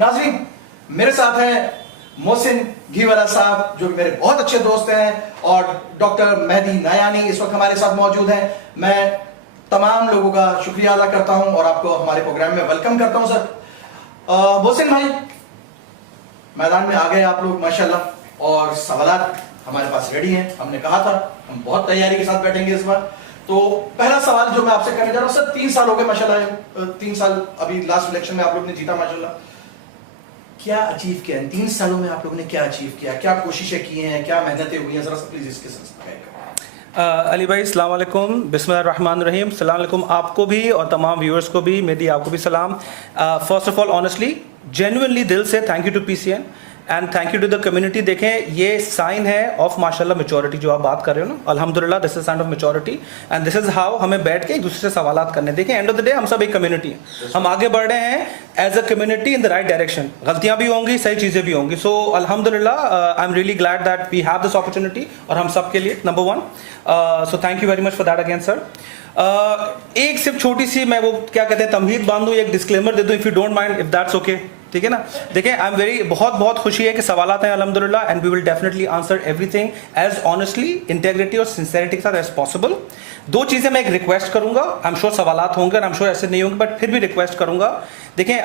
नाज़रीन, मेरे साथ हैं मोहसिन घीवाला साहब जो मेरे बहुत अच्छे दोस्त हैं, और डॉक्टर मेहदी नयानी इस वक्त हमारे साथ मौजूद हैं। मैं तमाम लोगों का शुक्रिया अदा करता हूं और आपको हमारे प्रोग्राम में वेलकम करता हूं। सर मोहसिन भाई, मैदान में आ गए आप लोग माशाल्लाह, और सवालात हमारे पास रेडी हैं। हमने कहा था हम बहुत तैयारी के साथ बैठेंगे इस बार। तो पहला सवाल जो मैं आपसे करने जा रहा हूं, सर 3 साल हो गए माशाल्लाह, 3 साल अभी लास्ट इलेक्शन में आप लोग ने जीता माशाल्लाह। क्या अचीव किया इन 3 सालों में? आप लोगों ने क्या अचीव किया, क्या कोशिशें की हैं, क्या मेहनतें हुई हैं, जरा सा प्लीज इसके साथ। अली भाई अस्सलाम वालेकुम, बिस्मिल्लाहिर्रहमानिर्रहीम। सलाम अलैकुम आपको भी और तमाम व्यूअर्स को भी, मेरी आपको भी सलाम। First of all honestly genuinely दिल से thank you to PCN and thank you to the community. देखें, ये साइन है ऑफ माशाल्लाह मैच्योरिटी जो आप बात कर रहे हो ना, अल्हम्दुलिल्लाह this is sine of maturity and this is how हमें बैठ के एक दूसरे से सवालात करने। देखें, एंड ऑफ द डे हम सब एक कम्युनिटी हैं, हम आगे बढ़ रहे हैं as a community in the right direction. गलतियां भी होंगी, सही चीज़ें भी होंगी। सो अल्हम्दुलिल्लाह I am really glad that we have this opportunity, और हम सब के लिए number 1। So thank you very much for that again sir. एक सिर्फ छोटी सी मैं वो क्या कहते हैं तमहीद बांध दूं, एक डिस्क्लेमर दे दूं, if you don't mind, if that's okay, ठीक है ना। देखें, आई एम वेरी बहुत खुशी है कि सवालात हैं अल्हम्दुलिल्लाह, and we will definitely answer everything as honestly, integrity और सिंसेरिटी के साथ एज पॉसिबल। 2 चीज़ें मैं एक रिक्वेस्ट करूंगा, आई एम श्योर सवालात होंगे और आई एम श्योर ऐसे नहीं होंगे, बट फिर भी रिक्वेस्ट करूंगा। देखें,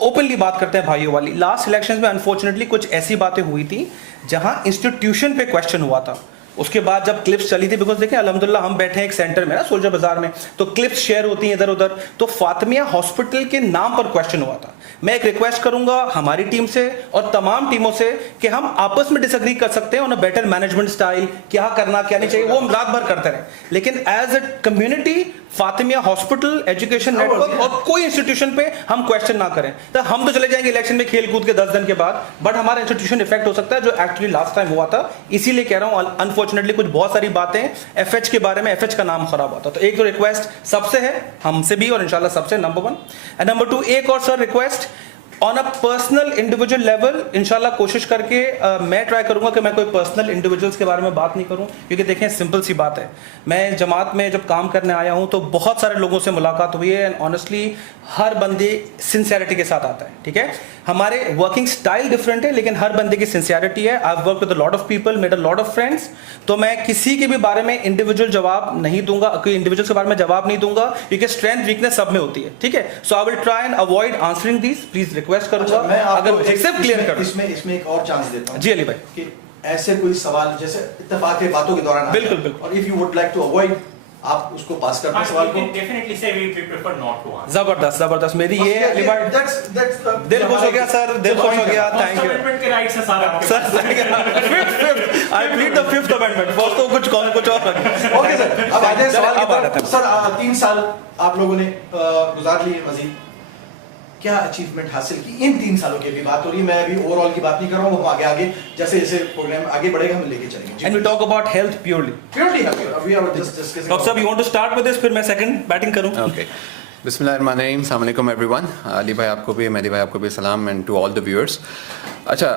ओपनली बात करते हैं भाइयों वाली। लास्ट इलेक्शन में अनफॉर्चुनेटली कुछ ऐसी बातें हुई थी जहां इंस्टीट्यूशन पे क्वेश्चन हुआ था। उसके बाद जब क्लिप्स चली थी, बिकॉज देखिए अल्हम्दुलिल्लाह हम बैठे हैं एक सेंटर में ना, सोल्जर बाजार में, तो क्लिप्स शेयर होती हैं इधर उधर, तो फातिमिया हॉस्पिटल के नाम पर क्वेश्चन हुआ था। मैं एक रिक्वेस्ट करूंगा हमारी टीम से और तमाम टीमों से कि हम आपस में डिसएग्री कर सकते हैं on a better management style, क्या करना क्या नहीं चाहिए, वो हम रात भर करते रहे, लेकिन as a community Fatimia hospital, education network और कोई इंस्टीट्यूशन पे हम क्वेश्चन ना करें। तो हम तो चले जाएंगे इलेक्शन में खेल कूद के 10 दिन के बाद, बट हमारा इंस्टीट्यूशन इफेक्ट हो सकता है, जो एक्चुअली लास्ट टाइम हुआ था। इसीलिए कह रहा हूं, अनफॉर्चुनेटली कुछ बहुत सारी बातें एफएच के बारे में, एफएच का नाम खराब होता। तो एक तो रिक्वेस्ट सबसे है, हमसे भी और इंशाल्लाह सबसे, नंबर 1। एंड नंबर 2, एक और sir request on a personal individual level, इंशाल्लाह कोशिश करके मैं ट्राई करूंगा कि मैं कोई पर्सनल इंडिविजुअल्स के बारे में बात नहीं करूं, क्योंकि देखें सिंपल सी बात है, मैं जमात में जब काम करने आया हूं तो बहुत सारे लोगों से मुलाकात हुई है, एंड ऑनेस्टली हर बंदे सिंसियरिटी के साथ आता है, ठीक है। हमारे वर्किंग स्टाइल डिफरेंट है, लेकिन हर बंदे की सिंसियरिटी है। I work with a lot of people, made a lot of friends, तो मैं किसी के भी बारे में इंडिविजुअल जवाब नहीं दूंगा, कोई इंडिविजुअल के बारे में जवाब नहीं दूंगा, क्योंकि स्ट्रेंथ वीकनेस सब में होती है, ठीक है। So I will try and avoid answering this, please request करूंगा। मैं आपको अगर सिर्फ क्लियर कर इसमें एक और चांस देता हूं जी अली भाई, कि ऐसे कोई सवाल जैसे इत्तेफाक के बातों के दौरान बिल्कुल, और if you would like to avoid, आप उसको पास करते हैं सवाल को। डेफिनेटली से we prefer not to answer. जबरदस्त मेरी ये अली भाई, दैट्स दिल खुश हो गया सर, दिल खुश हो गया, थैंक यू अमेंडमेंट के राइट से सारा आपके sir. Fifth I plead the 5th amendment, first तो कुछ और। ओके सर, अब आ जाए सवाल अब आ रहा के था सर। 3 साल आप लोगों ने गुजार लिए, मजीद क्या अचीवमेंट हासिल की इन 3 सालों की भी बात हो रही है। मैं अभी ओवरऑल की बात नहीं कर रहा हूँ, वो आगे जैसे जैसे प्रोग्राम आगे बढ़ेगा हम लेके चलेंगे। And we talk about health purely. We are just discussing. Doctor साहब, you want to start with this, फिर मैं सेकंड बैटिंग करूं। ओके, बिस्मिल्लाहिर्रहमानिर्रहीम, अस्सलाम वालेकुम एवरीवन। अली भाई आपको भी, मेहदी भाई आपको भी सलाम, and to all the viewers. अच्छा,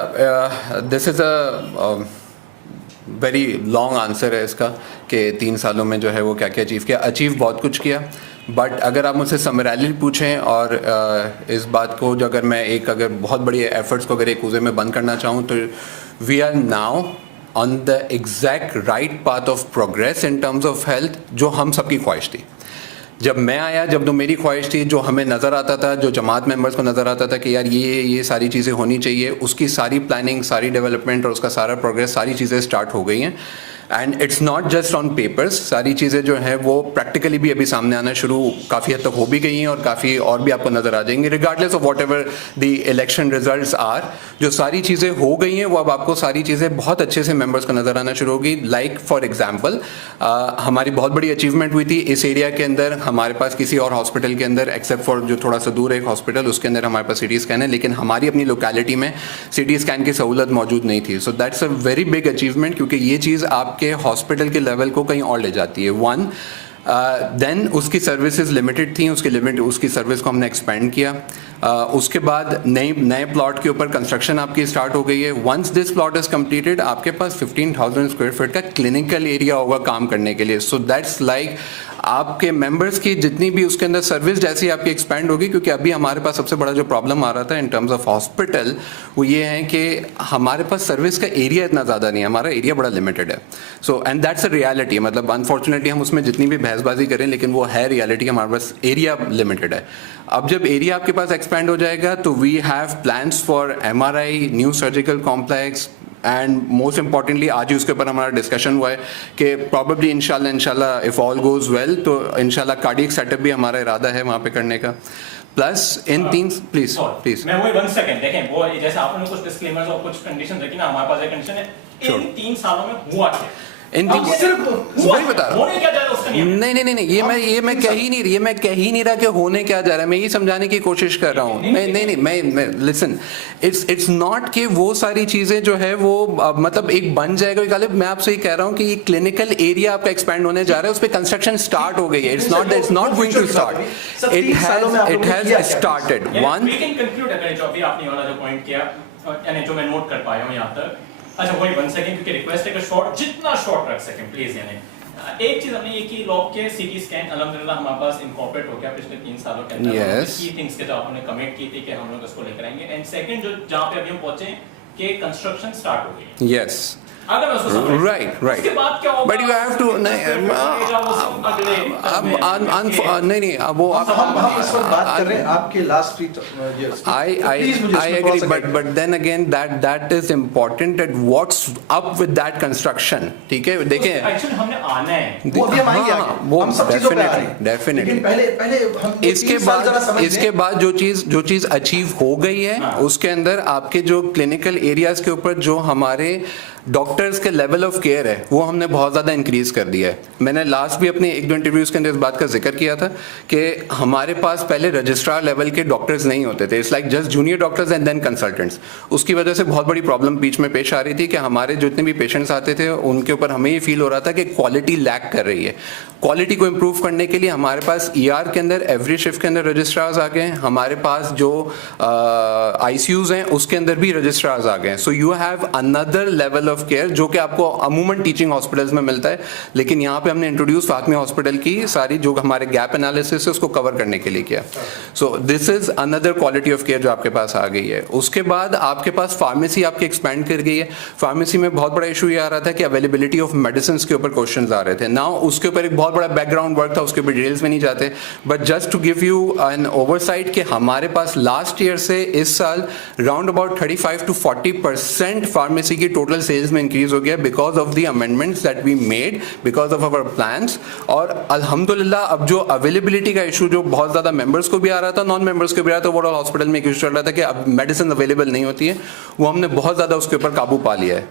this is a very long answer है इसका कि 3 सालों में जो है वो क्या क्या अचीव किया। अचीव बहुत कुछ किया, बट अगर आप मुझसे समराली पूछें और इस बात को जो अगर बहुत बड़ी एफर्ट्स को अगर एक ऊज़े में बंद करना चाहूँ, तो we are now on the exact right path of progress in terms of health, जो हम सबकी ख्वाहिश थी। जब मैं आया, जब तो मेरी ख्वाहिश थी, जो हमें नज़र आता था, जो जमात मेंबर्स को नज़र आता था कि यार ये सारी चीज़ें होनी चाहिए, उसकी सारी प्लानिंग, सारी डेवलपमेंट और उसका सारा प्रोग्रेस, सारी चीज़ें स्टार्ट हो गई हैं। And it's not just on papers, सारी चीज़ें जो हैं वो प्रैक्टिकली भी अभी सामने आना शुरू काफ़ी हद तक हो भी गई हैं, और काफ़ी और भी आपको नज़र आ जाएंगी, regardless of whatever the election results are. जो सारी चीज़ें हो गई हैं वो अब आपको सारी चीज़ें बहुत अच्छे से मेंबर्स को नज़र आना शुरू होगी। लाइक फॉर एग्जांपल, हमारी बहुत बड़ी अचीवमेंट हुई थी इस एरिया के अंदर, हमारे पास किसी और हॉस्पिटल के अंदर, एक्सेप्ट फॉर जो थोड़ा सा दूर है एक हॉस्पिटल, उसके अंदर हमारे पास CT स्कैन है, लेकिन हमारी अपनी लोकेलिटी में CT स्कैन की सहूलत मौजूद नहीं थी। So that's a very big achievement, क्योंकि ये चीज़ आपके हॉस्पिटल के लेवल को कहीं और ले जाती है। 1, देन उसकी सर्विसेज लिमिटेड थी, उसकी सर्विस को हमने एक्सपेंड किया। उसके बाद नए प्लॉट के ऊपर कंस्ट्रक्शन आपकी स्टार्ट हो गई है। Once this plot is completed आपके पास 15,000 स्क्वायर फीट का क्लिनिकल एरिया होगा काम करने के लिए। सो दैट्स लाइक आपके मेंबर्स की जितनी भी उसके अंदर सर्विस जैसी आपकी एक्सपेंड होगी, क्योंकि अभी हमारे पास सबसे बड़ा जो प्रॉब्लम आ रहा था इन टर्म्स ऑफ हॉस्पिटल वो ये है कि हमारे पास सर्विस का एरिया इतना ज़्यादा नहीं है, हमारा एरिया बड़ा लिमिटेड है। So and that's a reality, मतलब अनफॉर्चुनेटली हम उसमें जितनी भी बहसबाजी करें लेकिन वो है रियलिटी, हमारे पास एरिया लिमिटेड है। अब जब एरिया आपके पास एक्सपेंड हो जाएगा तो we have plans for MRI, new surgical complex, and most importantly आज ही उसके ऊपर हमारा डिस्कशन हुआ है कि प्रॉबेबली इंशाल्लाह इफ ऑल गोज वेल तो इंशाल्लाह कार्डियक सेटअप भी हमारा इरादा है वहाँ पे करने का। प्लस इन तीन प्लीज मैं वही 1 सेकंड देखें, वो जैसे आपने कुछ डिस्क्लेमर्स और कुछ कंडीशन रखी ना, हमारे पास एक कंडीशन है इन 3 सालों में हुआ क्या, इन तीन वही बता रहा होने क्या जा रहा है उसका नियम? नहीं ये मैं कह ही नहीं रहा कि होने क्या जा रहा है, मैं ये समझाने की कोशिश कर रहा हूँ। मैं लिसन, इट्स नॉट कि वो सारी चीजें जो है वो मतलब एक बन जाएगा। गालिब मैं आपसे ये कह रहा हूँ कि ये क्लिनिकल एरिया आपका एक्सपैंड होने जा रहा है, उस पर कंस्ट्रक्शन स्टार्ट हो गई है। It's not going to start, it has started. One we can conclude अगर जो अभी आपने वाला जो पॉइंट किया यानी जो मैं नोट कर पाया हूँ यहाँ तक। अच्छा वही 1 सेकंड क्योंकि रिक्वेस्ट है कि शॉर्ट जितना शॉर्ट रख सकें प्लीज। यानी एक चीज हमने ये की लॉक के सीटी स्कैन अल्हम्दुलिल्लाह हमारे पास इनकॉर्पोरेट हो गया पिछले 3 सालों के अंदर। की थिंग्स के जो आपने कमिट की थी कि हम लोग इसको लेकर आएंगे। एंड सेकंड जो जहां पे अभी हम पहुंचे कि कंस्ट्रक्शन स्टार्ट हो गई। यस अगर मैं उसको राइट उसके बाद क्या होगा? बट यू हैव टू नहीं अब वो हम इस वक्त बात कर रहे हैं आपके last tweet. I agree, but then again that is important that what's up with that construction, ठीक है देखें एक्चुअली हमने आना है वो अभी हम आएंगे आगे। वो हम सब चीजों पे आ रहे हैं। डेफिनेटली लेकिन पहले हम ये इसके 3 साल जरा समझ लें। इसके बाद जो चीज अचीव हो गई है उसके अंदर आपके जो क्लिनिकल एरियाज के ऊपर जो हमारे डॉक्टर्स के लेवल ऑफ केयर है वो हमने बहुत ज़्यादा इंक्रीज कर दिया है। मैंने लास्ट भी अपने 1-2 इंटरव्यूज़ के अंदर इस बात का जिक्र किया था कि हमारे पास पहले रजिस्ट्रार लेवल के डॉक्टर्स नहीं होते थे। It's like just junior doctors and then consultants. उसकी वजह से बहुत बड़ी प्रॉब्लम बीच में पेश आ रही थी कि हमारे जितने भी पेशेंट्स आते थे उनके ऊपर हमें ये फील हो रहा था कि क्वालिटी लैक कर रही है। क्वालिटी को इम्प्रूव करने के लिए हमारे पास ER के अंदर एवरी शिफ्ट के अंदर रजिस्ट्रार्स आ गए हैं। हमारे पास जो ICUs हैं उसके अंदर भी रजिस्ट्रार्स आ गए हैं। So you have another level of care जो कि आपको अमूमन टीचिंग हॉस्पिटल्स में मिलता है, लेकिन यहाँ पे हमने इंट्रोड्यूस फातिमा हॉस्पिटल की सारी जो हमारे गैप एनालिसिस है उसको कवर करने के लिए किया। So this is another quality of care जो आपके पास आ गई है। उसके बाद आपके पास फार्मेसी आपकी एक्सपेंड कर गई है। फार्मेसी में बहुत बड़ा इशू ये आ रहा था कि अवेलेबिलिटी ऑफ मेडिसिन के ऊपर क्वेश्चन आ रहे थे। नाउ उसके ऊपर एक बहुत बड़ा बैकग्राउंड वर्क था, उसके ऊपर डिटेल्स में नहीं जाते, but just to give you an oversight कि हमारे पास लास्ट ईयर से इस साल राउंड अबाउट 35 to 40% फार्मेसी की टोटल सेल्स में इंक्रीज हो गया because of the amendments that we made, because of our plans. और अल्हम्दुलिल्लाह अब जो अवेलेबिलिटी का इशू जो बहुत ज़्यादा मेंबर्स को भी आ रहा था, नॉन मेंबर्स को भी आ रहा था, ओवरऑल हॉस्पिटल में एक इशू चल रहा था कि अब मेडिसिन अवेलेबल नहीं होती है, वो हमने बहुत ज़्यादा उसके ऊपर काबू पा लिया है।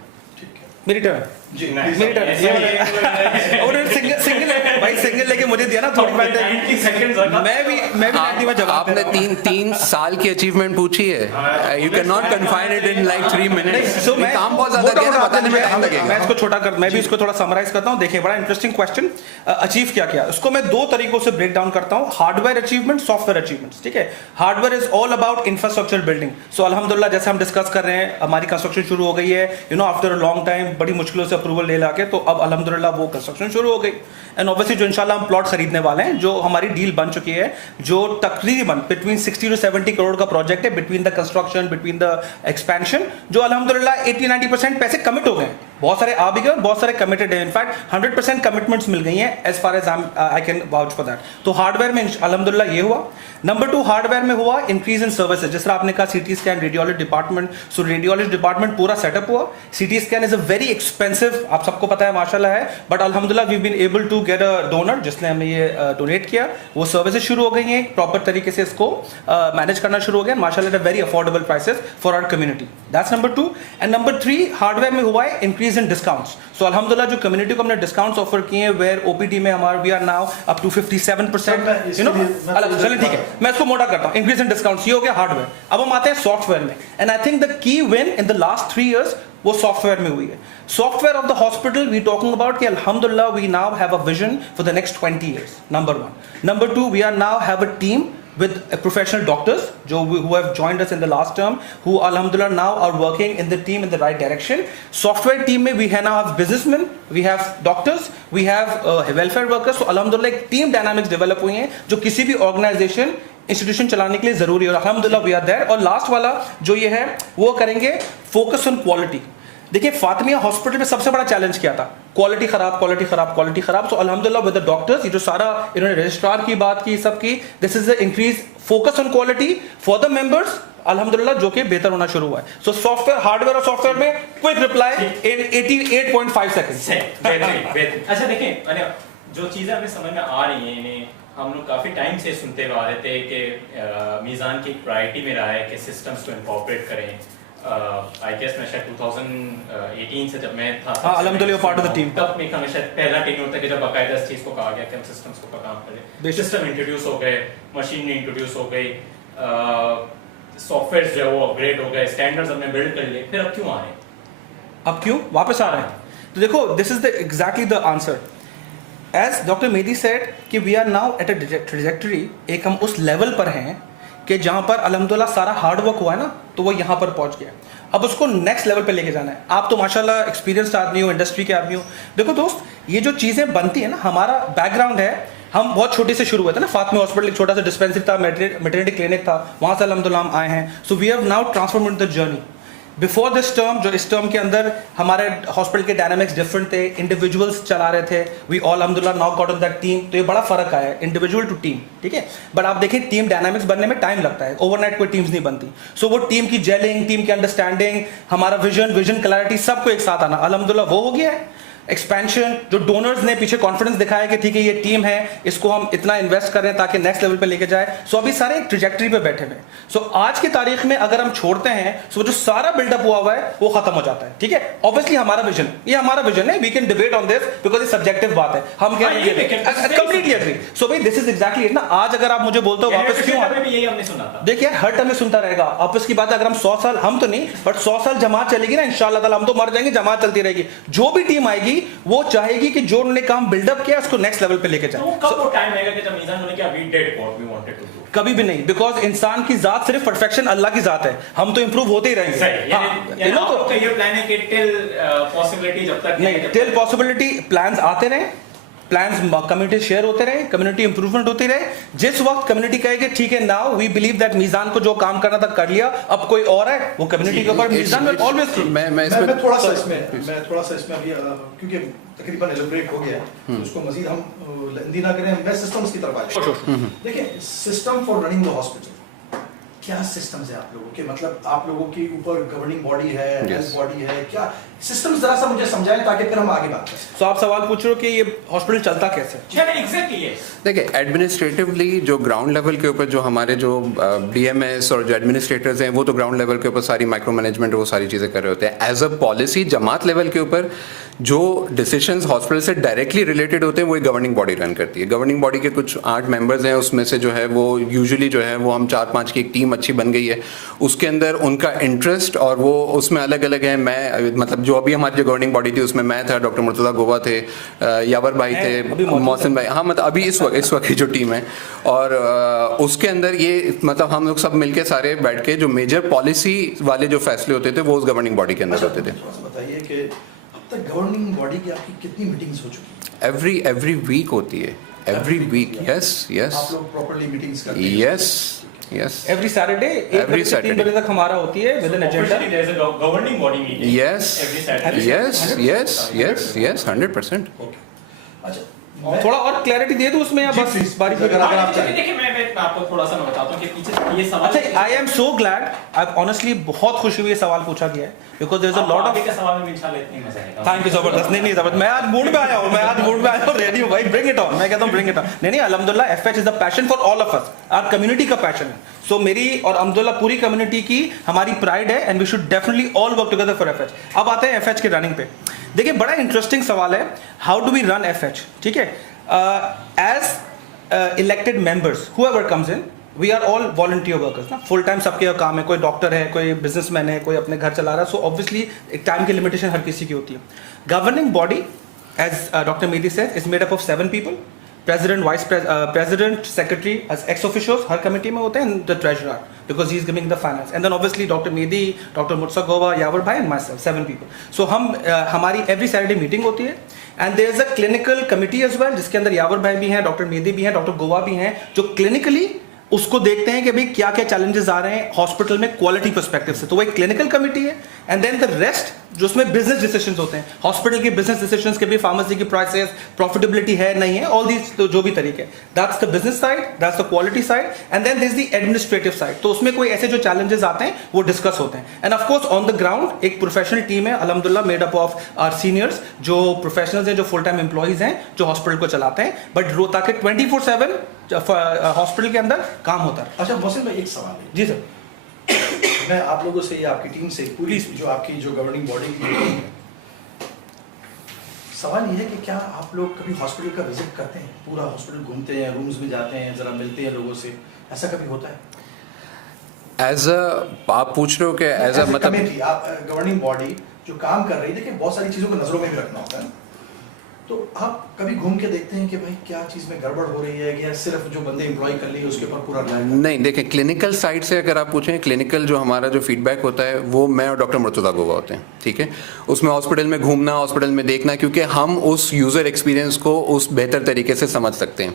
मेरी टर्न जी मेरी टर्न और सिंगल भाई सिंगल लेके मुझे दिया ना थोड़ी बात 90 सेकंड्स मैं भी 90 में जवाब आपने तीन साल की अचीवमेंट पूछी है। You can not confine it in like 3 minutes. So मैं काम बहुत ज्यादा दिया ना, बताने में टाइम मैं लगेगा। इसको छोटा कर मैं भी इसको थोड़ा समराइज करता हूं। देखिए बड़ा इंटरेस्टिंग क्वेश्चन। अचीव क्या किया उसको मैं 2 तरीकों से ब्रेक डाउन करता हूं, हार्डवेयर अचीवमेंट, सॉफ्टवेयर अचीवमेंट्स। ठीक है, hardware is all about infrastructure building. So अल्हम्दुलिल्लाह जैसे हम डिस्कस कर रहे हैं हमारी कंस्ट्रक्शन शुरू हो गई है, you know after a long time, बड़ी मुश्किलों से अप्रूवल ले लाके, तो अब अल्हम्दुलिल्लाह वो कंस्ट्रक्शन शुरू हो गई। एंड ऑब्वियसली जो इंशाल्लाह हम प्लॉट खरीदने वाले हैं, जो हमारी डील बन चुकी है, जो तकरीबन बिटवीन 60 to 70 करोड़ का प्रोजेक्ट है, between the construction, between the expansion, जो अल्हम्दुलिल्लाह 80-90% पैसे कमिट हो गए। बहुत सारे आ भी गए, बहुत सारे कमिटेड है। इनफैक्ट 100% कमिटमेंट्स मिल गई हैं as far as I can vouch for that. तो हार्डवेयर में अल्हम्दुलिल्लाह ये हुआ। नंबर 2 हार्डवेयर में हुआ इंक्रीज इन सर्विसेज। जिस तरह आपने कहा CT scan, radiology department, so radiology department पूरा सेटअप हुआ। CT scan is a very expensive, आप सबको पता है माशाल्लाह है, बट अल्हम्दुलिल्लाह we been able to get a donor जिसने हमें ये डोनेट किया। वो सर्विसेज शुरू हो गई हैं, प्रॉपर तरीके से इसको मैनेज करना शुरू हो गया माशाल्लाह at a very affordable prices for our community. That's number 2। And number 3 hardware में हुआ है increase increase in discounts. So अल्हम्दुलिल्लाह जो कम्युनिटी को हमने डिस्काउंट्स ऑफर किए हैं, वेयर ओपीडी में हमारा we are now up to 57%. You know, चलिए ठीक है, मैं इसको मोटा करता हूँ. इंक्रीज इन डिस्काउंट्स ये हो गया हार्डवेयर. अब हम आते हैं सॉफ्टवेयर में, and I think the key win in the last 3 years वो सॉफ्टवेयर में हुई है. Software of the hospital we talking about कि अल्हम्दुलिल्लाह we now have a vision for the next 20 years. Number 1. Number 2, we are now have a team with professional doctors who have joined us in the last term, who alhamdulillah now are working in the team in the right direction. Software team mein we now have businessmen, we have doctors, we have welfare workers. So alhamdulillah एक team dynamics develop हुई हैं जो किसी भी organization institution चलाने के लिए जरूरी है, और अल्हम्दुलिल्लाह वी आर देयर. और लास्ट वाला जो ये है वो करेंगे फोकस ऑन क्वालिटी. देखिए फातिमिया हॉस्पिटल में सबसे बड़ा चैलेंज क्या था? क्वालिटी खराब, क्वालिटी खराब, क्वालिटी खराब. सो अल्हम्दुलिल्लाह विद द डॉक्टर्स, ये जो सारा इन्होंने रजिस्ट्रार की बात की, सब की, this is the increase focus on quality for the members अल्हम्दुलिल्लाह जो कि बेहतर होना शुरू हुआ है. सो सॉफ्टवेयर, हार्डवेयर और सॉफ्टवेयर में क्विक रिप्लाई इन 88.5 सेकंड्स. अच्छा देखिए, जो चीजें हमें समझ में आ रही हैं, इन्हें हम लोग काफी टाइम से सुनते हुए आ रहे थे कि मीज़ान की प्रायोरिटी में रहा है कि सिस्टम्स को इनकॉर्पोरेट करें. आई गेस मैं शायद 2018 से जब मैं था, हाँ अल्हम्दुलिल्लाह पार्ट ऑफ द टीम, तब में हमेशा पहला टीम होता है कि जब बाकायदा इस चीज़ को कहा गया कि हम सिस्टम्स को काम करें. सिस्टम इंट्रोड्यूस हो गए, मशीन इंट्रोड्यूस हो गई, सॉफ्टवेयर जो है वो अपग्रेड हो गए, स्टैंडर्ड्स हमने बिल्ड कर लिए. फिर अब क्यों आ रहे हैं? अब क्यों वापस आ रहे हैं? तो देखो, this is the exactly the answer. As doctor Mehdi said कि we are now at a trajectory, एक हम उस लेवल पर हैं कि जहाँ पर अल्हम्दुलिल्लाह सारा हार्ड वर्क हुआ है ना, तो वो यहाँ पर पहुँच गया. अब उसको नेक्स्ट लेवल पे लेके जाना है. आप तो माशाल्लाह एक्सपीरियंस्ड आदमी हो, इंडस्ट्री के आदमी हो. देखो दोस्त, ये जो चीज़ें बनती है ना, हमारा बैकग्राउंड है, हम बहुत छोटे से शुरू हुए थे ना. फातिमा हॉस्पिटल एक छोटा सा डिस्पेंसरी था, मेटर्निटी क्लिनिक था, वहाँ से अल्हम्दुलिल्लाह हम आए हैं. So we have now transformed the journey. Before this term, जो इस टर्म के अंदर हमारे हॉस्पिटल के डायनामिक्स डिफरेंट थे, इंडिविजुअल्स चला रहे थे, वी ऑल अल्हम्दुलिल्लाह now got on that team. तो ये बड़ा फर्क आया है इंडिविजुअल टू टीम, ठीक है. बट आप देखिए टीम डायनामिक्स बनने में टाइम लगता है, ओवरनाइट कोई टीम्स नहीं बनती. सो वो टीम की जेलिंग, टीम की अंडरस्टैंडिंग, हमारा विजन क्लैरिटी, सबको एक साथ आना, अल्हम्दुलिल्लाह वो हो गया है. एक्सपेंशन, जो डोनर्स ने पीछे कॉन्फिडेंस दिखाया कि ठीक है ये टीम है, इसको हम इतना इन्वेस्ट कर रहे हैं ताकि नेक्स्ट लेवल पे लेके जाए. सो अभी सारे एक ट्रैजेक्टरी पे बैठे हुए. सो आज की तारीख में अगर हम छोड़ते हैं, सो जो सारा बिल्डअप हुआ हुआ है वो खत्म हो जाता है, ठीक है. ऑब्वियसली हमारा विजन, ये हमारा विजन है, we can debate on this because ये सब्जेक्टिव बात है, हम कह रहे हैं कंप्लीटली एग्री. सो भाई दिस इज एग्जैक्टली इट ना. आज अगर आप मुझे बोलते हो वापस क्यों, यही हमने सुना था. देखिए हर टाइम में सुनता रहेगा आपस की बात. अगर हम 100 साल, हम तो नहीं बट 100 साल जमात चलेगी ना इंशाल्लाह ताला, हम तो मर जाएंगे, जमात चलती रहेगी. जो भी टीम आएगी वो चाहे कि जो उन्होंने काम बिल्डअप किया उसको नेक्स्ट लेवल पे लेके जाए. तो कब वो टाइम आएगा कि जब मीज़ान होने क्या we did what we wanted to do? कभी भी नहीं, बिकॉज इंसान की जात सिर्फ परफेक्शन अल्लाह की जात है, हम तो इंप्रूव होते ही रहेंगे. यानी तो ये प्लान है कि टिल पॉसिबिलिटी, जब तक नहीं, टिल पॉसिबिलिटी प्लान्स आते रहे, प्लान्स कम्युनिटी शेयर होते रहे, कम्युनिटी इंप्रूवमेंट होती रहे. जिस वक्त कम्युनिटी कहेगी ठीक है नाउ वी बिलीव दैट मीज़ान को जो काम करना था कर लिया, अब कोई और है, वो कम्युनिटी के ऊपर मीज़ान विल ऑलवेज. मैं थोड़ा सा इसमें अभी क्योंकि तकरीबन एलिब्रेट हो गया, तो उसको मजीद हम लेंदी ना करें, मैं सिस्टम्स की तरफ आए. देखिए system for running the hospital, क्या सिस्टम्स है आप लोगों के, मतलब आप लोगों के ऊपर गवर्निंग बॉडी है, हेल्थ बॉडी है, क्या सिस्टम्स जरा सा मुझे समझाएं ताकि फिर हम आगे बात करें. तो आप सवाल पूछ रहे हो कि ये हॉस्पिटल चलता कैसे? एग्जैक्टली. देखिए एडमिनिस्ट्रेटिवली जो ग्राउंड लेवल के ऊपर जो हमारे जो डीएमएस और जो एडमिनिस्ट्रेटर्स हैं वो तो ग्राउंड लेवल के ऊपर सारी माइक्रो मैनेजमेंट वो सारी चीज़ें कर रहे होते हैं. एज अ पॉलिसी जमात लेवल के ऊपर जो डिसीजंस हॉस्पिटल से डायरेक्टली रिलेटेड होते हैं वो एक गवर्निंग बॉडी रन करती है. गवर्निंग बॉडी के कुछ 8 मेंबर्स हैं, उसमें से जो है वो यूजुअली जो है वो हम 4-5 की एक टीम अच्छी बन गई है. उसके अंदर उनका इंटरेस्ट और वो उसमें अलग अलग है. मैं मतलब जो अभी हमारी जो गवर्निंग बॉडी थी उसमें मैं था, डॉक्टर मुर्तज़ा गोवा थे, यावर भाई थे, मोहसिन भाई, हाँ मतलब अभी इस वक्त की जो टीम है. और उसके अंदर ये मतलब हम लोग सब मिलके सारे बैठ के जो मेजर पॉलिसी वाले जो फैसले होते थे वो उस गवर्निंग बॉडी के अंदर होते थे. बताइए कि अब तक गवर्निंग बॉडी की आपकी कितनी मीटिंग्स हो चुकी हैं? एवरी वीक होती है, एवरी वीक. यस आप लोग प्रॉपर्ली मीटिंग्स करते हैं? यस एवरी सैटरडे 1 बजे से 3 बजे तक हमारा होती है with an agenda. Governing body meeting. yes 100%. अच्छा थोड़ा और क्लैरिटी दे दूं उसमें या बस बारी पे अगर आप चाहें. देखिए मैं आपको थोड़ा सा मैं बताता हूं कि पीछे ये सवाल. अच्छा I am so glad, I honestly बहुत खुशी हुई ये सवाल पूछा गया है because there is a lot of. आगे के सवाल में इंशाल्लाह इतनी मजा आएगा. थैंक यू जबरदस्त. नहीं जबरदस्त, मैं आज मूड में आया हूं, रेडी हूं भाई. ब्रिंग इट ऑन, मैं कहता हूं ब्रिंग इट ऑन. नहीं अल्हम्दुलिल्लाह FH is the passion for all of us, our community का पैशन है. सो मेरी और अल्हम्दुलिल्लाह पूरी कम्युनिटी की हमारी प्राइड है and we should definitely all work together for FH. अब आते हैं एफएच के रनिंग पे. देखिए बड़ा इंटरेस्टिंग सवाल है, how do we run FH, ठीक है। As elected members whoever comes in, we are all volunteer workers ना, फुल टाइम सबके काम है, कोई डॉक्टर है, कोई बिजनेसमैन है, कोई अपने घर चला रहा है, सो ऑब्वियसली एक टाइम की लिमिटेशन हर किसी की होती है। Governing body as doctor Mehdi said is made up of 7 people, president, vice president, secretary ex officials हर कमेटी में होते हैं, and the treasurer because he is giving the finance, and then obviously doctor Mehdi, doctor Murtaza Goa, Yawar भाई and myself, 7 people. So हम हमारी every Saturday meeting होती है, and there is a clinical committee as well, जिसके अंदर यावर भाई भी हैं, डॉक्टर मेदी भी हैं, डॉक्टर गोवा भी हैं, जो क्लिनिकली उसको देखते हैं कि भाई क्या क्या चैलेंजेस आ रहे हैं हॉस्पिटल में क्वालिटी पर्सपेक्टिव से। तो वो एक क्लिनिकल कमिटी है, एंड देन द रेस्ट जो उसमें बिजनेस डिसीजंस होते हैं, हॉस्पिटल के बिजनेस डिसीजंस के भी, फार्मेसी की प्राइसेस, प्रॉफिटेबिलिटी है नहीं है, ऑल दीज तो जो भी तरीके, that's the business side, that's the quality side, and then this the administrative side. तो उसमें कोई ऐसे जो चैलेंजेस आते हैं वो डिस्कस होते हैं, and of course on the ground एक प्रोफेशनल टीम है अल्हम्दुलिल्लाह, made up of our seniors, जो प्रोफेशनल्स हैं, जो फुल टाइम एम्प्लॉइज हैं, जो हॉस्पिटल को चलाते हैं, बट रोता के 24/7 हॉस्पिटल के अंदर काम होता है। अच्छा मोहसिन भाई, एक सवाल है, जी सर। मैं आप लोगों से या आपकी टीम से, पूरी जो आपकी जो गवर्निंग बॉडी की मीटिंग है, सवाल ये है कि क्या आप लोग कभी हॉस्पिटल का विजिट करते हैं, पूरा हॉस्पिटल घूमते हैं, रूम्स में जाते हैं, जरा मिलते हैं लोगों से, ऐसा कभी होता है? एज अ आप पूछ रहे हो कि एज अ मतलब कमेटी, आप गवर्निंग बॉडी जो काम कर रही है, देखिए बहुत सारी चीज़ों को नज़रों में भी रखना होता है, तो आप कभी घूम के देखते हैं कि भाई क्या चीज़ में गड़बड़ हो रही है, कि सिर्फ जो बंदे एम्प्लॉय कर लिए उसके ऊपर पूरा रिलाय? नहीं, देखें क्लिनिकल साइड से अगर आप पूछें, क्लिनिकल जो हमारा जो फीडबैक होता है वो मैं और डॉक्टर मुर्तजा गोवा होते हैं, ठीक है। उसमें हॉस्पिटल में घूमना, हॉस्पिटल में देखना, क्योंकि हम उस यूज़र एक्सपीरियंस को उस बेहतर तरीके से समझ सकते हैं।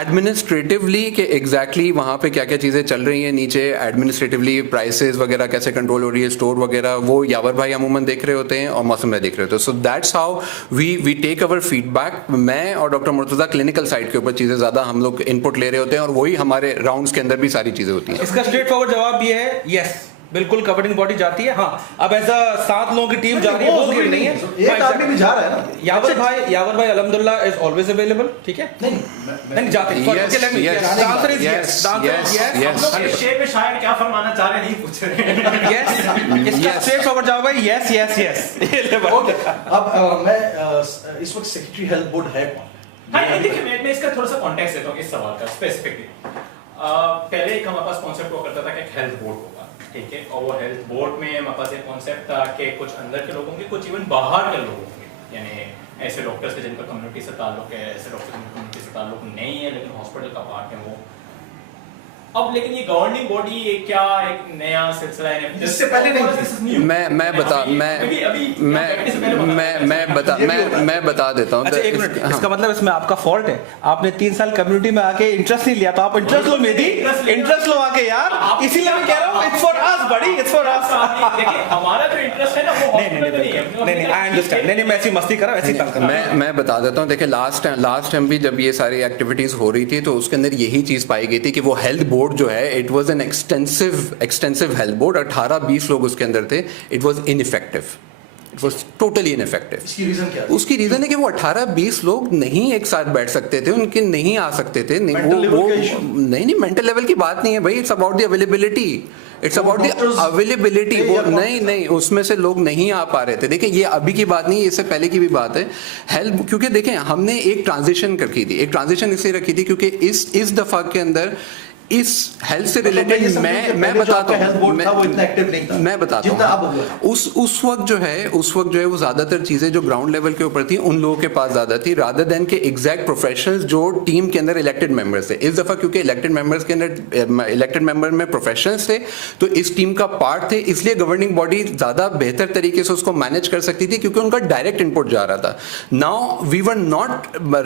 एडमिनिस्ट्रेटिवली कि एग्जैक्टली वहाँ पे क्या क्या चीज़ें चल रही हैं नीचे, एडमिनिस्ट्रेटिवली प्राइसेस वगैरह कैसे कंट्रोल हो रही है, स्टोर वगैरह, वो यावर भाई अमूमन देख रहे होते हैं और मौसम भाई देख रहे होते हैं। So that's how we take our feedback. मैं और डॉक्टर मुर्तजा क्लिनिकल साइड के ऊपर चीज़ें ज़्यादा हम लोग इनपुट ले रहे होते हैं, और वही हमारे राउंड्स के अंदर भी सारी चीज़ें होती हैं। इसका स्ट्रेट फॉरवर्ड जवाब ये है, यस, बिल्कुल गवर्निंग बॉडी जाती है। हाँ, अब ऐसा 7 लोगों की टीम जा रही है, वो भीड़ नहीं है, एक आदमी भी जा रहा है ना। यावर भाई अल्हम्दुलिल्लाह इज ऑलवेज अवेलेबल, ठीक है। नहीं जाते हैं, Yes, yes, answer is yes, yes. हम लोग इस शेर में शायद क्या फरमाना चाह रहे हैं नहीं पूछ रहे। यस, इसका स्ट्रेट फॉरवर्ड जवाब है यस यस यस। ओके, अब मैं इस वक्त सेक्रेटरी हेल्थ बोर्ड है कौन? हाँ, देखिए मैं इसका थोड़ा सा कॉन्टेक्स्ट देता हूँ इस सवाल का स्पेसिफिकली। पहले एक हमारे पास कॉन्सेप्ट हुआ करता था कि हेल्थ बोर्ड होगा, ठीक है, और वो हेल्थ बोर्ड में हमारे पास एक कॉन्सेप्ट था कि कुछ अंदर के लोग होंगे, कुछ इवन बाहर के लोग होंगे, यानी ऐसे डॉक्टर्स के जिनका कम्युनिटी से ताल्लुक है, ऐसे डॉक्टर्स जिनका कम्युनिटी से ताल्लुक नहीं है लेकिन हॉस्पिटल का पार्ट है वो। अब लेकिन ये गवर्निंग बॉडी एक क्या एक नया सिलसिला है, इससे पहले नहीं। मैं बता देता हूँ। अच्छा एक मिनट, इसका मतलब इसमें आपका फॉल्ट है, आपने 3 साल कम्युनिटी में आके इंटरेस्ट नहीं लिया, तो आप इंटरेस्ट लो मेदी, इंटरेस्ट लो आके यार, इसीलिए मैं कह रहा हूँ इट्स फॉर अस बड़ी, इट्स फॉर अस। देखिए हमारा जो इंटरेस्ट है ना वो हॉस्पिटल में नहीं है। नहीं आई अंडरस्टैंड, नहीं मैं ऐसी मस्ती कर रहा हूं, ऐसी तंग कर रहा हूं। मैं बता देता हूँ। देखिए लास्ट टाइम भी जब ये सारी एक्टिविटीज हो रही थी तो उसके अंदर यही चीज पाई गई थी कि वो हेल्थ बोर्ड जो है, it was an extensive health board, 18-20 लोग उसके अंदर थे, it was ineffective, it was totally ineffective. इसकी रीजन क्या है? उसकी रीजन है कि वो 18-20 लोग नहीं एक साथ बैठ सकते थे, उनके नहीं आ सकते थे, नहीं नहीं मेंटल लेवल की बात नहीं है भाई, it's about the availability, it's about the availability. वो नहीं उसमें से लोग नहीं आ पा रहे थे। देखिए ये अभी की बात नहीं है, इससे पहले की भी बात है। हेल्थ, क्योंकि देखें हमने एक ट्रांजिशन रखी थी, एक ट्रांजिशन इसलिए रखी थी क्योंकि इस दफा के अंदर इस हेल्थ से रिलेटेड मैं बताता हूँ, मैं बताता हूँ उस वक्त जो है वो ज्यादातर चीजें जो ग्राउंड लेवल के ऊपर थी उन लोगों के पास ज्यादा थी, रादर देन के एग्जैक्ट प्रोफेशनल्स जो टीम के अंदर इलेक्टेड मेंबर्स थे। इस दफा क्योंकि इलेक्टेड मेंबर्स के अंदर इलेक्टेड मेंबर में प्रोफेशनल्स थे तो इस टीम का पार्ट थे, इसलिए गवर्निंग बॉडी ज्यादा बेहतर तरीके से उसको मैनेज कर सकती थी क्योंकि उनका डायरेक्ट इनपुट जा रहा था। Now we were not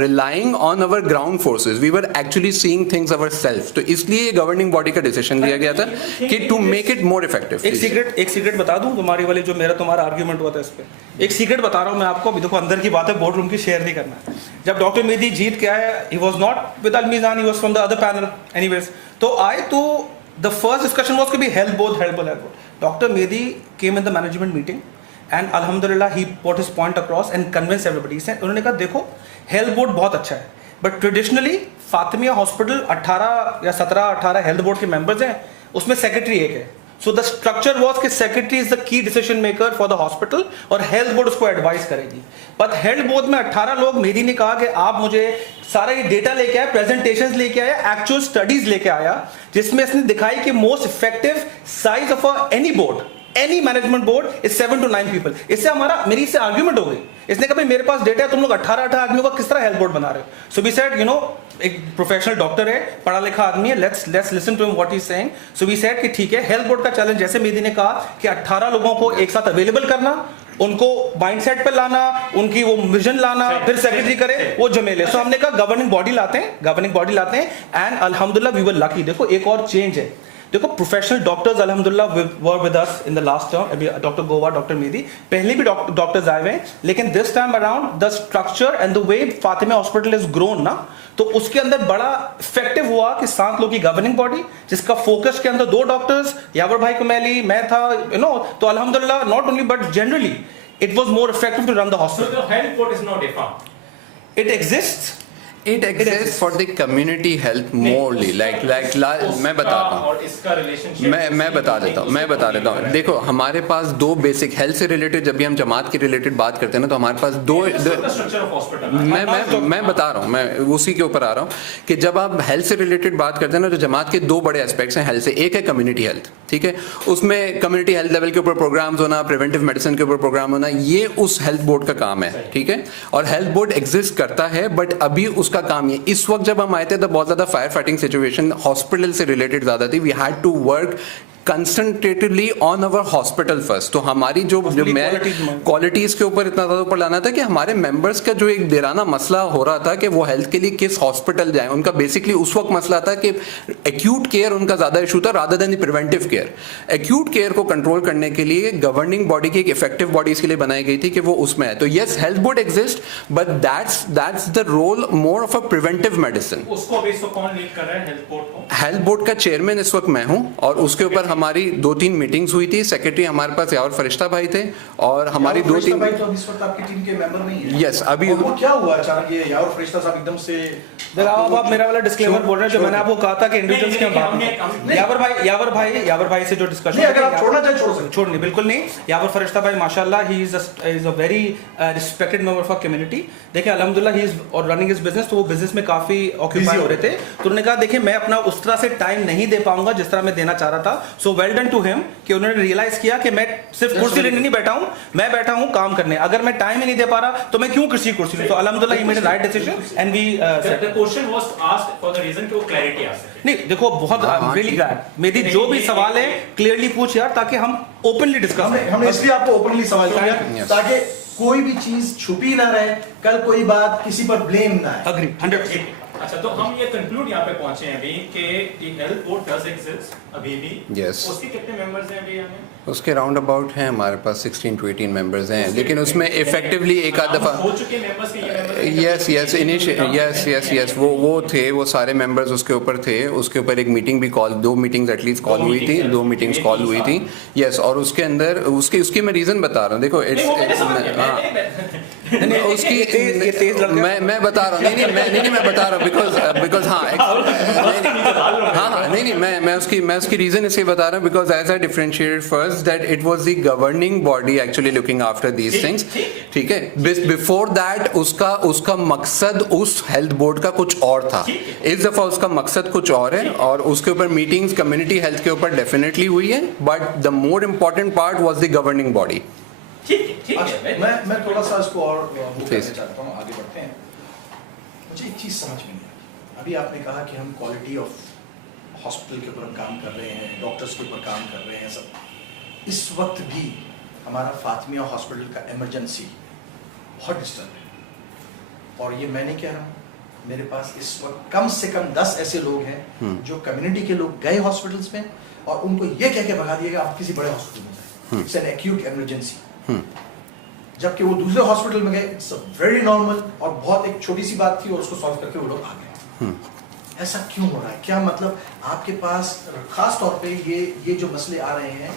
relying on our ground forces, we were actually seeing things our self. तो इसलिए गवर्निंग बॉडी का डिसीजन लिया गया था कि to make it more effective. एक सीक्रेट बता दूं तुम्हारी वाली जो तुम्हारा आर्ग्यूमेंट हुआ था इस पे, एक सीक्रेट बता रहा हूं मैं आपको, अभी देखो अंदर की बात है, बोर्ड रूम की शेयर नहीं करना। जब डॉक्टर मेदी जीत के आया, he was not with Almizan, he was from the other panel anyways, तो आए तो द फर्स्ट डिस्कशन वाज कि भी health board. Doctor Mehdi came in the management meeting and अल्हम्दुलिल्लाह he put his point across and convince everybody. उन्होंने कहा देखो health board बहुत अच्छा है, बट ट्रेडिशनली फातिमिया हॉस्पिटल 18 या 17-18 हेल्थ बोर्ड के मेंबर्स हैं, उसमें सेक्रेटरी एक है, सो द स्ट्रक्चर वॉज कि secretary is the key decision maker for the hospital और हेल्थ बोर्ड उसको एडवाइस करेगी। बट हेल्थ बोर्ड में 18 लोग, मेरी ने कहा कि आप मुझे सारा ये डेटा लेके आए, प्रेजेंटेशंस लेके आया, एक्चुअल स्टडीज लेके आया, जिसमें इसने दिखाई कि most effective size of any board, any management board is 7 to 9 people. इससे मेरी इससे आर्ग्यूमेंट हो गई। इसने कहा भाई मेरे पास डेटा है, तुम लोग 18 आदमियों का किस तरह हेल्थ बोर्ड बना रहे हो? सो वी सेड एक प्रोफेशनल डॉक्टर है, पढ़ा लिखा आदमी है, let's listen to him what he is saying. So we said कि ठीक है, हेल्थ बोर्ड का चैलेंज जैसे मेदी ने कहा कि 18 लोगों को एक साथ अवेलेबल करना, उनको माइंडसेट पे लाना, उनकी वो विजन लाना, फिर सेक्रेटरी करे वो झमेले। सो हमने कहा गवर्निंग बॉडी लाते हैं एंड अल्हम्दुलिल्लाह वी वर लकी। देखो एक और चेंज है, देखो प्रोफेशनल डॉक्टर्स अल्हम्दुलिल्लाह were with us in the last term, अभी डॉक्टर गोवा, डॉक्टर मेदी, पहले भी डॉक्टर्स आए हुए हैं, लेकिन this time around the structure and the way Fatima hospital is grown ना, तो उसके अंदर बड़ा इफेक्टिव हुआ कि 7 लोगों की गवर्निंग बॉडी, जिसका फोकस के अंदर 2 डॉक्टर्स, यावर भाई कुमैली, मैं था, तो अल्हम्दुलिल्लाह not only but generally it was more effective to run the hospital. So the health board is not defunct. It exists. It exists for the community health morely, like मैं बता रहा हूँ, और इसका relationship मैं बता देता हूँ। देखो हमारे पास 2 बेसिक हेल्थ से रिलेटेड, जब भी हम जमात के रिलेटेड बात करते हैं ना, तो हमारे पास स्ट्रक्चर ऑफ हॉस्पिटल, मैं बता रहा हूँ, मैं उसी के ऊपर आ रहा हूँ कि जब आप हेल्थ से रिलेटेड बात करते हैं ना, तो जमात के 2 बड़े एस्पेक्ट्स हैं हेल्थ से। एक है कम्युनिटी हेल्थ, ठीक है, उसमें कम्युनिटी हेल्थ लेवल के ऊपर प्रोग्राम्स होना, प्रिवेंटिव मेडिसिन के ऊपर प्रोग्राम होना, ये उस हेल्थ बोर्ड का काम है, ठीक है। और हेल्थ बोर्ड एग्जिस्ट करता है, बट अभी उसका काम ये, इस वक्त जब हम आए थे तो बहुत ज्यादा फायर फाइटिंग सिचुएशन हॉस्पिटल से रिलेटेड ज्यादा थी। We had to work concentratedly on our hospital first. तो हमारी जो क्वालिटीज के ऊपर इतना ज्यादा ऊपर लाना था कि हमारे मेंबर्स का जो एक देराना मसला हो रहा था कि वो हेल्थ के लिए किस हॉस्पिटल जाएं, उनका बेसिकली उस वक्त मसला था कि एक्यूट केयर उनका ज्यादा इशू था rather than preventive care. Acute care को कंट्रोल करने के लिए गवर्निंग बॉडी की एक इफेक्टिव बॉडी इसके लिए बनाई गई थी कि वो उसमें है। तो yes, health board exist, but that's the role more of a preventive medicine. उसको भी इसको कौन लीड कर रहा है हेल्थ बोर्ड को? हेल्थ बोर्ड का चेयरमैन इस वक्त मैं हूं, और उसके ऊपर हमारी 2-3 मीटिंग्स हुई थी। सेक्रेटरी हमारे पास यावर फरिश्ता भाई थे, और हमारी 2-3 भाई तो इस वक्त आपकी टीम के मेंबर नहीं है। यस, अभी वो क्या हुआ अचानक ये यावर फरिश्ता साहब एकदम से? देखो आप मेरा वाला डिस्क्लेमर बोल रहे हैं, जो मैंने आपको कहा था कि इंडिविजुअल्स के बात, यावर भाई से जो डिस्कशन, नहीं, अगर आप छोड़ना चाहें छोड़ सकते, छोड़नी बिल्कुल नहीं। यावर फरिश्ता भाई माशाल्लाह he is a very respected member of community. देखिए अल्हम्दुलिल्लाह ही इज और रनिंग हिज बिजनेस, तो वो बिजनेस में काफी ऑक्यूपाई हो रहे थे। तो उन्होंने कहा देखिए मैं अपना उस तरह से टाइम नहीं दे पाऊंगा जिस तरह मैं देना चाह रहा था। So well done to him कि उन्होंने रियलाइज किया कि मैं सिर्फ कुर्सी लेने नहीं बैठा हूं, मैं बैठा हूं काम करने। अगर मैं टाइम ही नहीं दे पा रहा तो मैं क्यों कुर्सी लूं? तो अल्हम्दुलिल्लाह he made the right decision and we the question was asked for the reason कि वो क्लैरिटी आ सके। नहीं देखो बहुत रियली ग्लैड, मेरी जो भी सवाल है क्लियरली पूछ यार, ताकि हम ओपनली डिस्कस करें। हमने इसलिए आपको ओपनली सवाल किया ताकि कोई भी चीज छुपी ना रहे, कल कोई बात किसी पर ब्लेम ना आए। अग्री 100%। अच्छा, तो हम ये कंक्लूड यहाँ पे पहुंचे हैं अभी कि हेल्थ बोर्ड डज एग्जिस्ट अभी भी। Yes. उसके कितने मेंबर्स हैं अभी यहाँ? उसके राउंड अबाउट हैं हमारे पास 16 to 18 मेंबर्स हैं, लेकिन उसमें इफेक्टिवली एक आध दफा हो चुके मेंबर्स के ये यस वो थे, वो सारे मेंबर्स उसके ऊपर थे। उसके ऊपर एक मीटिंग भी 2 मीटिंग्स एटलीस्ट कॉल हुई थी, 2 मीटिंग्स कॉल हुई थी। यस, और उसके अंदर उसकी मैं रीजन बता रहा हूँ। देखो मैं बता रहा हूँ, नहीं मैं बता रहा हूँ बिकॉज मैं उसकी रीजन इसलिए बता रहा हूँ because as I differentiated first that it was the governing body actually looking after these things, ठीक है। बिफोर दैट उसका मकसद उस हेल्थ बोर्ड का कुछ और था, इस दफा उसका मकसद कुछ और है, और उसके ऊपर मीटिंग्स कम्युनिटी हेल्थ के ऊपर डेफिनेटली हुई है, but the more important part was the governing body. ठीक है। मैं थोड़ा सा इसको और चाहता हूँ, आगे बढ़ते हैं। मुझे एक चीज समझ में नहीं आई। अभी आपने कहा कि हम क्वालिटी ऑफ हॉस्पिटल के ऊपर काम कर रहे हैं, डॉक्टर्स के ऊपर काम कर रहे हैं सब। इस वक्त भी हमारा फातिमिया हॉस्पिटल का इमरजेंसी बहुत डिस्टर्ब है, और ये मैं नहीं कह रहा हूँ, मेरे पास इस वक्त कम से कम 10 ऐसे लोग हैं जो कम्युनिटी के लोग गए हॉस्पिटल्स में और उनको ये कह के भगा दिया कि आप किसी बड़े हॉस्पिटल में जाए, इट्स एन एक्यूट इमरजेंसी। जबकि वो दूसरे हॉस्पिटल में गए, इट्स वेरी नॉर्मल और बहुत एक छोटी सी बात थी और उसको सॉल्व करके वो लोग आ गए। ऐसा क्यों हो रहा है? क्या मतलब आपके पास खास तौर पे ये जो मसले आ रहे हैं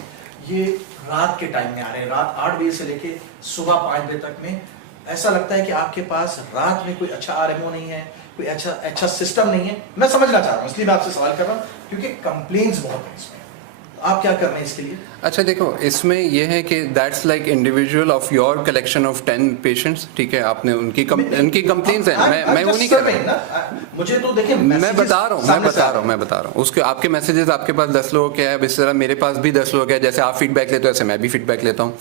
ये रात के टाइम में आ रहे हैं, रात 8 बजे से लेके सुबह 5 बजे तक में। ऐसा लगता है कि आपके पास रात में कोई अच्छा आरएमओ नहीं है, कोई अच्छा सिस्टम नहीं है। मैं समझना चाह रहा हूँ, इसलिए मैं आपसे सवाल कर रहा हूँ क्योंकि कंप्लेंट्स बहुत हैं इसमें। आप क्या कर रहे हैं इसके लिए? अच्छा देखो, इसमें यह है कि that's like individual of your collection of 10 patients, ठीक है, आपने उनकी कंप्लेंट्स हैं, मैं वो नहीं कर रहा। मुझे तो देखिए मैं बता रहा हूँ उसके आपके मैसेजेस आपके पास 10 लोगों के हैं, इस तरह मेरे पास भी 10 लोग हैं, जैसे आप फीडबैक लेते हो ऐसे मैं भी फीडबैक लेता हूँ।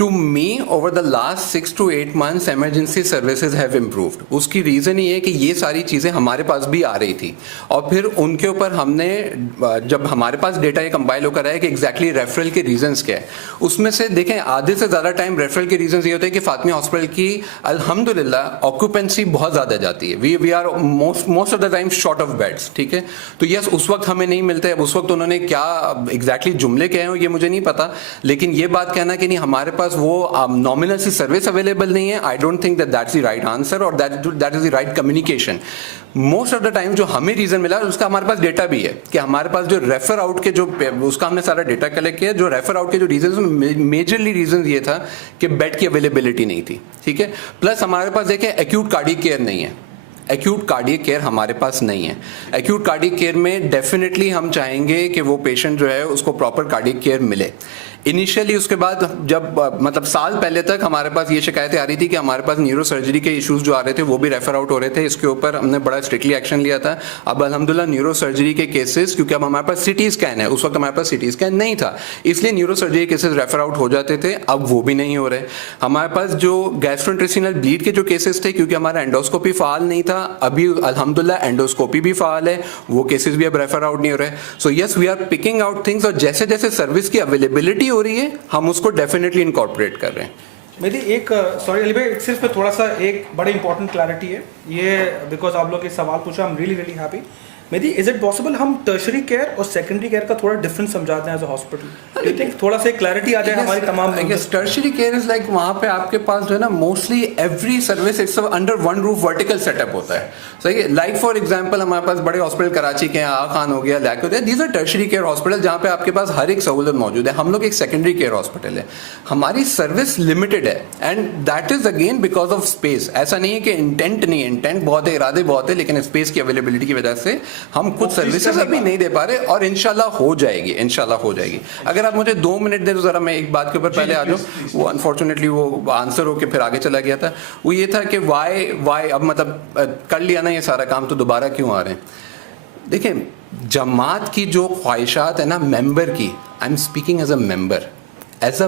To me, over the last 6 to 8 months, emergency services have improved. उसकी रीज़न ये है कि ये सारी चीज़ें हमारे पास भी आ रही थी और फिर उनके ऊपर हमने, जब हमारे पास डेटा ये कंपाइल होकर आया कि एग्जैक्टली रेफरल के रीजंस क्या है, उसमें से देखें आधे से ज़्यादा टाइम रेफरल के रीजंस ये होते हैं कि फातिमा हॉस्पिटल की अल्हम्दुलिल्लाह ऑक्यूपेंसी बहुत ज़्यादा जाती है, we are most of the time short of beds, ठीक है। तो यस, उस वक्त हमें नहीं मिलते, अब उस वक्त उन्होंने क्या एग्जैक्टली जुमले कहे हो ये मुझे नहीं पता, लेकिन ये बात कहना कि नहीं हमारे पास वो नॉमिनल सी सर्विस अवेलेबल नहीं है, I don't think that's the right answer और that is the right communication. Most of the time जो हमें रीजन मिला उसका हमारे पास डेटा भी है कि हमारे पास जो रेफर आउट के जो उसका हमने सारा डेटा कलेक्ट किया, जो रेफर आउट के जो रीजन मेजरली रीजन ये था कि बेड की अवेलेबिलिटी नहीं थी, ठीक है। प्लस हमारे पास देखें एक्यूट कार्डियक केयर नहीं है, एक्यूट कार्डियक केयर हमारे पास नहीं है। एक्यूट कार्डियक केयर में डेफिनेटली हम चाहेंगे कि वो पेशेंट जो है उसको प्रॉपर कार्डियक केयर मिले। इनिशियली उसके बाद जब मतलब साल पहले तक हमारे पास ये शिकायतें आ रही थी कि हमारे पास न्यूरो सर्जरी के इश्यूज जो आ रहे थे वो भी रेफर आउट हो रहे थे, इसके ऊपर हमने बड़ा स्ट्रिक्टली एक्शन लिया था। अब अल्हम्दुलिल्लाह न्यूरो सर्जरी के केसेस, क्योंकि अब हमारे पास सिटी स्कैन है, उस वक्त हमारे पास सिटी स्कैन नहीं था, इसलिए neuro surgery cases refer out हो जाते थे, अब वो भी नहीं हो रहे। हमारे पास जो गैस्ट्रोइंटेस्टाइनल ब्लीड के जो केसेस थे, क्योंकि हमारा एंडोस्कोपी फाल नहीं था, अभी अल्हम्दुलिल्लाह एंडोस्कोपी भी फाल है, वो केसेस भी अब रेफर आउट नहीं हो रहे। So yes, we are picking out things और जैसे जैसे सर्विस की अवेलेबिलिटी हो रही है हम उसको डेफिनेटली इनकॉर्पोरेट कर रहे हैं। मेरी एक सॉरी अली भाई, सिर्फ थोड़ा सा एक बड़ी इंपॉर्टेंट क्लैरिटी है ये, बिकॉज आप लोग ये सवाल पूछा, I am really really happy. मेरी इज इट पॉसिबल हम टर्शरी केयर और सेकेंडरी केयर का थोड़ा डिफरेंस समझाते हैं as a hospital, you think थोड़ा सा क्लैरिटी आ जाए हमारी तमाम। टर्शरी केयर इज लाइक वहाँ पे आपके पास जो है ना mostly every service it's under one roof vertical setup होता है, सही है। लाइक फॉर एग्जांपल हमारे पास बड़े हॉस्पिटल कराची के आ खान हो गया, लैक हो गया, these are tertiary care hospital जहाँ पे आपके पास हर एक सहूलत मौजूद है। हम लोग एक सेकेंडरी केयर हॉस्पिटल है, हमारी सर्विस लिमिटेड है and that is again because of space. ऐसा नहीं है कि इंटेंट नहीं है, इंटेंट बहुत है, इरादे बहुत है, लेकिन स्पेस की अवेलेबिलिटी की वजह से हम कुछ सर्विस अभी नहीं दे पा रहे और इंशाल्लाह हो जाएगी, इंशाल्लाह हो जाएगी। अगर आप मुझे 2 मिनट दे दो जरा, मैं एक बात के ऊपर पहले आ जाऊं। वो अनफॉर्चुनेटली वो आंसर होके फिर आगे चला गया था, वो ये था कि वाई अब मतलब कर लिया ना ये सारा काम तो दोबारा क्यों आ रहे हैं। देखिए जमात की जो ख्वाहिशात है ना मेंबर की, I am speaking as a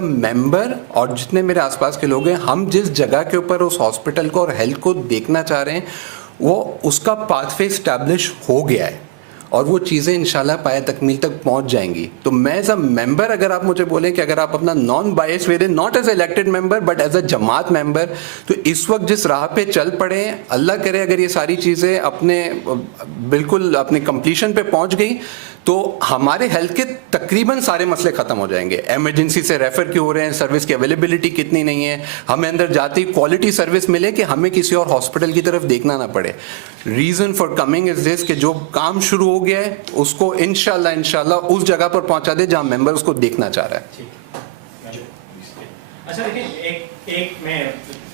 member और जितने मेरे आसपास के लोग हैं, हम जिस जगह के ऊपर उस हॉस्पिटल को और हेल्थ को देखना चाह रहे हैं वो उसका पाथवे स्टैब्लिश हो गया है और वो चीज़ें इंशाल्लाह पाया तकमील तक पहुंच जाएंगी। तो मैं एज अ मेंबर, अगर आप मुझे बोलें कि अगर आप अपना नॉन बायस वे दें, not as elected member but as a जमात मेंबर, तो इस वक्त जिस राह पे चल पड़े, अल्लाह करे अगर ये सारी चीज़ें अपने बिल्कुल अपने कंप्लीशन पे पहुंच गई तो हमारे हेल्थ के तकरीबन सारे मसले ख़त्म हो जाएंगे। एमरजेंसी से रेफ़र क्यों हो रहे हैं, सर्विस की अवेलेबिलिटी कितनी नहीं है, हमें अंदर जाते ही क्वालिटी सर्विस मिले कि हमें किसी और हॉस्पिटल की तरफ देखना ना पड़े। Reason for coming is this कि जो काम शुरू हो गया है उसको इंशाल्लाह उस जगह पर पहुंचा दे जहां मेंबर उसको देखना चाह रहा है। अच्छा देखिए, एक मैं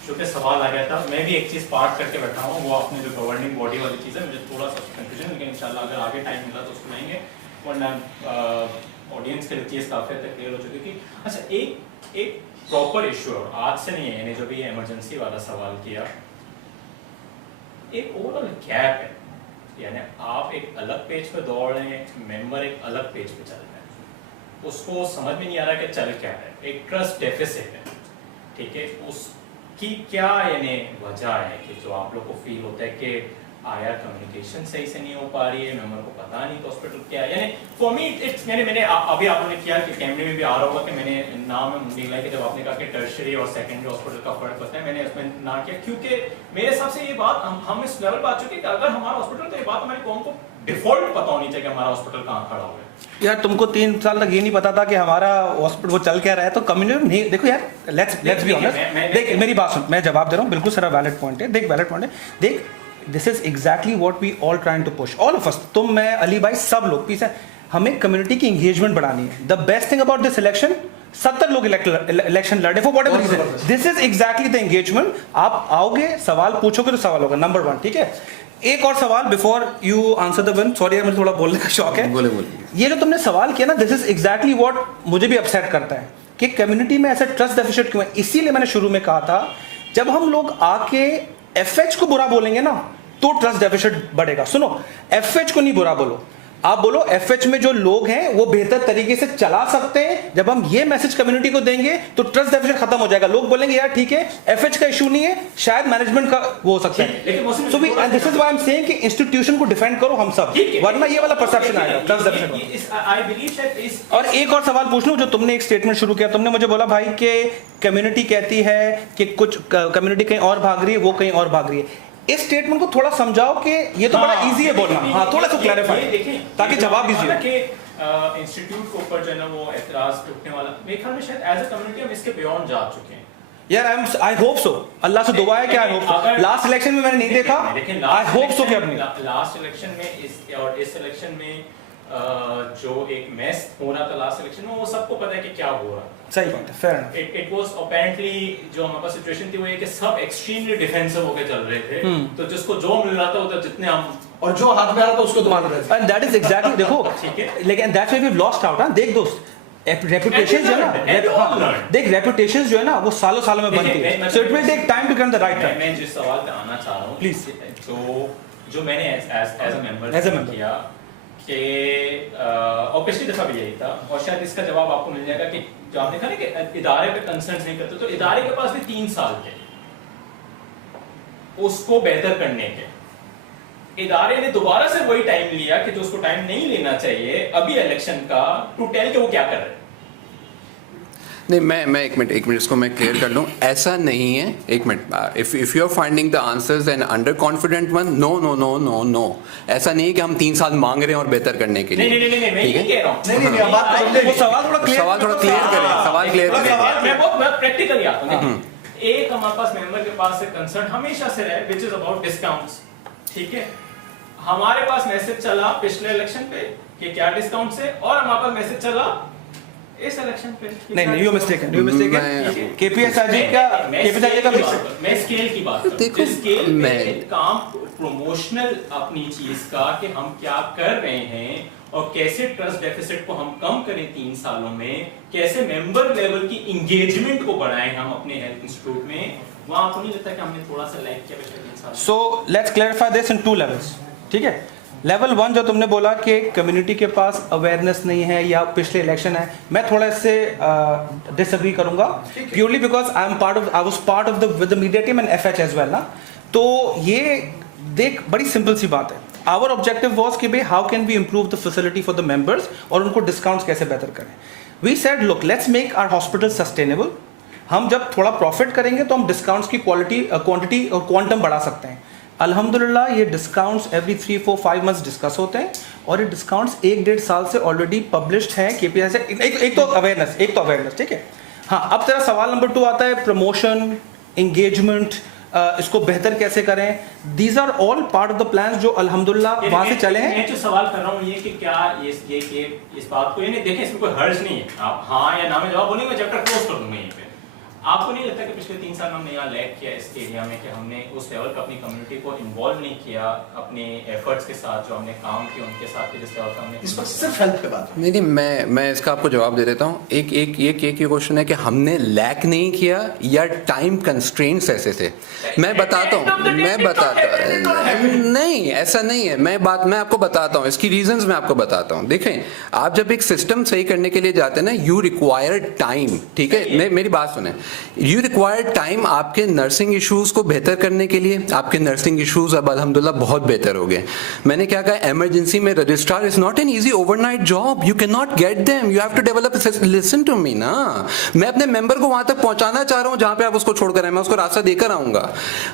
चूंकि सवाल आ गया था, मैं भी एक चीज़ पार्ट करके बैठा हूँ, वो आपने जो गवर्निंग बॉडी वाली चीज़ है, मुझे थोड़ा सा कंफ्यूजन, लेकिन इंशाल्लाह अगर आगे टाइम मिला तो उसको लेंगे, वरना ऑडियंस के लिए चीज़ काफ़ी हद तक क्लियर हो चुकी थी। अच्छा एक प्रॉपर इशू और आज से नहीं है, यानी जो भी इमरजेंसी वाला सवाल किया, एक ओवरऑल गैप है, यानी आप एक अलग पेज पे दौड़ रहे हैं, मेंबर एक अलग पेज पे चल रहे हैं, उसको समझ में नहीं आ रहा कि चल क्या है, एक ट्रस्ट डेफिसिट है, ठीक है। उसकी क्या यानी वजह है कि जो आप लोग को फील होता है कि आया कम्युनिकेशन सही से नहीं हो पा रही है, मेंबर को पता नहीं तो हॉस्पिटल क्या है, यानी फॉर मी इट्स मैंने अभी आप लोगों ने किया कि कैमरे में भी आ रहा होगा कि मैंने नाम में मुंडी लाई कि जब आपने कहा कि टर्शरी और सेकेंडरी हॉस्पिटल का फर्क होता है, मैंने इसमें ना किया, क्योंकि मेरे हिसाब से ये बात हम इस लेवल पर आ चुके हैं कि अगर हमारा हॉस्पिटल, तो ये बात हमारी कौम को डिफॉल्ट पता होनी चाहिए कि हमारा हॉस्पिटल कहाँ खड़ा हुआ है। यार तुमको 3 साल तक ये नहीं पता था कि हमारा हॉस्पिटल वो चल क्या रहा है, तो कम्युनिटी नहीं, देखो यार लेट्स बी ऑनेस्ट, देख मेरी बात सुन, मैं जवाब दे रहा हूँ, बिल्कुल सारा वैलिड पॉइंट है, देख वैलिड पॉइंट है, देख this is exactly what we all trying to push, all of us, तुम, मैं, अली भाई, सब लोग पीछे, हमें कम्युनिटी की एंगेजमेंट बढ़ानी है। The best thing about this election, 70 लोग इलेक्शन लड़े for whatever reason, this is exactly the engagement. आप आओगे, सवाल पूछोगे तो सवाल होगा, नंबर 1, ठीक है। एक और सवाल before you answer the one, sorry मुझे थोड़ा बोलने का शौक है। बोले बोले। ये जो तुमने सवाल किया ना, दिस इज एग्जैक्टली व्हाट मुझे भी अपसेट करता है कि कम्युनिटी में ऐसा ट्रस्ट डेफिसिट क्यों है। इसीलिए मैंने शुरू में कहा था, जब हम लोग आके एफएच को बुरा बोलेंगे ना तो ट्रस्ट डेफिसिट बढ़ेगा। सुनो, एफएच को नहीं बुरा बोलो, आप बोलो एफएच में जो लोग हैं वो बेहतर तरीके से चला सकते हैं। जब हम ये मैसेज कम्युनिटी को देंगे तो ट्रस्ट डेफिसिट खत्म हो जाएगा। लोग बोलेंगे यार ठीक है, एफएच का इशू नहीं है, शायद मैनेजमेंट का वो हो सकता है। So we and this is why I am saying कि इंस्टीट्यूशन को डिफेंड करो हम सब, वरना ये वाला परसेप्शन आएगा trust deficit. I believe that is. और एक और सवाल पूछ लूं, जो तुमने एक स्टेटमेंट शुरू किया, तुमने मुझे बोला भाई कि कम्युनिटी कहती है कि कुछ कम्युनिटी कहीं और भाग रही है, वो कहीं और भाग रही है। इस स्टेटमेंट को थोड़ा समझाओ कि ये तो बड़ा इजी है बोलना, हाँ थोड़ा सा क्लैरिफाई ताकि जवाब इजी हो। इंस्टीट्यूट के ऊपर जो है ना वो एतराज उठने वाला, मेरे ख्याल में शायद एज अ कम्युनिटी हम इसके बियॉन्ड जा चुके हैं यार। आई होप सो, अल्लाह से दुआ है कि I hope so. Last election में मैंने नहीं देखा, आई होप सो कि अब नहीं। लास्ट इलेक्शन में और इस इलेक्शन में जो एक मैस हो रहा था लास्ट इलेक्शन में, वो सबको पता है कि क्या हो रहा था। सही बात है, fair enough. It was apparently जो हमारे पास सिचुएशन थी वो ये कि सब एक्सट्रीमली डिफेंसिव होके चल रहे थे, तो जिसको जो मिल रहा था उधर जितने हम, और जो हाथ में आ रहा था उसको मार रहे थे। एंड दैट इज एग्जैक्टली, देखो ठीक है, लेकिन that's why we have lost out. हां देख दोस्त, रेपुटेशन जो है ना, देख रेपुटेशन जो है ना वो सालों सालों में बनती है, so it will take time to get the right time. मैं जिस सवाल पे आना चाह रहा हूं प्लीज, तो जो मैंने एज अ मेंबर किया कि और पिछली दफा भी यही था, और शायद इसका जवाब आपको मिल जाएगा कि जो आपने कहा ना कि इदारे पे कंसर्न नहीं करते, तो इदारे के पास भी 3 साल थे उसको बेहतर करने के। इदारे ने दोबारा से वही टाइम लिया कि जो उसको टाइम नहीं लेना चाहिए अभी इलेक्शन का, टू टेल कि वो क्या कर रहे हैं। नहीं, मैं एक मिनट इसको मैं क्लियर कर लूँ। ऐसा नहीं है, एक minute, if you are finding the answers and under confident one, no no no no no, ऐसा नहीं है कि हम 3 साल मांग रहे हैं और बेहतर करने के लिए। नहीं, मैं ये कह रहा हूं। नहीं, बात वो सवाल थोड़ा क्लियर करें, सवाल क्लियर करें। मैं बहुत प्रैक्टिकली आता हूं। एक हमारे पास मेंबर के पास से कंसर्न हमेशा से रहा है व्हिच इज अबाउट डिस्काउंट्स, ठीक है। हमारे पास मैसेज चला पिछले इलेक्शन पे कि क्या डिस्काउंट्स है, और हमारे पास मैसेज चला इस इलेक्शन पे। नहीं, यू मिस्टेकन, केपीएसआरजी का, केपीएसआरजी का मैं स्केल की बात कर रहा हूं। स्केल में काम प्रमोशनल अपनी चीज का कि हम क्या कर रहे हैं और कैसे ट्रस्ट डेफिसिट को हम कम करें 3 सालों में, कैसे मेंबर लेवल की एंगेजमेंट को बढ़ाएं हम अपने हेल्थ इंस्टीट्यूट में, वहां आपको नहीं लगता कि हमने थोड़ा सा लैग किया पिछले 3 साल? So let's clarify this in 2 levels, ठीक है। लेवल 1 जो तुमने बोला कि कम्युनिटी के पास अवेयरनेस नहीं है या पिछले इलेक्शन है, मैं थोड़ा इससे डिसएग्री करूंगा, purely because I was part of the media team and FH as well ना। तो ये देख बड़ी सिंपल सी बात है, आवर ऑब्जेक्टिव वाज कि भाई how can we improve the facility for the members और उनको डिस्काउंट्स कैसे बेहतर करें। We said look let's make our hospital sustainable. हम जब थोड़ा प्रॉफिट करेंगे तो हम डिस्काउंट्स की क्वांटिटी और क्वांटम बढ़ा सकते हैं। अल्हम्दुलिल्लाह ये डिस्काउंट्स एवरी 3, 4, 5 मंथ्स डिस्कस होते हैं, और ये डिस्काउंट्स 1-1.5 साल से ऑलरेडी पब्लिश्ड हैं केपीआई से। एक तो अवेयरनेस, ठीक है। हाँ, अब तेरा सवाल नंबर 2 आता है प्रमोशन, एंगेजमेंट, इसको बेहतर कैसे करें। These are all part of the plan जो अल्हम्दुलिल्लाह वहां से चले हैं। मैं जो सवाल कर रहा हूँ ये कि क्या इस बात को, ये देखें इसमें कोई हर्ज नहीं है, आप हाँ या ना में जवाब बोलेंगे, चैप्टर क्लोज कर दूंगा यहीं पे। आपको नहीं लगता कि पिछले 3 साल हमने यहाँ लैग किया इस एरिया में कि हमने उस लेवल पर अपनी कम्युनिटी को इन्वॉल्व नहीं किया अपने एफर्ट्स के साथ, जो हमने काम किए उनके साथ, जिस लेवल पर हमने इस पर सिर्फ हेल्थ पे बात। नहीं, मैं इसका आपको जवाब दे देता हूँ। एक क्वेश्चन है कि हमने लैक नहीं किया या टाइम कंस्ट्रेंट्स ऐसे थे। मैं बताता हूँ नहीं, ऐसा नहीं है। मैं आपको बताता हूँ, इसकी रीजंस मैं आपको बताता हूँ। देखें, आप जब एक सिस्टम सही करने के लिए जाते हैं ना, यू रिक्वायर टाइम, ठीक है। मेरी बात सुने, यू रिक्वायर टाइम आपके नर्सिंग इश्यूज को बेहतर करने के लिए। आपके नर्सिंग इश्यूज अब अल्हम्दुलिल्लाह बहुत बेहतर हो गए। मैंने क्या कहा, इमरजेंसी में registrar is not an easy overnight job, you can not get them, you have to develop. Listen to me ना, मैं अपने मेंबर को वहां तक पहुंचाना चाह रहा हूं जहां पे आप उसको छोड़कर आए, मैं उसको रास्ता देकर आऊंगा।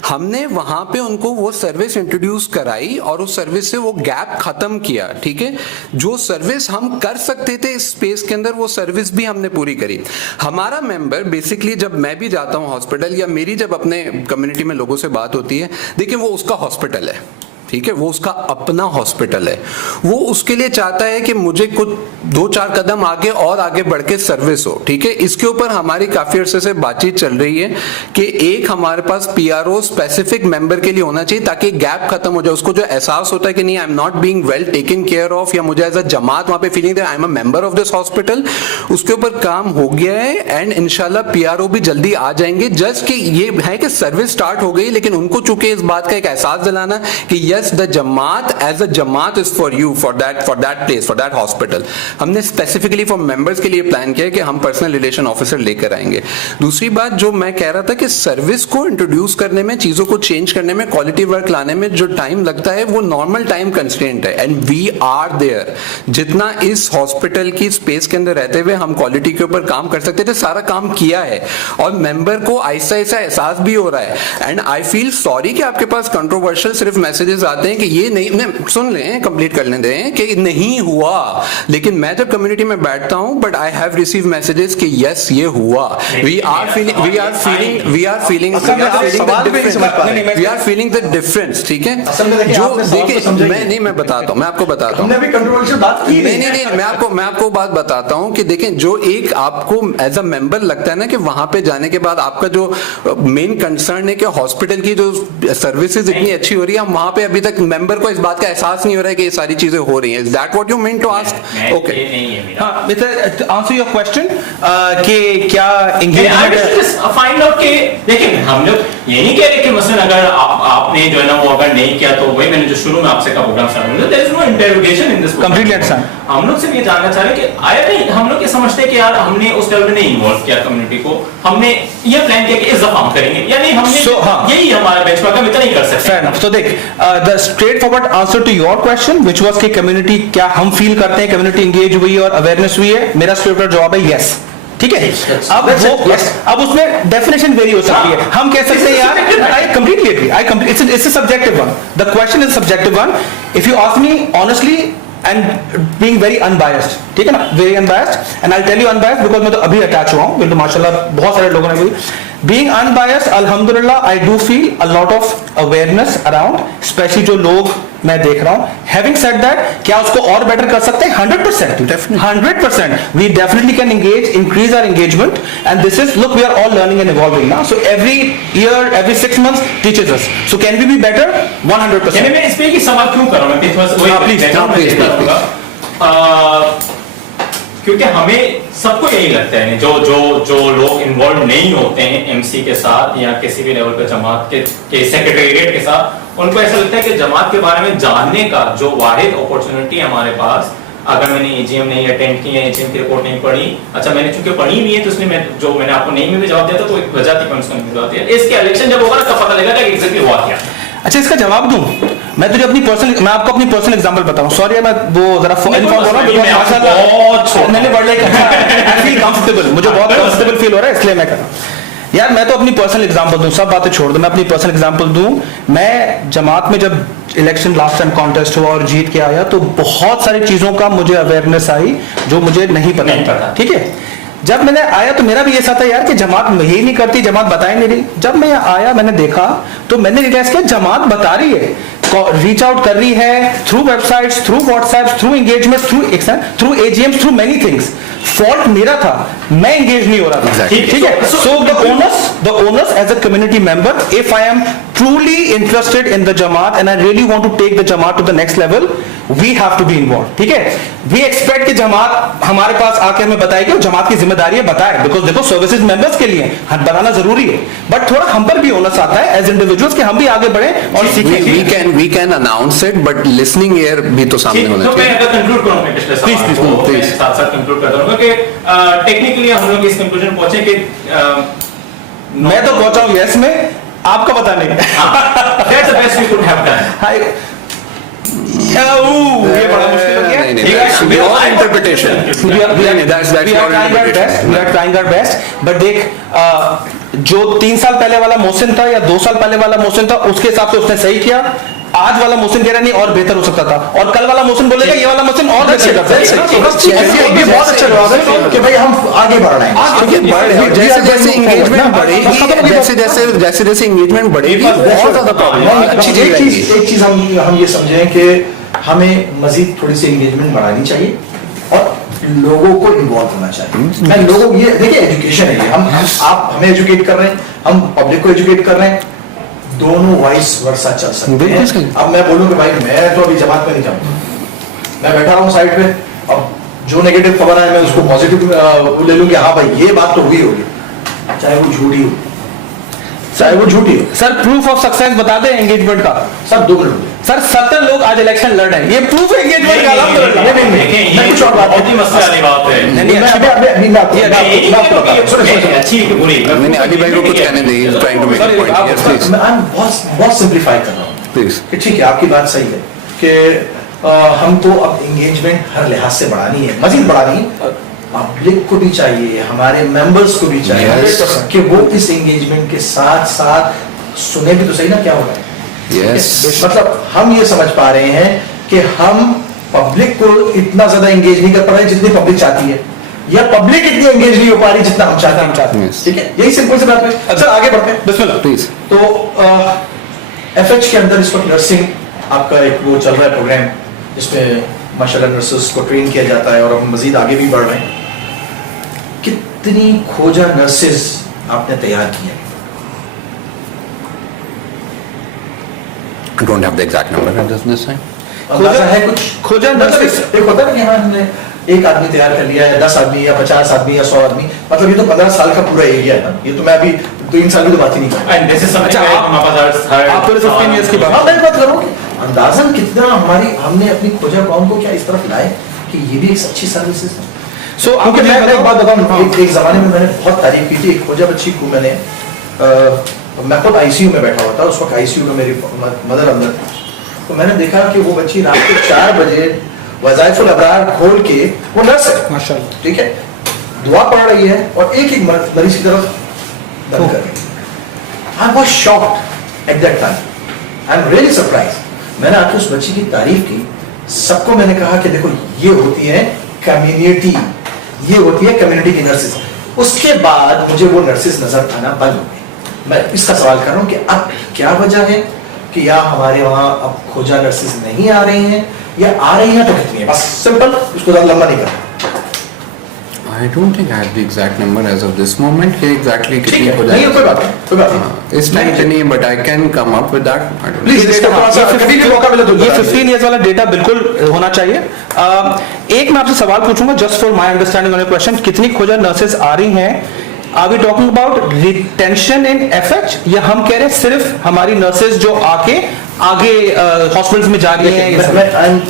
हमने वहां पे उनको वो सर्विस इंट्रोड्यूस कराई और उस सर्विस से वो गैप खत्म किया, ठीक है। जो सर्विस हम कर सकते थे इस स्पेस के अंदर, वो सर्विस भी हमने पूरी करी। हमारा मेंबर बेसिकली, जब मैं भी जाता हूं हॉस्पिटल या मेरी जब अपने कम्युनिटी में लोगों से बात होती है, देखिए वो उसका हॉस्पिटल है, ठीक है, वो उसका अपना हॉस्पिटल है, वो उसके लिए चाहता है कि मुझे कुछ 2-4 कदम आगे और आगे बढ़ के सर्विस हो, ठीक है। इसके ऊपर हमारी काफी अरसे से बातचीत चल रही है कि एक हमारे पास पीआरओ स्पेसिफिक मेंबर के लिए होना चाहिए ताकि गैप खत्म हो जाए, उसको जो एहसास होता है कि नहीं आई am not being well taken care of, या मुझे एज अ जमात वहां पे feeling I am a member of this hospital, उसके ऊपर काम हो गया है एंड इंशाल्लाह पीआरओ भी जल्दी आ जाएंगे। जस्ट कि ये है कि सर्विस स्टार्ट हो गई, लेकिन उनको चूंकि इस बात का एक एहसास दिलाना कि यस द जमात एज अ जमात is for you, for that place, for that hospital. हमने स्पेसिफिकली फॉर मेंबर्स के लिए प्लान किया कि हम पर्सनल रिलेशन ऑफिसर लेकर आएंगे। दूसरी बात जो मैं कह रहा था कि सर्विस को इंट्रोड्यूस करने में, चीजों को चेंज करने में, क्वालिटी वर्क लाने में जो टाइम लगता है वो नॉर्मल टाइम कंस्ट्रेंट है एंड वी आर देयर। जितना इस हॉस्पिटल की स्पेस के अंदर रहते हुए हम क्वालिटी के ऊपर काम कर सकते थे, सारा काम किया है और मेंबर को ऐसा एहसास भी हो रहा है। एंड आई फील सॉरी कि आपके पास कंट्रोवर्शियल सिर्फ मैसेजेस आते हैं कि ये नहीं, सुन लें, कंप्लीट करने दें कि नहीं हुआ, लेकिन मैं जब कम्युनिटी में बैठता हूं but I have receive messages कि यस ये हुआ, we are feeling the difference, ठीक है। जो देखिए मैं बताता हूं, मैं आपको बताता हूं, नहीं, मैं आपको बात बताता हूं कि देखें, जो एक आपको एज अ मेंबर लगता है ना कि वहां पे जाने के बाद आपका जो मेन कंसर्न है कि हॉस्पिटल की जो सर्विसेज इतनी अच्छी हो रही है, वहां पे अभी तक मेंबर को इस बात का एहसास नहीं हो रहा है कि ये सारी चीजें हो रही हैं। Is that what you mean to ask? Okay, हाँ, मिस्टर आंसर योर क्वेश्चन कि क्या एंगेजमेंट फाइंड आउट के देखिए, हम लोग ये नहीं कह रहे कि मसलन अगर आपने जो है ना वो अगर नहीं किया तो वही मैंने जो शुरू में आपसे कहा प्रोग्राम स्टार्ट हुआ, there is no interrogation in this. Completely understand. हम लोग सिर्फ ये जानना चाह रहे हैं कि आया नहीं, हम लोग ये समझते हैं कि यार हमने उस लेवल में नहीं इन्वॉल्व किया कम्युनिटी को, हमने ये प्लान किया कि इस दफा हम करेंगे, यानी हमने यही हमारा बेंचमार्क, हम इतना ही कर सकते हैं। तो देख, the straight forward answer to your question which was कि कम्युनिटी, क्या हम फील करते हैं कम्युनिटी एंगेज हुई है और अवेयरनेस हुई है, मेरा स्ट्रेट फॉरवर्ड जवाब है यस, ठीक है। अब उसमें डेफिनेशन वेरी हो सकती है, हम कह सकते हैं यार I completely agree, it's a subjective one, the question is subjective one. If you ask me honestly and being very unbiased, ठीक है ना, very unbiased, and I tell you unbiased because मैं तो अभी अटैच हुआ हूं, तो माशाल्लाह बहुत सारे लोगों ने भी बीइंग अनबायस्ड, अल्हम्दुलिल्लाह I do feel a lot of awareness around, specially जो लोग मैं देख रहा हूं। हैविंग सेड दैट, क्या उसको और बेटर कर सकते हैं? 100%, we definitely can engage, increase our engagement, and this is, look, we are all learning and evolving now, so every year, every 6 months teaches us, so can we be better? 100%. मैं इस पे की सवाल क्यों कर रहा हूं, मैं प्लीज, क्योंकि हमें सबको यही लगता है, जो लोग इन्वॉल्व नहीं होते हैं एमसी के साथ या किसी भी लेवल पे जमात के सेक्रेटेरिएट के साथ, उनको ऐसा लगता है कि जमात के बारे में जानने का जो वाहिद अपॉर्चुनिटी हमारे पास, अगर मैंने एजीएम नहीं अटेंड की है, एजीएम की रिपोर्ट नहीं पढ़ी, अच्छा मैंने चूंकि पढ़ी नहीं है तो इसलिए मैंने आपको नहीं में भी जवाब दिया था, तो एक वजह थी कौन सी बात है, इसके इलेक्शन जब होगा तब पता लगेगा कि एग्जैक्टली हुआ क्या। अच्छा, इसका जवाब दूं मैं तुझे मैं आपको अपनी पर्सनल एग्जांपल बताऊं, सॉरी मैं वो जरा इन्फॉर्म हो रहा हूं बिकॉज़ माशाल्लाह मैंने बढ़ लाइक आई फील कंफर्टेबल, मुझे बहुत कंफर्टेबल फील हो रहा है, इसलिए मैं कर रहा हूं। यार मैं तो अपनी पर्सनल एग्जांपल दूं, सब बातें छोड़ दो, मैं अपनी पर्सनल एग्जांपल दूं। मैं जमात में जब इलेक्शन लास्ट टाइम कॉन्टेस्ट हुआ और जीत के आया तो बहुत सारी चीजों का मुझे अवेयरनेस आई जो मुझे नहीं पता था, ठीक है। जब मैंने आया तो मेरा भी ऐसा था यार कि जमात यही नहीं करती, जमात बता ही नहीं रही। जब मैं आया मैंने देखा तो मैंने रियलाइज किया जमात बता रही है, रीच आउट कर रही है through websites, through WhatsApp, through engagement, through AGMs, through many things. Fault मेरा था, मैं एंगेज नहीं हो रहा था, ठीक है। So the owners as a community member, if I am truly interested in the Jamaat and I really want to take the Jamaat to the next level, we have to be involved, ठीक है। we expect कि जमात हमारे पास आके हमें बताए कि जमात की जिम्मेदारी है, बताए, बिकॉज देखो सर्विसेज मेंबर्स के लिए बताना जरूरी है, बट थोड़ा हम पर भी ओनस आता है एज इंडिविजुअल्स कि हम भी आगे बढ़े और सीखें। we can announce it but listening ear भी तो सामने होना चाहिए। तो मैं अगर कंक्लूड करूं अपने पिछले सवाल को, मैं साथ-साथ कंक्लूड करता हूं कि टेक्निकली हम लोग इस कंक्लूजन पहुंचे कि मैं तो पहुंचा हूं यस में, आपका पता नहीं। That's the best we could have done. ये बड़ा मुश्किल हो गया। We are trying our best, but देख जो 3 साल पहले वाला मोहसिन था या 2 साल पहले वाला मोहसिन था उसके हिसाब से उसने सही किया, आज वाला मोहसिन कह रहा नहीं और बेहतर हो सकता था, और कल वाला मोहसिन बोलेगा ये वाला मोहसिन और बेहतर कर सकता है। ये बहुत अच्छा जवाब है कि भाई हम आगे बढ़ रहे हैं। जैसे जैसे इंगेजमेंट बढ़ेगी, जैसे जैसे इंगेजमेंट बढ़ेगी बहुत ज्यादा प्रॉब्लम अच्छी चीज रहेगी। एक चीज हम ये समझें कि हमें मजीद थोड़ी सी एंगेजमेंट बढ़ानी चाहिए और लोगों को इन्वॉल्व होना चाहिए। मैं लोगों ये देखिए एजुकेशन है ये, आप हमें एजुकेट कर रहे हैं, हम पब्लिक को एजुकेट कर रहे हैं, दोनों वाइस वर्सा चल सकते हैं। अब मैं बोलूं कि भाई मैं तो अभी जमात में नहीं जाऊंगा, मैं बैठा रहा हूँ साइड पे, अब जो नेगेटिव खबर है मैं उसको पॉजिटिव ले लूं कि हाँ भाई ये बात तो हुई होगी, चाहे वो झूठी हो, चाहे वो झूठी हो। सर प्रूफ ऑफ सक्सेस बता दें एंगेजमेंट का। सर 2 मिनट सर 70 लोग आज इलेक्शन लड़ रहे हैं, ये प्रूफ है एंगेजमेंट का। मैं कुछ और बात बहुत ही मसले वाली बात है। मैंने अली भाई को कुछ कहने दी, is trying to make a point. Yes please. मैं बहुत सिंप्लीफाई कर रहा हूँ प्लीज। कि ठीक है आपकी बात सही है कि हमको अब एंगेजमेंट हर लिहाज से बढ़ानी है, मजीद बढ़ानी है। पब्लिक को भी चाहिए, हमारे मेंबर्स को भी चाहिए कि वो इस एंगेजमेंट के साथ साथ सुने भी तो सही ना क्या हो रहा है। यस मतलब हम ये समझ पा रहे हैं कि हम पब्लिक को इतना ज्यादा एंगेज नहीं कर पा रहे जितनी पब्लिक चाहती है, या पब्लिक इतनी एंगेज नहीं हो पा रही जितना हम चाहते हैं। Yes. ठीक है, यही सिंपल सी बात है। सर आगे बढ़ते हैं, बिस्मिल्लाह। प्लीज। तो एफएच के अंदर इस वक्त नर्सिंग आपका एक वो चल रहा है प्रोग्राम, जिसमें माशाल्लाह नर्सेस को ट्रेन किया जाता है और हम मजीद आगे भी बढ़ रहे हैं। कितनी खोजा नर्सेस आपने तैयार की है? I don't have the exact number at this time. अंदाजा है कुछ? खोजा मतलब nurses- एक होता है ना कि हाँ हमने एक आदमी तैयार कर लिया है, 10 आदमी या 50 आदमी या 100 आदमी, मतलब ये तो 15 साल का पूरा एरिया है ना, ये तो मैं अभी 3 साल की तो बात ही नहीं कर रहा। And this is something अच्छा, like आप- हमारे पास हर- आप पूरे 15 years की बात- हाँ मैं बात कर रहा हूँ कि अंदाजन कितना हमने अपनी खोजा कौम को क्या इस तरफ लाए कि ये भी एक अच्छी सर्विसेज है। सो क्योंकि मैं एक बात बताऊं, हाँ। एक जमाने में मैंने बहुत तारीफ की थी, एक खोजा बच्ची को मैंने मैं खुद आईसीयू में बैठा हुआ था, उस वक्त आईसीयू में मेरी मदर अंदर थी, तो मैंने देखा कि वो बच्ची रात को 4 बजे वज़ाइफुल अबरार खोल के, वो नर्स है माशाल्लाह, ठीक है, दुआ पढ़ रही है और एक एक मरीज की तरफ बंद कर रही है। I was shocked at that time, I am really surprised. मैंने आके उस बच्ची की तारीफ की, सबको मैंने कहा कि देखो ये होती है कम्युनिटी, ये होती है कम्युनिटी की नर्सेस। उसके बाद मुझे वो नर्सेस नजर आना बंद हो गई। मैं इसका सवाल कर रहा हूँ कि अब क्या वजह है कि या हमारे वहाँ अब खोजा नर्सेस नहीं आ रही हैं, या आ रही हैं तो कितनी है, बस सिंपल, उसको ज़्यादा लंबा नहीं करना। I don't think I have the exact number as of this moment. कि exactly ठीक कितनी है, हो नहीं जाएगी? कोई बात नहीं, कोई बात नहीं। हाँ, इस टाइम पे नहीं, but I can come up with that. I don't know. Please इसका थोड़ा सा कभी भी मौका मिले तो ये बता दीजिए। 15 इयर्स वाला डेटा बिल्कुल होना चाहिए। एक मैं आपसे सवाल पूछूंगा just for my understanding on your question, कितनी खोजा नर्सेस आ रही हैं? Are we talking about retention in FH, या हम कह रहे हैं सिर्फ हमारी नर्सेस जो आके आगे हॉस्पिटल्स में जा रही हैं?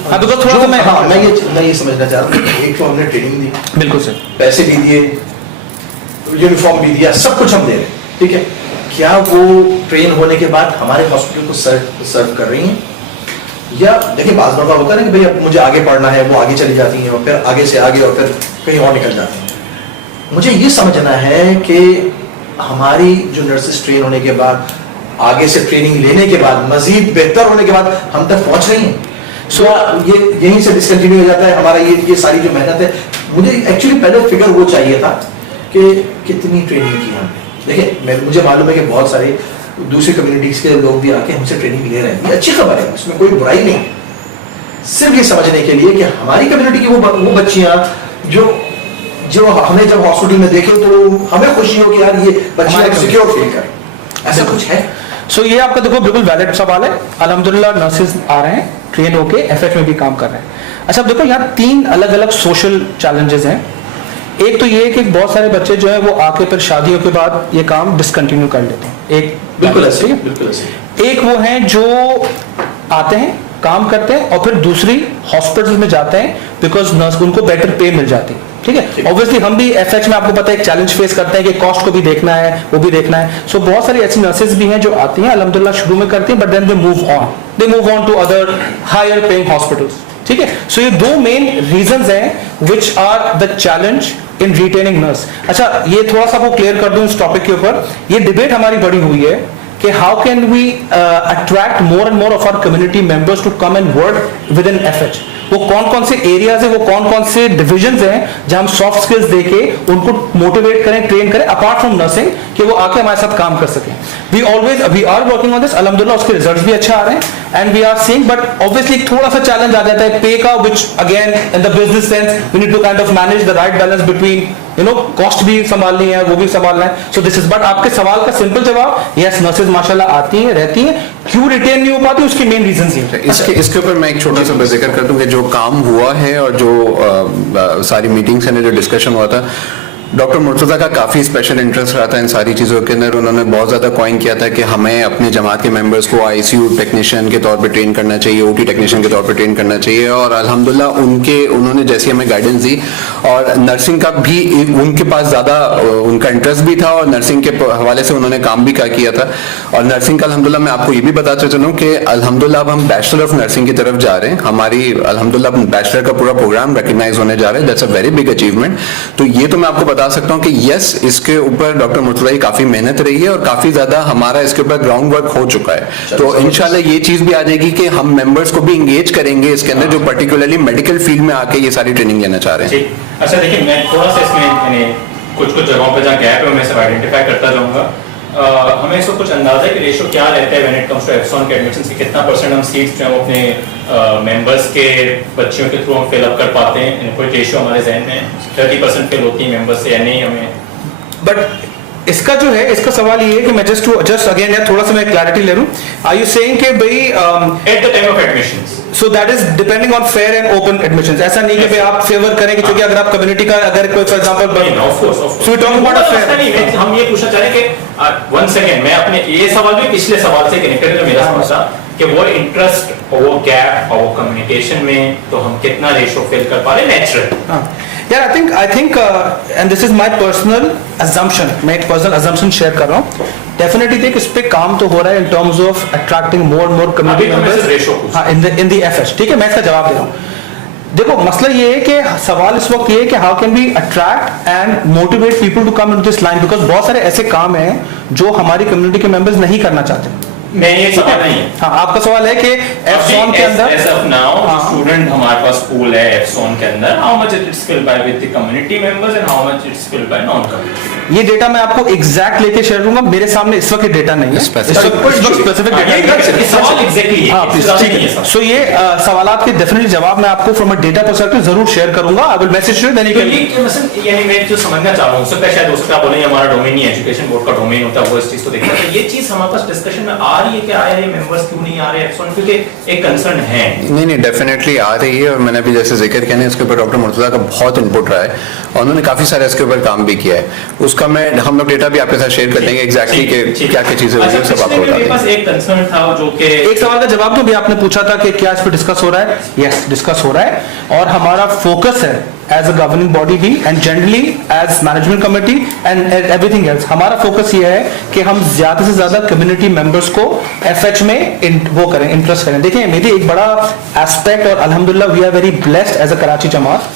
हाँ, because थोड़ा सा मैं ये समझना चाह रहा हूँ, एक तो हमने ट्रेनिंग दी, बिल्कुल सर, पैसे भी दिए, यूनिफॉर्म भी दिया, सब कुछ हम दे रहे हैं, ठीक है, क्या वो ट्रेन होने के बाद हमारे हॉस्पिटल को सर्व कर रही हैं? या देखिए बात बड़ा होता है ना कि भाई अब मुझे आगे पढ़ना है, वो आगे चली जाती हैं और फिर आगे से आगे और फिर कहीं और निकल जाती हैं। मुझे ये समझना है कि हमारी जो नर्सेस ट्रेन होने के बाद, आगे से ट्रेनिंग लेने के बाद, मजीद बेहतर होने के बाद हम तक पहुंच रही हैं। सो ये यहीं से डिसकंटिन्यू हो जाता है हमारा ये सारी जो मेहनत है। मुझे एक्चुअली पहले फिगर वो चाहिए था कि कितनी ट्रेनिंग की हमने। देखिए मुझे मालूम है कि बहुत सारे दूसरी कम्युनिटीज के लोग भी आके हमसे ट्रेनिंग ले रहे हैं, ये अच्छी खबर है, इसमें कोई बुराई नहीं। सिर्फ ये समझने के लिए कि हमारी कम्युनिटी की वो बच्चियां जो हमें जब हॉस्पिटल में देखे तो हमें खुशी हो कि यार ये बच्चियां सिक्योर फील करें, ऐसा कुछ है। सो ये आपका देखो बिल्कुल वैलिड सवाल है। अल्हम्दुलिल्लाह नर्सेज आ रहे हैं, ट्रेन होके एफएच में भी काम कर रहे हैं। अच्छा अब देखो यहाँ 3 अलग अलग सोशल चैलेंजेस हैं। एक तो ये है कि बहुत सारे बच्चे जो है वो आके फिर शादियों के बाद ये काम डिसकंटिन्यू कर लेते हैं। एक बिल्कुल ऐसे, बिल्कुल ऐसे। एक वो हैं जो आते हैं, काम करते हैं और फिर दूसरी हॉस्पिटल में जाते हैं बिकॉज नर्स उनको बेटर पे मिल जाती है। ठीक है, ऑब्वियसली हम भी एफएच में आपको पता है एक चैलेंज फेस करते हैं कि कॉस्ट को भी देखना है, वो भी देखना है। सो बहुत सारी ऐसी नर्सेज भी हैं जो आती हैं, अल्हम्दुलिल्लाह शुरू में करती हैं, but then they move on to other higher paying hospitals. ठीक है, सो ये 2 मेन रीजंस हैं which are the challenge in retaining nurse. अच्छा ये थोड़ा सा वो क्लियर कर दूं इस टॉपिक के ऊपर, ये डिबेट हमारी बड़ी हुई है कि how can we attract more and more of our community members to come and work with in FH. वो कौन कौन से एरियाज है, वो कौन कौन से डिविजन्स हैं जहां हम सॉफ्ट स्किल्स देके उनको मोटिवेट करें, ट्रेन करें अपार्ट फ्रॉम नर्सिंग, कि वो आके हमारे साथ काम कर सकें। We are working on this, अल्हम्दुलिल्लाह उसके रिजल्ट्स भी अच्छे आ रहे हैं and we are seeing, but obviously थोड़ा सा चैलेंज आ जाता है पे का, which again in the business sense we need to kind of manage the right balance between cost भी संभालनी है, वो भी संभालना है। सो दिस इज, बट आपके सवाल का सिंपल जवाब, यस नर्सेज माशाल्लाह आती हैं, रहती हैं, क्यों रिटेन नहीं हो पाती उसकी मेन रीजन ये है। इसके ऊपर मैं एक छोटा सा जिक्र कर दूं कि जो काम हुआ है और जो सारी मीटिंग्स में जो डिस्कशन हुआ था, डॉक्टर मुर्तज़ा का काफ़ी स्पेशल इंटरेस्ट रहा था इन सारी चीज़ों के अंदर। उन्होंने बहुत ज़्यादा कॉइन किया था कि हमें अपने जमात के मेंबर्स को आईसीयू टेक्नीशियन के तौर पे ट्रेन करना चाहिए, ओटी टेक्नीशियन के तौर पे ट्रेन करना चाहिए, और अल्हम्दुलिल्लाह उन्होंने जैसी हमें गाइडेंस दी, और नर्सिंग का भी उनके पास ज़्यादा उनका इंटरेस्ट भी था और नर्सिंग के हवाले से उन्होंने काम भी किया था। और नर्सिंग का अल्हम्दुलिल्लाह मैं आपको ये भी बताते चलूँ कि अल्हम्दुलिल्लाह अब हम बैचलर ऑफ नर्सिंग की तरफ जा रहे हैं। हमारी अल्हम्दुलिल्लाह बैचलर का पूरा प्रोग्राम रिकग्नाइज होने जा रहा है। That's a very big achievement. तो ये तो मैं आपको बता सकता हूँ कि इसके ऊपर डॉक्टर मुर्तज़ा की काफी मेहनत रही है और काफी ज्यादा हमारा इसके ऊपर ग्राउंड वर्क हो चुका है। तो इंशाल्लाह ये चीज भी आ जाएगी कि हम मेंबर्स को भी इंगेज करेंगे इसके अंदर, जो पर्टिकुलरली मेडिकल फील्ड में आके ये सारी ट्रेनिंग लेना चाह रहे हैं। अच्छा देखिए, मैं थोड़ा सा इसमें कुछ जगहों पे जहाँ गैप है मैं सब आइडेंटिफाई करता जाऊंगा। हमें इसको कुछ अंदाजा है कि रेशो क्या रहता है व्हेन इट कम्स टू एप्सॉन के एडमिशंस की, कितना परसेंट हम सीट्स जो है वो अपने मेंबर्स के बच्चियों के थ्रू हम फिल अप कर पाते हैं? कोई रेशो हमारे जहन में 30% फिल होती है मेंबर्स से या नहीं हमें? बट इसका जो है, इसका सवाल ये है कि मैं जस्ट अगेन यार थोड़ा सा मैं क्लैरिटी ले लूं। आर यू सेइंग कि भाई eight the time of admissions, so that is depending on fair and open admissions. ऐसा नहीं कि भाई आप फेवर करें कि क्योंकि अगर आप कम्युनिटी का अगर कोई for example of course so we talk about a fair, हम ये पूछना चाह रहे हैं कि वन सेकंड, मैं अपने ये सवाल भी पिछले सवाल से कनेक्टेड है मेरा समझा कि वो इंटरेस्ट और वो गैप और वो कम्युनिकेशन में तो हम कितना रेशो फिल कर पा रहे हैं नेचुरल। यार I think and this is my personal assumption, मैं एक पर्सनल अजम्पशन शेयर कर रहा हूँ। डेफिनेटली देख, इस पे काम तो हो रहा है इन terms of attracting more and more community members. हाँ, इन द एफएच, ठीक है, मैं इसका जवाब दे रहा हूँ। देखो मसला ये है कि सवाल इस वक्त ये है कि how can we attract and motivate people to come in this line, because बहुत सारे ऐसे काम हैं जो हमारी कम्युनिटी के मेंबर्स नहीं करना चाहते। मैं ये सवाल नहीं है। हाँ, आपका सवाल है कि एफसॉन के अंदर एज ऑफ नाउ स्टूडेंट हमारे पास पूल है एफसॉन के अंदर, how much it is filled by with the community members and how much it is filled by non community. ये डेटा मैं आपको एग्जैक्ट लेके शेयर करूंगा, मेरे सामने इस वक्त डेटा नहीं है, स्पेसिफिक डेटा। सो ये सवालात के डेफिनेटली जवाब मैं आपको फ्रॉम अ डेटा पर्सपेक्टिव जरूर शेयर करूंगा। I will message you then you can, यानी मैं जो समझना चाह रहा हूं, उससे शायद हो सकता है बोले हमारा डोमेन नहीं है, एजुकेशन बोर्ड का डोमेन होता है, वो इस चीज को देखता है। ये चीज हमारे पास डिस्कशन में आ रही है कि आया ये मेंबर्स क्यों नहीं आ रहे एप्सॉन, क्योंकि एक कंसर्न है। नहीं डेफिनेटली आ रही है, और मैंने भी जैसे जिक्र किया इसके ऊपर डॉक्टर मुर्तज़ा का बहुत इनपुट रहा है और उन्होंने काफी सारे इसके ऊपर काम भी किया है। उसका मैं हम लोग डेटा भी आपके साथ शेयर कर देंगे एग्जैक्टली कि क्या क्या चीजें हुई है, सब आपको बता देंगे। मेरे पास एक कंसर्न था जो कि एक सवाल का जवाब तो भी आपने पूछा था कि क्या इस पर डिस्कस हो रहा है। यस, डिस्कस हो रहा है और हमारा फोकस है एज अ गवर्निंग बॉडी भी and generally as management committee and everything else. हमारा फोकस ये है कि हम ज्यादा से ज्यादा कम्युनिटी मेंबर्स को एफएच में वो करें, इंटरेस्ट करें। देखिए मेरी एक बड़ा एस्पेक्ट, और अल्हम्दुलिल्लाह we are very blessed as a Karachi जमात,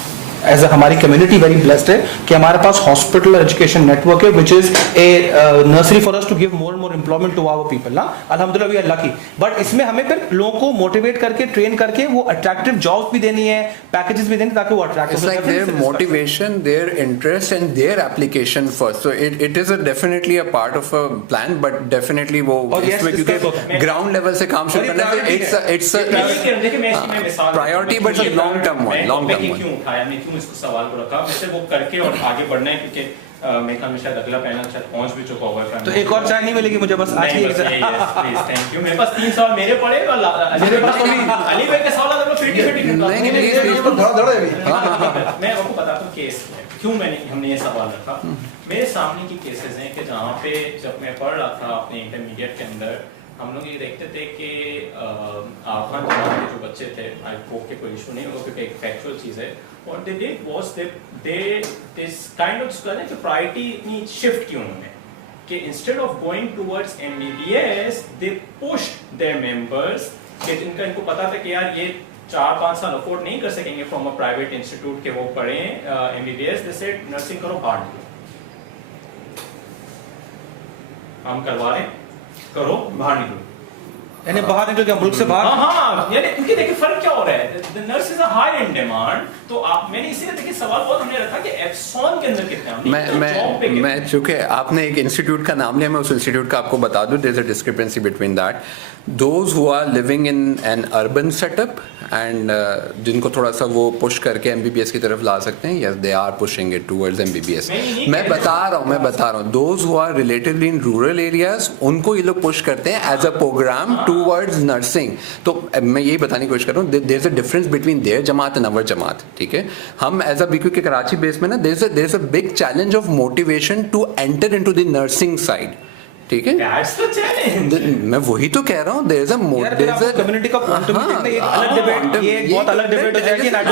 एज हमारी कम्युनिटी वेरी ब्लेस्ड है कि हमारे पास हॉस्पिटल एजुकेशन नेटवर्क है which is a nursery for us to give more and more employment to our people ना। अल्हम्दुलिल्लाह वी आर लकी, बट इसमें हमें फिर लोगों को मोटिवेट करके ट्रेन करके वो अट्रैक्टिव जॉब्स भी देनी है, पैकेजेस भी देनी ताकि वो attractive. It's like their motivation, their interest and their application first. So it is definitely a part of a plan, but definitely वो इसमें क्योंकि ground level से काम शुरू करना है, it's a priority but it's a long term one. क्यों उठाया, मैं क्यों इसको सवाल को रखा, वैसे वो करके और आगे बढ़ना है, क्योंकि मेरे ख्याल में शायद अगला पैनल शायद पहुंच भी चुका होगा। तो एक और चाय नहीं मिलेगी मुझे, बस आज ही प्लीज थैंक यू। मेरे पास 3 सवाल मेरे पड़े और मेरे पास तो अली भाई का सवाल है, फिर नहीं प्लीज धड़े अभी। मैं आपको बताता हूं केस क्यों हमने ये सवाल रखा। मेरे सामने की केसेस हैं कि जहां पे जब मैं पढ़ रहा था अपने इंटरमीडिएट के अंदर, हम लोग ये देखते थे कि आफगान जमात के जो बच्चे थे, आई होप के कोई इशू नहीं होगा क्योंकि एक फैक्चुअल चीज है, और they did was they this kind of school है प्रायोरिटी इतनी शिफ्ट की उन्होंने कि instead of going towards MBBS they pushed there members कि जिनका इनको पता था कि यार ये 4-5 साल अफोर्ड नहीं कर सकेंगे फ्रॉम अ प्राइवेट इंस्टीट्यूट के वो पढ़े एमबीबीएस, दे सेड नर्सिंग करो, हार्ड हम करवा रहे हैं। करो, बाहर निकलो। यानी बाहर निकल के मुल्क से बाहर। हाँ, यानी क्योंकि देखिए फर्क क्या हो रहा है, the nurses are high in demand, तो आप मैंने इसीलिए देखिए सवाल बहुत हमने रखा कि एप्सॉन के अंदर कितने हैं, मैं चूंकि आपने एक इंस्टीट्यूट का नाम लिया, मैं उस इंस्टीट्यूट का आपको बता दूं, there is a discrepancy between that those who are living in an urban setup and जिनको थोड़ा सा वो पुश करके एमबीबीएस की तरफ ला सकते हैं, yes they are pushing it towards MBBS. मैं बता रहा हूँ those who are relatively in rural areas उनको ये लोग पुश करते हैं as a programme towards nursing. तो मैं यही बताने की कोशिश कर रहा हूँ, there is a difference between their जमात एंड अवर जमात, ठीक है। हम एज अ बीक्यू के कराची बेस में ना there is a big challenge of motivation to enter into the nursing side, ठीक है। That's the challenge. मैं वही तो कह रहा हूँ, देयर इज अ कम्युनिटी का quantum meeting में एक अलग डिबेट, ये एक बहुत अलग डिबेट हो जाएगी। I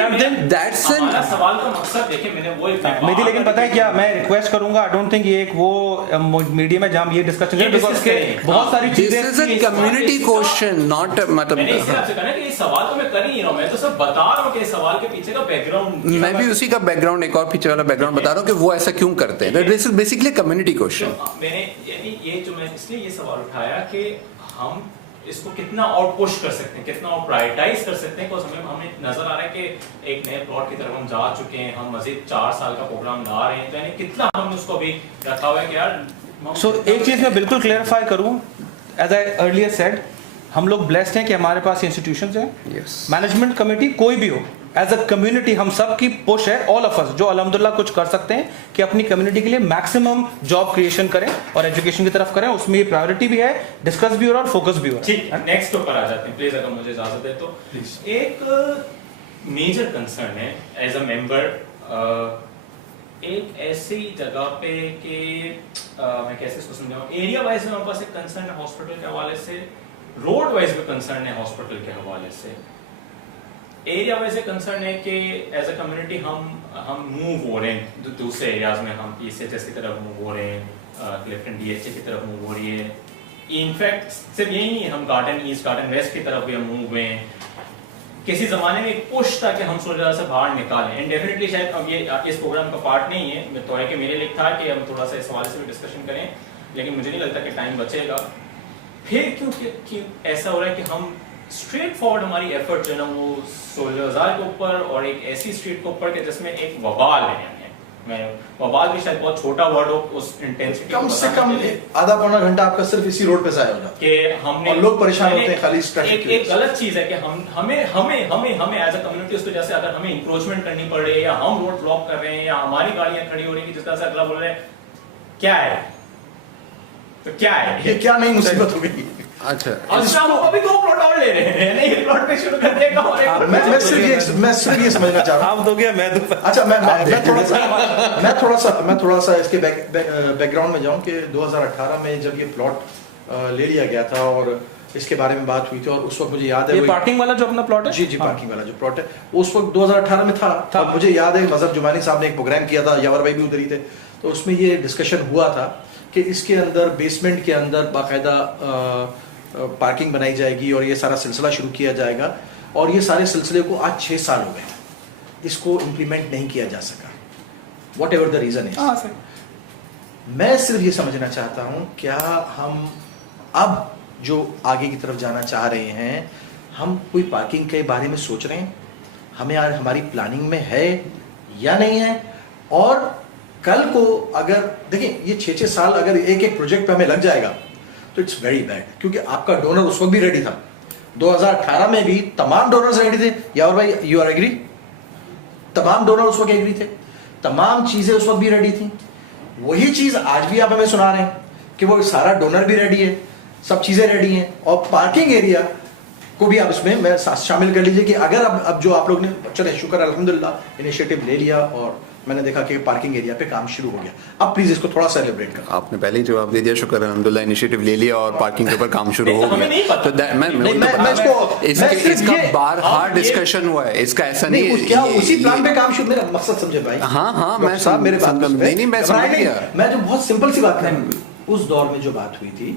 don't think दैट्स हमारा सवाल का मकसद देखिए मैंने वो मेरी, लेकिन पता है क्या, मैं रिक्वेस्ट करूंगा, आई डोंट थिंक ये एक वो मीडिया में जहाँ ये डिस्कशन ये बिकॉज़ के बहुत सारी दिस चीजें is a community question not मैंने इससे मतलब आपसे कहना कि ये सवाल तो मैं कर ही नहीं रहा हूं, मैं तो सिर्फ बता रहा हूं कि इस सवाल के पीछे का बैकग्राउंड। मैं भी उसी का बैकग्राउंड, एक और पीछे वाला बैकग्राउंड बता रहा हूँ कि वो ऐसा क्यों करते हैं। This is basically community question. मैंने यानी ये जो मैं इसलिए ये सवाल उठाया कि हम इसको कितना और पुश कर सकते हैं, कितना और प्रायोरिटाइज कर सकते हैं, बिकॉज़ हमें नजर आ रहा है कि एक नए प्लॉट की तरफ हम जा चुके हैं, हम मजीद 4 साल का प्रोग्राम ला रहे हैं, तो यानी कितना हमने उसको अभी रखा हुआ है कि यार। सो एक चीज मैं बिल्कुल क्लेरिफाई करूं, एज आई अर्लियर सेड, हम लोग ब्लेस्ड हैं कि हमारे पास इंस्टीट्यूशंस हैं, Yes. मैनेजमेंट कमेटी कोई भी हो, एज अ कम्युनिटी हम सब की पुश है, ऑल ऑफ अस जो अल्हम्दुलिल्लाह कुछ कर सकते हैं कि अपनी कम्युनिटी के लिए मैक्सिमम जॉब क्रिएशन करें और एजुकेशन की तरफ करें, उसमें ये प्रायोरिटी भी है, डिस्कस भी हो रहा है और फोकस भी हो रहा है। ठीक, नेक्स्ट ऊपर आ जाते हैं प्लीज, अगर मुझे इजाजत है तो। एक मेजर कंसर्न है एज अ मेंबर, एक ऐसी जगह पे कि मैं कैसे इसको समझाऊं, एरिया वाइज में हमारे पास एक कंसर्न है हॉस्पिटल के हवाले से, रोड वाइज भी कंसर्न है हॉस्पिटल के हवाले से। एरिया वाइज कंसर्न है कि एज अ कम्युनिटी हम मूव हो रहे हैं दूसरे एरियाज में, हम पीसीएचएस की तरफ मूव हो रहे हैं, क्लिफ्टन डीएचए की तरफ मूव हो रही है। इनफैक्ट सिर्फ यही नहीं, हम गार्डन ईस्ट गार्डन वेस्ट की तरफ भी हम मूव हुए हैं। किसी जमाने में एक पुश था कि हम सोचा से बाहर निकालें, एंड डेफिनेटली शायद अब ये इस प्रोग्राम का पार्ट नहीं है, मैं तो है कि मेरे लिए था कि हम थोड़ा सा इस हवाले से भी डिस्कशन करें, लेकिन मुझे नहीं लगता कि टाइम बचेगा। फिर क्यों ऐसा हो रहा है कि हम स्ट्रेट फॉरवर्ड हमारी एफर्ट जो है ना वो सोल्जर्स के ऊपर और एक ऐसी स्ट्रीट के ऊपर के जिसमें एक वबाल है, मैं वबाल भी शायद बहुत छोटा वर्ड हो उस इंटेंसिटी, कम से कम आधा पौना घंटा आपका सिर्फ इसी रोड पे जाया होगा कि हमने, और लोग परेशान होते हैं खाली इस ट्रैफिक एक गलत चीज है कि हमें एज अ कम्युनिटी उसको जैसे अगर हमें इंक्रोचमेंट करनी पड़ रही है या हम रोड ब्लॉक कर रहे हैं या हमारी गाड़ियां खड़ी हो रही है, जिस तरह से अगला बोल रहे हैं क्या है, तो क्या है ये क्या नई मुसीबत हो गई। अच्छा, हम अभी 2 प्लॉट और ले रहे हैं, नहीं प्लॉट पे शुरू कर देगा और एक मैं सिर्फ ये समझना चाह रहा हूँ। आप दोगे, मैं दूं। अच्छा, मैं थोड़ा सा इसके बैकग्राउंड में जाऊं कि 2018 में जब ये प्लॉट ले लिया गया था और इसके बारे में बात हुई थी, और उस वक्त मुझे याद है ये पार्किंग वाला जो अपना प्लॉट है, जी पार्किंग वाला जो प्लॉट है, उस वक्त 2018 में था। और मुझे याद है मजहब जुमानी साहब ने एक प्रोग्राम किया था, यावर भाई भी उधर ही थे, तो उसमें ये डिस्कशन हुआ था कि इसके अंदर बेसमेंट के अंदर बाकायदा पार्किंग बनाई जाएगी और ये सारा सिलसिला शुरू किया जाएगा, और ये सारे सिलसिले को आज 6 साल हो गए, इसको इम्प्लीमेंट नहीं किया जा सका, whatever the reason is. मैं सिर्फ ये समझना चाहता हूँ, क्या हम अब जो आगे की तरफ जाना चाह रहे हैं, हम कोई पार्किंग के बारे में सोच रहे हैं, हमें आज हमारी प्लानिंग में है या नहीं है, और कल को अगर देखिए ये 6-6 साल अगर एक एक प्रोजेक्ट पे हमें लग जाएगा तो इट्स वेरी बैड, क्योंकि आपका डोनर उस वक्त भी रेडी था, 2018 में भी तमाम डोनर्स रेडी थे। यावर भाई, यू आर एग्री? तमाम डोनर उस वक्त एग्री थे, तमाम चीजें उस वक्त भी रेडी थी। वही चीज आज भी आप हमें सुना रहे हैं कि वो सारा डोनर भी रेडी है, सब चीजें रेडी हैं, और पार्किंग एरिया को भी आप इसमें मैं शामिल कर लीजिए कि अगर अब जो आप लोग ने, चले शुक्र अल्हम्दुलिल्लाह, इनिशिएटिव ले लिया और मैंने देखा कि पार्किंग एरिया पे काम शुरू हो गया। अब प्लीज इसको थोड़ा सा एलिब्रेट करो। आपने पहले ही जवाब दे दिया, शुक्र अल्हम्दुलिल्लाह इनिशिएटिव ले लिया और पार्किंग के ऊपर काम शुरू हो गया। तो इसका बार डिस्कशन हुआ है, इसका ऐसा नहीं क्या उसी प्लान पे काम शुरू, मेरा मकसद समझे भाई। हाँ, मैं साहब मेरे बात नहीं, मैं समझ गया। मैं जो बहुत सिंपल सी बात कर, उस दौर में जो बात हुई थी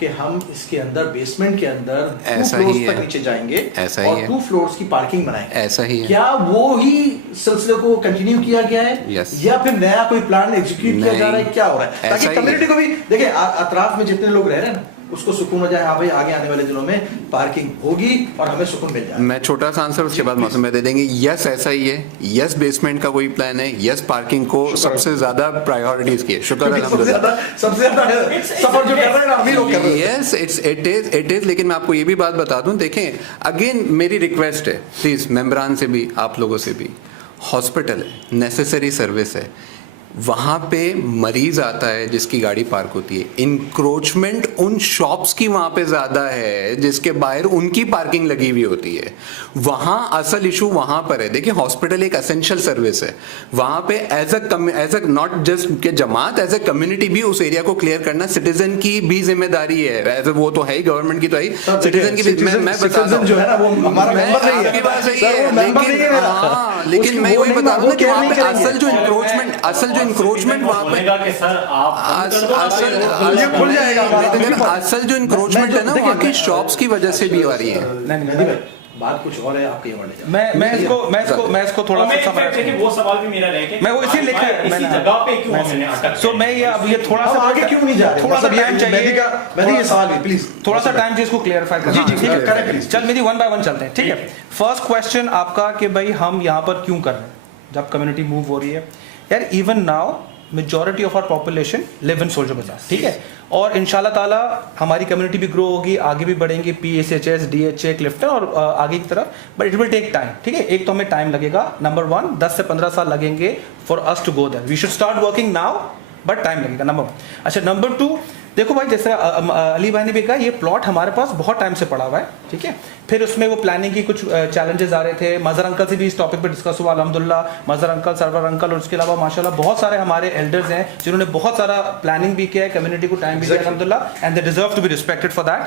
कि हम इसके अंदर बेसमेंट के अंदर 2 ऐसा ही फ्लोर्स है। तक नीचे जाएंगे ऐसा ही और है। 2 फ्लोर्स की पार्किंग बनाएंगे। ऐसा ही है। क्या वो ही सिलसिले को कंटिन्यू किया गया है Yes। या फिर नया कोई प्लान एग्जीक्यूट किया जा रहा है, नहीं। क्या हो रहा है, ऐसा ताकि ही है। कम्युनिटी को भी देखिए, अतराफ में जितने लोग रह रहे हैं ना, उसको सुकून हो जाए, हाँ भाई आगे आने वाले दिनों में पार्किंग होगी और हमें सुकून मिल जाए। मैं छोटा सा आंसर उसके बाद मौसम में दे देंगे। यस ऐसा ही है। यस बेसमेंट का कोई प्लान है। यस पार्किंग को सबसे ज्यादा प्रायोरिटीज की है। शुक्र सबसे अल्हम्दुलिल्लाह। ज्यादा सफर जो कर रहे हैं ना, हम ही लोग कर रहे हैं। Yes it is. लेकिन मैं आपको ये भी बात बता दूं, देखें अगेन मेरी रिक्वेस्ट है प्लीज मेंबरान से भी, आप लोगों से भी, हॉस्पिटल है, नेसेसरी सर्विस है, वहाँ पे मरीज आता है जिसकी गाड़ी पार्क होती है, इंक्रोचमेंट उन शॉप्स की वहाँ पे ज़्यादा है जिसके बाहर उनकी पार्किंग लगी हुई होती है। वहाँ असल इशू वहाँ पर है। देखिए हॉस्पिटल एक एसेंशियल सर्विस है, वहाँ पे एज अ नॉट जस्ट के जमात, एज अ कम्युनिटी भी उस एरिया को क्लियर करना सिटीजन की भी जिम्मेदारी है। एज वो तो है ही, गवर्नमेंट की तो है, सिटीजन की भी। मैं बता Citizen जो है ना, वो हमारा मेंबर नहीं है। आपकी बात सही सर, वो है, मेंबर नहीं है मेरा। लेकिन मैं वो वही नहीं, बता दूं वो कि care वहाँ नहीं पे करेंगे। असल जो इंक्रोचमेंट वहाँ पे बोलेगा कि सर आप ये खुल जाएगा हमारा। असल जो इंक्रोचमेंट है ना, वहाँ की शॉप्स की वजह से भी आ रही है। नहीं, मेहदी भाई, बात कुछ और है, आपके ये वर्ड है। मैं इसको थोड़ा सा समझ, देखिए वो सवाल भी मेरा रह गया। मैं वो इसीलिए लिखा है, इसी मैंने- जगह पे क्यों हमने अटक सो मैं ये अब ये थोड़ा हम सा आगे क्यों नहीं जा रहे? थोड़ा सा मतलब ये टाइम मेहदी चाहिए, का, मेहदी ये सवाल भी प्लीज थोड़ा सा टाइम चाहिए इसको क्लियरिफाई करना। जी, ठीक है, correct, please। चल मेरी 1 by 1 चलते हैं, ठीक है। फर्स्ट क्वेश्चन आपका कि भाई हम यहाँ पर क्यों कर रहे हैं जब कम्युनिटी मूव हो रही है। यार even now majority of our population live in Soldier Bazaar, ठीक है, और इंशाल्लाह ताला हमारी कम्युनिटी भी ग्रो होगी, आगे भी बढ़ेंगे, PSHS, DHA, क्लिफ्टन और आगे की तरफ, but it will take time, ठीक है। एक तो हमें टाइम लगेगा, नंबर 1 10 से 15 साल लगेंगे for us to go there. We should start working now, but time लगेगा, नंबर 1। अच्छा, नंबर 2, देखो भाई जैसे अली भाई ने भी कहा, ये प्लॉट हमारे पास बहुत टाइम से पड़ा हुआ है, ठीक है। फिर उसमें वो प्लानिंग की कुछ चैलेंजेस आ रहे थे। मजहर अंकल से भी इस टॉपिक पे डिस्कस हुआ, अल्हम्दुलिल्लाह। मजहर अंकल, सरवर अंकल और उसके अलावा माशाल्लाह बहुत सारे हमारे एल्डर्स हैं जिन्होंने बहुत सारा प्लानिंग भी किया है, कम्युनिटी को टाइम भी दिया, अल्हम्दुलिल्लाह, and they deserve to be respected for that.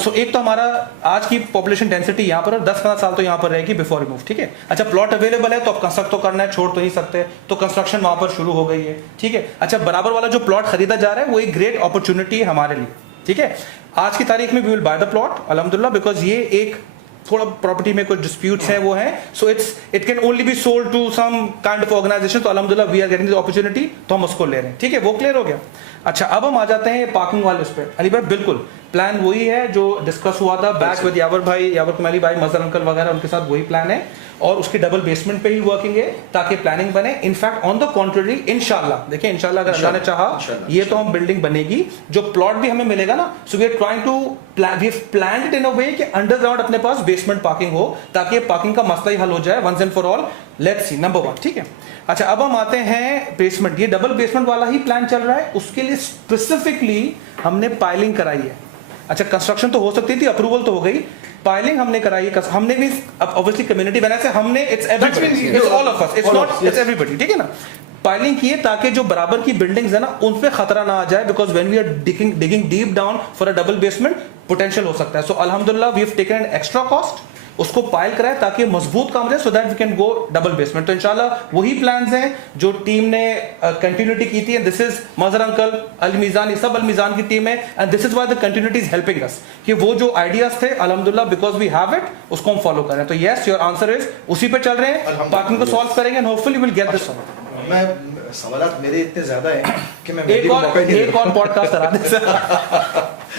So एक तो हमारा आज की पॉपुलेशन डेंसिटी यहाँ पर 10-15 साल तो यहाँ पर रहेगी बिफोर रिमूव, ठीक है। अच्छा, प्लॉट अवेलेबल है तो अब कंस्ट्रक्ट तो करना है, छोड़ तो नहीं सकते, तो कंस्ट्रक्शन वहाँ पर शुरू हो गई है, ठीक है। अच्छा, बराबर वाला जो प्लॉट खरीदा जा रहा है वो एक ग्रेट अपॉर्चुनिटी है हमारे लिए, ठीक है। आज की तारीख में we will buy the plot अल्हम्दुलिल्लाह, बिकॉज ये एक थोड़ा प्रॉपर्टी में कुछ डिस्प्यूट्स हैं वो हैं, so it can only be sold to some kind of organization, तो अल्हम्दुलिल्लाह we are getting the opportunity, तो हम उसको ले रहे हैं, ठीक है, वो क्लियर हो गया। अच्छा, अब हम आ जाते हैं पार्किंग वाले उस पर। अली भाई बिल्कुल प्लान वही है जो डिस्कस हुआ था बैक विद यावर भाई, यावर कुमाली भाई, मजहर अंकल वगैरह, उनके साथ वही प्लान है और उसकी डबल बेसमेंट पे ही वर्किंग है ताकि प्लानिंग बने। इनफैक्ट ऑन द कॉन्ट्ररी इंशाल्लाह, देखिए इंशाल्लाह अगर अल्लाह ने चाहा ये तो हम बिल्डिंग बनेगी, जो प्लॉट भी हमें मिलेगा ना, so we are trying to we have planned it in a way कि अंडरग्राउंड अपने पास बेसमेंट पार्किंग हो ताकि पार्किंग का मसला ही हल हो जाए once and for all. Let's see, number 1, ठीक है। अच्छा, अब हम आते हैं बेसमेंट। ये डबल बेसमेंट वाला ही प्लान चल रहा है, उसके लिए स्पेसिफिकली हमने पाइलिंग कराई है। अच्छा, कंस्ट्रक्शन तो हो सकती थी, अप्रूवल तो हो गई, पाइलिंग हमने कराई है। हमने भी ऑब्वियसली कम्युनिटी बना से हमने, it's everybody, it's all of us, it's not it's everybody, ठीक है ना। पाइलिंग की है ताकि जो बराबर की बिल्डिंग्स है ना उन पे खतरा ना आ जाए, because when we are digging deep down for a double basement potential हो सकता है। सो अल्हम्दुलिल्लाह we have taken an extra cost, उसको पाइल कराए ताकि मजबूत काम रहे, so that we can go double basement. तो इंशाल्लाह वही प्लान्स हैं जो टीम ने कंटिन्यूटी की थी, and this is Mazhar uncle, Almizan, ये सब अलमीजान की टीम है, and this is why the continuity is helping us कि वो जो आइडियाज थे अल्हम्दुलिल्लाह बिकॉज वी हैव इट, उसको हम फॉलो कर रहे हैं। तो यस, योर आंसर इज उसी पे चल रहे हैं, पार्किंग को सॉल्व करेंगे and hopefully will get this. मैं सवालात मेरे इतने ज्यादा हैं कि मैं एक और पॉडकास्ट करा दे सर।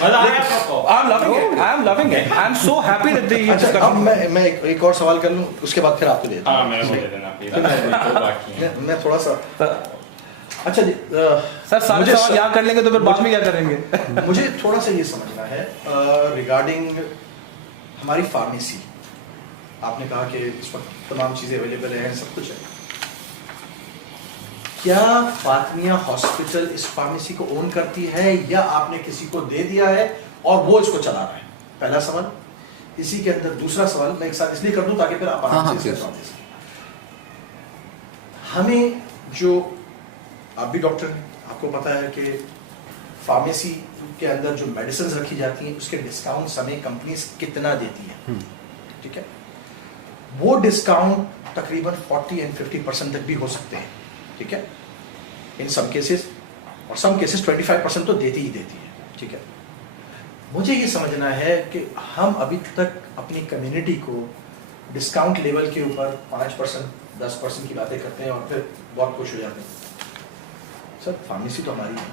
मजा आया आपको? I am loving it. I am so happy that the अच्छा, अब मैं एक और सवाल कर लूं, उसके बाद फिर आपको देता हाँ, मैं वो दे देना प्लीज। मैं थोड़ा सा, अच्छा जी, सर सारे मुझे सवाल यहाँ कर लेंगे तो फिर बाद में क्या करेंगे? मुझे थोड़ा सा ये समझना है रिगार्डिंग हमारी फार्मेसी। आपने कहा कि इस वक्त तमाम चीज़ें अवेलेबल हैं, सब कुछ है। क्या फातिमिया हॉस्पिटल इस फार्मेसी को ओन करती है या आपने किसी को दे दिया है और वो इसको चला रहा है? पहला सवाल। इसी के अंदर दूसरा सवाल मैं एक साथ इसलिए कर दूं ताकि फिर आप आराम से जवाब दे सकें। हमें जो, आप भी डॉक्टर हैं, आपको पता है कि फार्मेसी के अंदर जो मेडिसिन रखी जाती हैं उसके डिस्काउंट हमें कंपनीज कितना देती है, ठीक है। वो डिस्काउंट तकरीबन 40 and 50% तक भी हो सकते हैं, ठीक है, इन सम केसेस, और सम केसेस 25% तो देती ही देती है, ठीक है। मुझे ये समझना है कि हम अभी तक अपनी कम्युनिटी को डिस्काउंट लेवल के ऊपर 5% 10% की बातें करते हैं और फिर बहुत खुश हो जाते हैं। सर फार्मेसी तो हमारी है,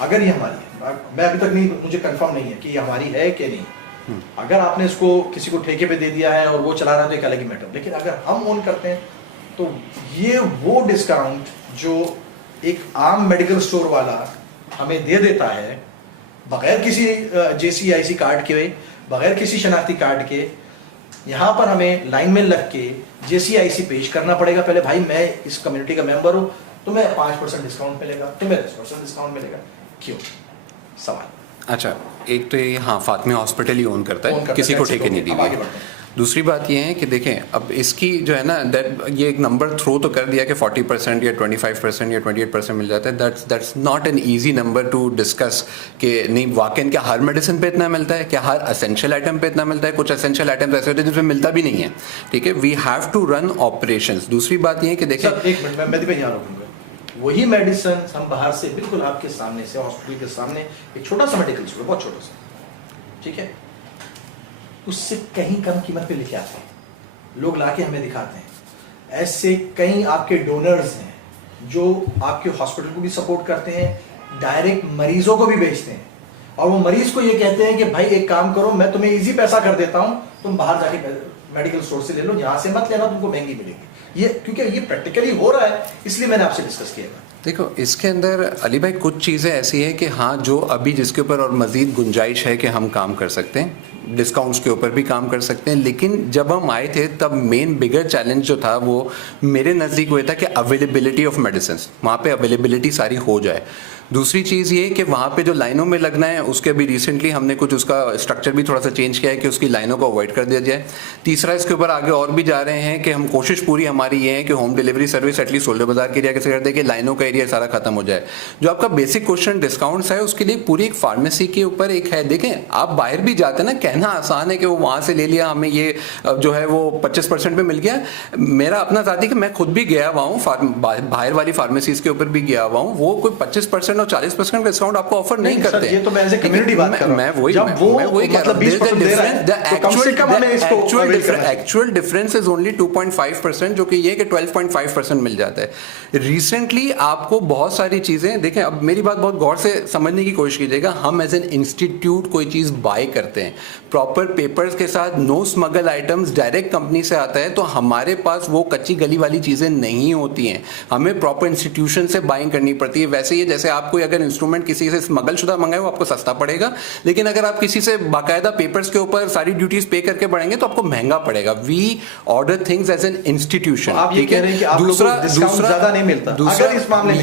अगर ये हमारी है, मैं अभी तक नहीं, मुझे कंफर्म नहीं है कि ये हमारी है कि नहीं। अगर आपने इसको किसी को ठेके पे दे दिया है और वो चला रहा है तो एक अलग ही मैटर, लेकिन अगर हम ओन करते हैं तो ये वो डिस्काउंट जो एक आम मेडिकल स्टोर वाला हमें दे देता है बगैर किसी JCIC कार्ड के, बगैर किसी शनाख्ती कार्ड के, यहाँ पर हमें लाइन में लग के JCIC पेश करना पड़ेगा पहले, भाई मैं इस कम्युनिटी का मेंबर हूँ, तुम्हें 5% डिस्काउंट मिलेगा, तुम्हें 10% डिस्काउंट मिलेगा, क्यों? सवाल। अच्छा, एक तो ये हाँ फातिमा हॉस्पिटल ही ओन करता ओन है, करता किसी है, को किसी ठेके को नहीं दी अब आगे हुई। बढ़ते हैं। दूसरी बात ये है कि देखें अब इसकी जो है ना ये एक नंबर थ्रो तो कर दिया कि 40% या 25% या 28% मिल जाता है। That's not an easy number two discuss कि नहीं वाकई क्या हर मेडिसिन पे इतना मिलता है, क्या हर असेंशियल आइटम पे इतना मिलता है? कुछ असेंशियल आइटम ऐसे होते हैं जिसमें मिलता भी नहीं है, ठीक है। We have to run operations. दूसरी बात ये है कि देखें सर एक मिनट, मैं मेहदी पे यहाँ रोकूंगा। वही मेडिसिन हम बाहर से बिल्कुल आपके सामने से हॉस्पिटल के सामने एक छोटा सा मेडिकल स्टोर, बहुत छोटा सा, ठीक है, उससे कहीं कम कीमत पे लेके आते हैं, लोग लाके हमें दिखाते हैं। ऐसे कई आपके डोनर्स हैं जो आपके हॉस्पिटल को भी सपोर्ट करते हैं, डायरेक्ट मरीजों को भी बेचते हैं, और वो मरीज को ये कहते हैं कि भाई एक काम करो, मैं तुम्हें इजी पैसा कर देता हूं, तुम बाहर जाके मेडिकल स्टोर से ले लो, यहां से मत लेना, तुमको महंगी मिलेगी। ये क्योंकि ये प्रैक्टिकली हो रहा है, इसलिए मैंने आपसे डिस्कस किया था। देखो इसके अंदर अली भाई कुछ चीज़ें ऐसी हैं कि हाँ जो अभी जिसके ऊपर और मज़ीद गुंजाइश है कि हम काम कर सकते हैं, डिस्काउंट्स के ऊपर भी काम कर सकते हैं। लेकिन जब हम आए थे तब मेन बिगर चैलेंज जो था वो मेरे नज़दीक हुआ था कि अवेलेबिलिटी ऑफ मेडिसिन, वहाँ पे अवेलेबिलिटी सारी हो जाए। दूसरी चीज़ ये कि वहाँ पे जो लाइनों में लगना है उसके अभी रिसेंटली हमने कुछ उसका स्ट्रक्चर भी थोड़ा सा चेंज किया है कि उसकी लाइनों को अवॉइड कर दिया जाए। तीसरा इसके ऊपर आगे और भी जा रहे हैं कि हम कोशिश पूरी हमारी ये है कि home delivery service at least Soldier Bazaar के एरिया कैसे कर दे कि लाइनों का एरिया सारा खत्म हो जाए। जो आपका बेसिक क्वेश्चन डिस्काउंट्स है उसके लिए पूरी एक फार्मेसी के ऊपर एक है। देखें आप बाहर भी जाते हैं ना, कहना आसान है कि वो वहाँ से ले लिया, हमें ये जो है वो 25% पे मिल गया। मेरा अपना ज़ाती कि मैं खुद भी गया हुआ हूँ बाहर वाली फार्मेसीज के ऊपर भी गया हुआ हूँ, वो कोई 25% और 40% का डिस्काउंट आपको ऑफर नहीं करते। ये तो मैं एज ए कम्युनिटी बात कर रहा हूं। मैं वही कह रहा हूं। एक्चुअल डिफरेंस इज ओनली 2.5%, जो कि ये कि 12.5% मिल जाता है। रिसेंटली आपको बहुत सारी चीजें देखें, अब मेरी बात बहुत गौर से समझने की कोशिश कीजिएगा। हम एज एन इंस्टीट्यूट कोई चीज बाय करते हैं प्रॉपर पेपर्स के साथ, no smuggle items, direct company से आता है, तो हमारे पास वो कच्ची गली वाली चीजें नहीं होती हैं, हमें प्रॉपर इंस्टीट्यूशन से बाइंग करनी पड़ती है। वैसे ही जैसे आप कोई अगर इंस्ट्रूमेंट किसी से स्मगल शुदा मंगाए वो आपको सस्ता पड़ेगा, लेकिन अगर आप किसी से बाकायदा पेपर्स के ऊपर सारी ड्यूटीज पे करके बढ़ेंगे तो आपको महंगा पड़ेगा। We order things as an institution. आप ये कह रहे हैं कि आप लोगों को डिस्काउंट ज्यादा नहीं मिलता अगर इस मामले में?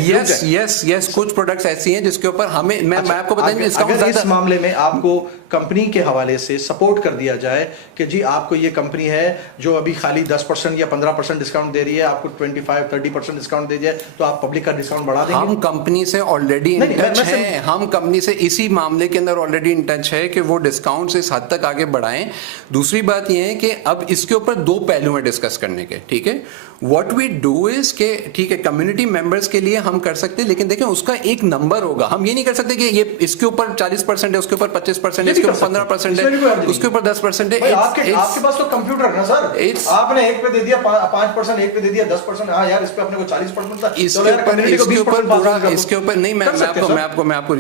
यस कुछ प्रोडक्ट्स ऐसी हैं जिसके ऊपर हमें मैं आपको बताऊं अगर इस मामले में आपको कंपनी के हवाले से सपोर्ट कर दिया जाए कि जी आपको ये कंपनी है जो अभी खाली 10% या 15% डिस्काउंट दे रही है, आपको 25-30% डिस्काउंट दे दिया, तो आप पब्लिक का डिस्काउंट बढ़ा देंगे? हम कंपनी से ऑलरेडी इन टच हैं, हम कंपनी से इसी मामले के अंदर ऑलरेडी इन टच है कि वो डिस्काउंट इस हद तक आगे बढ़ाएं। दूसरी बात ये है कि अब इसके ऊपर दो पहलू हैं डिस्कस करने के, ठीक है। व्हाट वी डू इज के ठीक है कम्युनिटी मेंबर्स के लिए हम कर सकते हैं, लेकिन देखें उसका एक नंबर होगा। हम ये नहीं कर सकते कि ये इसके ऊपर 40% है, उसके ऊपर 25% है, इसके ऊपर 15% है, उसके ऊपर 10% है। आपके पास तो कंप्यूटर है ना सर, आपने एक पे दे दिया 5%, एक पे दे दिया 10%, हाँ यार इस पे अपने को 40% था, इसके ऊपर नहीं, मैं आपको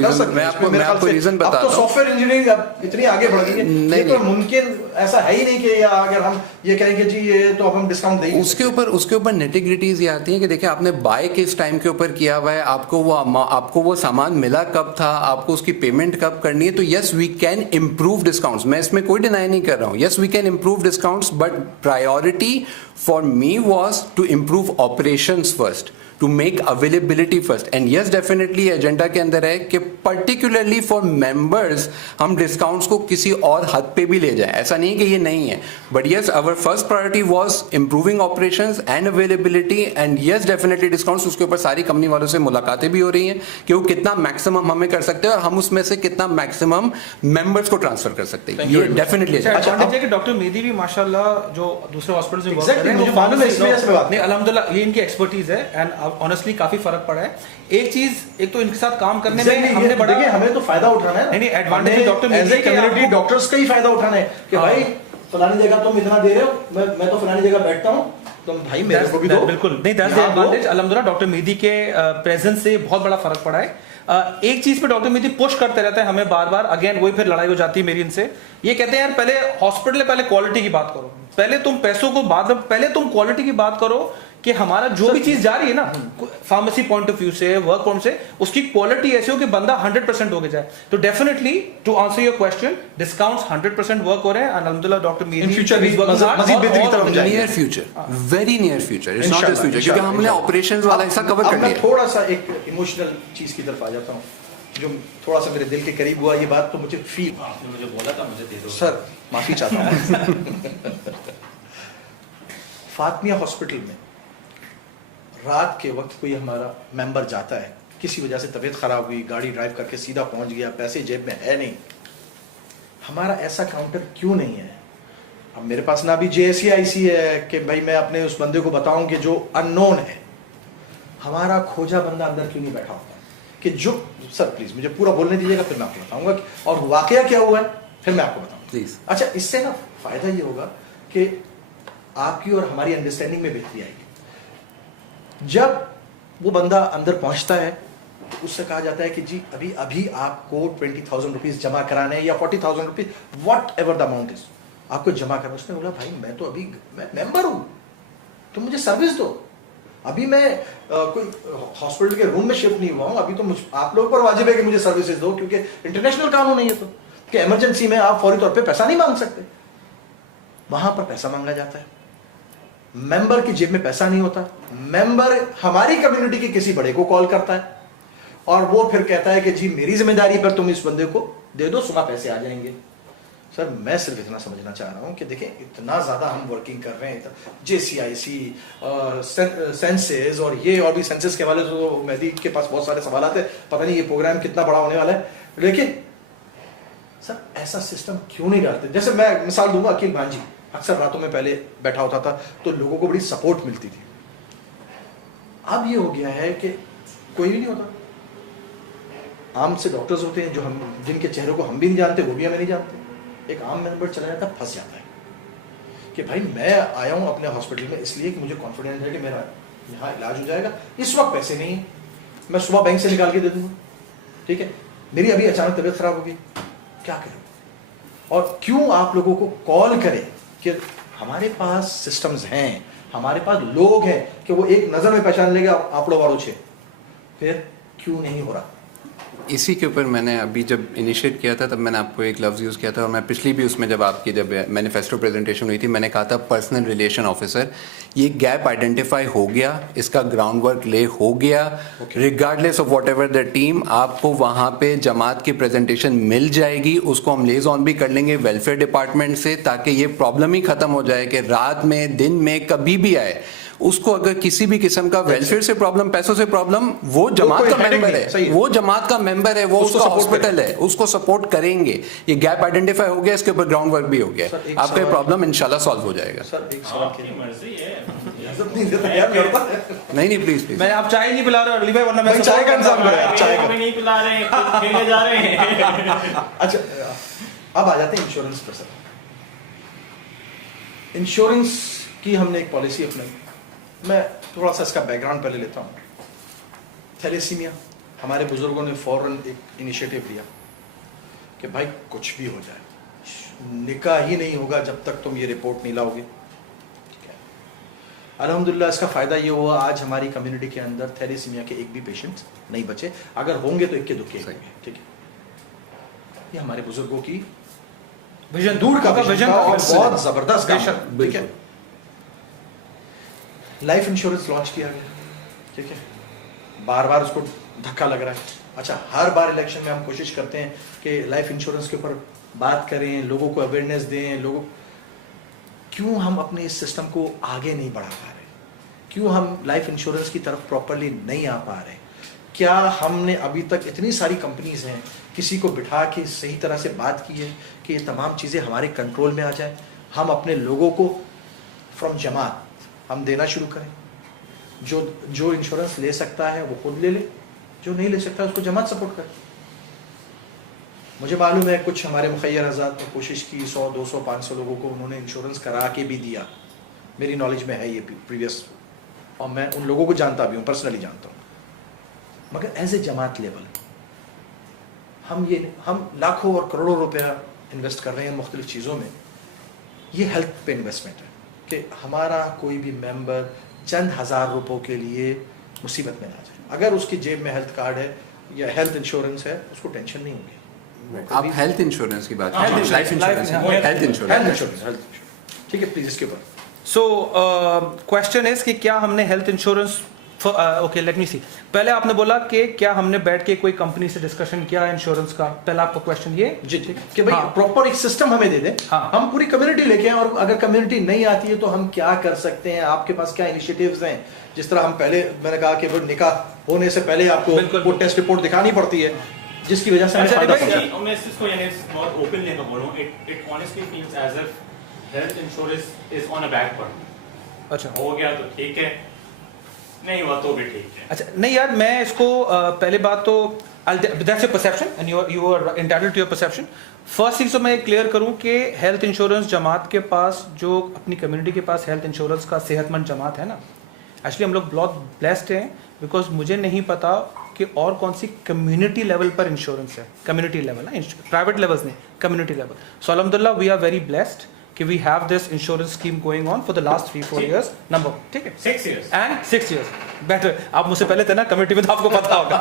रीजन बताता हूं। अब तो सॉफ्टवेयर इंजीनियरिंग इतनी आगे बढ़ गई है, ये तो मुमकिन ऐसा है ही नहीं कि अगर हम ये कहेंगे जी ये तो अब हम डिस्काउंट देंगे। उसके ऊपर नेटिग्रिटीज ये आती हैं कि देखिए आपने बाय किस टाइम के ऊपर किया हुआ है, आपको वो सामान मिला कब था, आपको उसकी पेमेंट कब करनी है। तो yes we can improve discounts, मैं इसमें कोई डिनाई नहीं कर रहा हूं। Yes we can improve discounts, but priority for me was to improve operations first, to make availability first. And yes definitely agenda के अंदर है कि पर्टिकुलरली फॉर मेंबर्स हम डिस्काउंट्स को किसी और हद पे भी ले जाएं, ऐसा नहीं कि ये नहीं है, but yes our first priority was improving operations and availability. And yes definitely discounts, उसके ऊपर सारी कंपनी वालों से मुलाकातें भी हो रही हैं कि वो कितना मैक्सिमम हमें कर सकते हैं और हम उसमें से कितना मैक्सिमम मेंबर्स को ट्रांसफर कर सकते हैं। ये डेफिनेटली डॉक्टर मेहदी भी माशाल्लाह जो दूसरे हॉस्पिटल से वर्क कर रहे हैं, वो मुझे मालूम है, मालूम इस वजह से मैं बात नहीं, अल्हम्दुलिल्लाह ये इनकी एक्सपर्टीज है एंड ऑनेस्टली काफी फर्क पड़ा है। एक चीज, एक तो इनके साथ काम करने में Exactly, हमने ये बड़ा देखिए, हमें तो फायदा उठाना है ना। नहीं, नहीं, advantage डॉक्टर एज मेदी ए के कम्युनिटी आपको- डॉक्टर्स का ही फायदा उठाना है कि हाँ। भाई फलानी जगह तुम इतना दे रहे हो, मैं तो फलानी जगह बैठता हूँ, तुम भाई मेरे को भी दो। बिल्कुल नहीं, दैट्स द यहाँ दो। एडवांटेज। अल्हम्दुलिल्लाह डॉक्टर मेदी के प्रेजेंस से बहुत बड़ा फर्क पड़ा है। एक चीज पे डॉक्टर मेदी पुश करते रहता है हमें बार बार, अगेन वही फिर लड़ाई हो जाती है मेरी इनसे। ये कहते हैं यार पहले हॉस्पिटल, पहले क्वालिटी की बात करो, पहले तुम पैसों को बाद में, पहले तुम क्वालिटी की बात करो कि हमारा जो भी चीज जा रही है ना फार्मेसी पॉइंट ऑफ व्यू से, वर्क पॉइंट से, उसकी क्वालिटी ऐसी हो कि बंदा 100% होके जाए। तो definitely to answer your question, discounts 100% work हो रहे हैं। अल्हम्दुलिल्लाह डॉक्टर मेदी In future भी मजीद बेहतरी की तरफ हम जाएंगे। Near future, very near future, it's not this future, क्योंकि इंशाल्लाह, हमने इंशाल्लाह। ऑपरेशंस वाला हिस्सा कवर अब कर मैं लिया। थोड़ा सा एक इमोशनल चीज की तरफ आ जाता हूँ, जो थोड़ा सा मेरे दिल के करीब हुआ। ये बात तो मुझे फील, आपने मुझे बोला था मुझे दे दो सर माफी चाहता हूँ। फातिमिया हॉस्पिटल में रात के वक्त कोई हमारा मेंबर जाता है, किसी वजह से तबीयत खराब हुई, गाड़ी ड्राइव करके सीधा पहुंच गया, पैसे जेब में है नहीं, हमारा ऐसा काउंटर क्यों नहीं है? अब मेरे पास ना भी JSCIC है कि भाई मैं अपने उस बंदे को बताऊं कि जो अननोन है, हमारा खोजा बंदा अंदर क्यों नहीं बैठा होता कि जो, सर प्लीज मुझे पूरा बोलने दीजिएगा, फिर मैं आपको बताऊंगा और वाकया क्या हुआ है, फिर मैं आपको बताऊंगा प्लीज। अच्छा, इससे ना फायदा ये होगा कि आपकी और हमारी अंडरस्टैंडिंग में बेहतरी आएगी। जब वो बंदा अंदर पहुंचता है तो उससे कहा जाता है कि जी अभी अभी आपको 20,000 रुपीज जमा कराने हैं या 40,000 rupees, what ever the amount is, आपको जमा करना। उसने बोला भाई मैं तो अभी मैं मेंबर हूं, तुम मुझे सर्विस दो, अभी मैं कोई हॉस्पिटल के रूम में शिफ्ट नहीं हुआ हूं, अभी तो आप लोग पर वाजिब है कि मुझे सर्विसेज दो, क्योंकि इंटरनेशनल कानून है ये तो कि इमरजेंसी में आप फौरी तौर पे पैसा नहीं मांग सकते। वहां पर पैसा मांगा जाता है, मेंबर की जेब में पैसा नहीं होता, मेंबर हमारी कम्युनिटी के किसी बड़े को कॉल करता है और वो फिर कहता है कि जी मेरी जिम्मेदारी पर तुम इस बंदे को दे दो, सुबह पैसे आ जाएंगे। सर मैं सिर्फ इतना समझना चाह रहा हूं कि देखें इतना ज्यादा हम वर्किंग कर रहे हैं, JCIC सेंसेस और ये और भी सेंसेस के हवाले से तो मेहदी के पास बहुत सारे सवाल आते हैं, पता नहीं ये प्रोग्राम कितना बड़ा होने वाला है, लेकिन सर ऐसा सिस्टम क्यों नहीं डालते? जैसे मैं मिसाल दूंगा, अकील भांजी अक्सर रातों में पहले बैठा होता था तो लोगों को बड़ी सपोर्ट मिलती थी। अब ये हो गया है कि कोई भी नहीं होता। आम से डॉक्टर्स होते हैं जो हम, जिनके चेहरों को हम भी नहीं जानते, वो भी हमें नहीं जानते। एक आम मेंबर चला जाता है, फंस जाता है कि भाई मैं आया हूं अपने हॉस्पिटल में इसलिए कि मुझे कॉन्फिडेंस है कि मेरा यहाँ इलाज हो जाएगा, इस वक्त पैसे नहीं है, मैं सुबह बैंक से निकाल के दे दूंगा, ठीक है, मेरी अभी अचानक तबीयत खराब होगी, क्या करूं? और क्यों आप लोगों को कॉल करें कि हमारे पास सिस्टम्स हैं, हमारे पास लोग हैं कि वो एक नजर में पहचान लेगा आपड़ो वाड़ो छे, फिर क्यों नहीं हो रहा? इसी के ऊपर मैंने अभी जब इनिशिएट किया था तब मैंने आपको एक लफ्ज़ यूज़ किया था, और मैं पिछली भी उसमें जब आपकी जब मैनिफेस्टो प्रेजेंटेशन हुई थी मैंने कहा था पर्सनल रिलेशन ऑफिसर। ये गैप आइडेंटिफाई हो गया, इसका ग्राउंड वर्क ले हो गया, regardless of whatever the team, आपको वहाँ पे जमात की प्रेजेंटेशन मिल जाएगी, उसको हम लेज ऑन भी कर लेंगे वेलफेयर डिपार्टमेंट से, ताकि ये प्रॉब्लम ही ख़त्म हो जाए कि रात में दिन में कभी भी आए उसको अगर किसी भी किस्म का वेलफेयर से प्रॉब्लम, पैसों से प्रॉब्लम, वो जमात का मेंबर है, वो जमात का मेंबर है, वो उसका हॉस्पिटल है, उसको सपोर्ट करेंगे। ये गैप आइडेंटिफाई हो गया, इसके ऊपर ग्राउंड वर्क भी हो गया, आपका ये प्रॉब्लम इंशाल्लाह सॉल्व हो जाएगा। सर एक सवाल आपकी मर्जी है। इजाजत नहीं देता यार मेरे पास। नहीं प्लीज प्लीज, मैं आप चाय नहीं पिला रहे हो अली भाई, वरना मैं भाई चाय का इंतजाम करें, आप चाय का। हमें नहीं पिला रहे हैं, खुद खेलने जा रहे हैं। अच्छा अब आ जाते हैं इंश्योरेंस पर। सर इंश्योरेंस की हमने एक पॉलिसी अपनाई, मैं थोड़ा सा इसका बैकग्राउंड पहले लेता हूँ। थैलेसीमिया, हमारे बुजुर्गों ने फौरन एक इनिशिएटिव लिया कि भाई कुछ भी हो जाए, निकाह ही नहीं होगा जब तक तुम ये रिपोर्ट नहीं लाओगे। अल्हम्दुलिल्लाह इसका फ़ायदा ये हुआ, आज हमारी कम्युनिटी के अंदर थैलेसीमिया के एक भी पेशेंट्स नहीं बचे, अगर होंगे तो इक्के दुक्के होंगे, ठीक है। ये हमारे बुजुर्गों की विजन दूर का आपका विजन था और excellent। बहुत ज़बरदस्त काम बेशक, था, ठीक है। लाइफ इंश्योरेंस लॉन्च किया गया, ठीक है, बार बार उसको धक्का लग रहा है। अच्छा हर बार इलेक्शन में हम कोशिश करते हैं कि लाइफ इंश्योरेंस के ऊपर बात करें, लोगों को अवेयरनेस दें, लोगों क्यों हम अपने इस सिस्टम को आगे नहीं बढ़ा पा रहे, क्यों हम लाइफ इंश्योरेंस की तरफ प्रॉपरली नहीं आ पा रहे? क्या हमने अभी तक, इतनी सारी कंपनीज हैं, किसी को बिठा के सही तरह से बात की है कि ये तमाम चीज़ें हमारे कंट्रोल में आ जाए, हम अपने लोगों को फ्रॉम जमात हम देना शुरू करें। जो इंश्योरेंस ले सकता है वो खुद ले ले, जो नहीं ले सकता उसको जमात सपोर्ट करे। मुझे मालूम है कुछ हमारे मुखैर हज़रात ने कोशिश की, 100 200 500 लोगों को उन्होंने इंश्योरेंस करा के भी दिया, मेरी नॉलेज में है ये प्रीवियस, और मैं उन लोगों को जानता भी हूँ, पर्सनली जानता हूँ। मगर एज ए जमात लेवल हम लाखों और करोड़ों रुपया इन्वेस्ट कर रहे हैं मुख्तलिफ चीज़ों में। ये हेल्थ पे इन्वेस्टमेंट है कि हमारा कोई भी मेंबर चंद हज़ार रुपयों के लिए मुसीबत में ना जाए। अगर उसकी जेब में हेल्थ कार्ड है या हेल्थ इंश्योरेंस है, उसको टेंशन नहीं होगी। आप हेल्थ इंश्योरेंस की बात Health करें, insurance, life insurance, life- health health insurance. Insurance ठीक है, प्लीज इसके ऊपर। सो क्वेश्चन इज कि क्या हमने health insurance, okay let me see, पहले आपने बोला कि क्या हमने बैठ के कोई कंपनी से डिस्कशन किया इंश्योरेंस का, पहला आपका क्वेश्चन ये जी जी कि भाई हाँ। प्रॉपर एक सिस्टम हमें दे दें, हाँ। हम पूरी कम्युनिटी लेके आए, और अगर कम्युनिटी नहीं आती है तो हम क्या कर सकते हैं, आपके पास क्या इनिशिएटिव्स हैं। जिस तरह हम पहले, मैंने कहा कि वो निकाह होने से पहले आपको बिल्कुल। वो टेस्ट रिपोर्ट दिखानी पड़ती है, जिसकी वजह से हमें अच्छा, फायदा भाई, होता है। मैं इसको यानी बहुत ओपनली तो बोलूं, it honestly feels as if health insurance is on a back burner. अच्छा हो गया तो ठीक है, नहीं हुआ तो भी ठीक है। अच्छा नहीं यार, मैं इसको पहले बात तो that's your perception and you are entitled to your perception. First चीज तो मैं क्लियर करूं कि हेल्थ इंश्योरेंस जमात के पास, जो अपनी कम्युनिटी के पास हेल्थ इंश्योरेंस का सेहतमंद जमात है ना, एक्चुअली हम लोग बहुत ब्लेस्ड हैं, बिकॉज मुझे नहीं पता कि और कौन सी कम्युनिटी लेवल पर इंश्योरेंस है। कम्युनिटी लेवल ना, प्राइवेट लेवल्स नहीं, कम्युनिटी लेवल। सो अल्हम्दुलिल्लाह वी आर वेरी ब्लेस्ड कि we have this insurance scheme going on for the last 3-4 years, number, ठीक है 6 years एंड 6 years बेटर। आप मुझसे पहले थे ना कमेटी में, तो आपको पता होगा।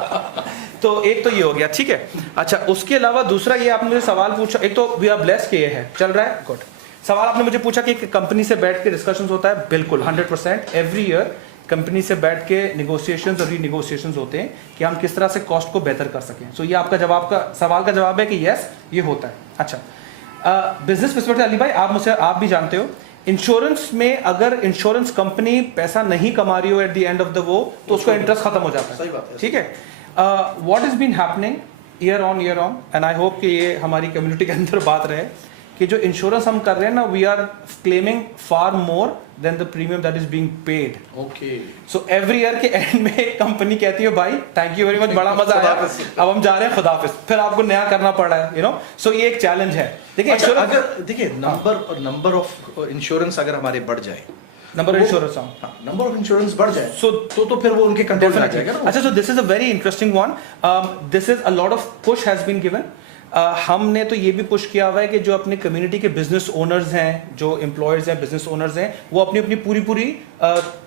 तो एक तो ये हो गया, ठीक है। अच्छा, उसके अलावा दूसरा ये आपने मुझे सवाल पूछा, एक तो वी आर ब्लेस्ड कि ये है, चल रहा है, गुड। सवाल आपने मुझे पूछा कि कंपनी से बैठ के डिस्कशंस होता है, बिल्कुल 100% एवरी ईयर कंपनी से बैठ के निगोशिएशंस और रीनिगोशिएशंस होते हैं कि हम किस तरह से कॉस्ट को बेहतर कर सकें। सो ये आपका जवाब का सवाल का जवाब है कि यस ये होता है। अच्छा, बिजनेस पर्सपेक्टिव अली भाई, आप भी जानते हो इंश्योरेंस में अगर इंश्योरेंस कंपनी पैसा नहीं कमा रही हो at the end of the वो, तो उसका इंटरेस्ट खत्म हो जाता है। सही बात है। ठीक है, what is been happening year on and I hope कि ये हमारी कम्युनिटी के अंदर बात रहे कि जो इंश्योरेंस हम कर रहे हैं ना, we are claiming far more than the premium that is being paid. Okay, so every year के एंड में कंपनी कहती है भाई थैंक यू वेरी मच, बड़ा मजा आया, अब हम जा रहे हैं, खुदाफिज, फिर आपको नया करना पड़ रहा है, यू नो। सो ये एक चैलेंज है। देखिए अच्छा, insurance- अगर देखिए नंबर ऑफ इंश्योरेंस अगर हमारे बढ़ जाए, number of insurance, number of insurance बढ़ जाए, So- तो फिर वो उनके कंट्रोल में आ जाएगा ना। अच्छा, so this is a very interesting one. This is a lot of push has been given. हमने तो ये भी पुश किया हुआ है कि जो अपने कम्युनिटी के बिजनेस ओनर्स हैं, जो एम्प्लॉयर्स हैं, बिजनेस ओनर्स हैं, वो अपनी अपनी पूरी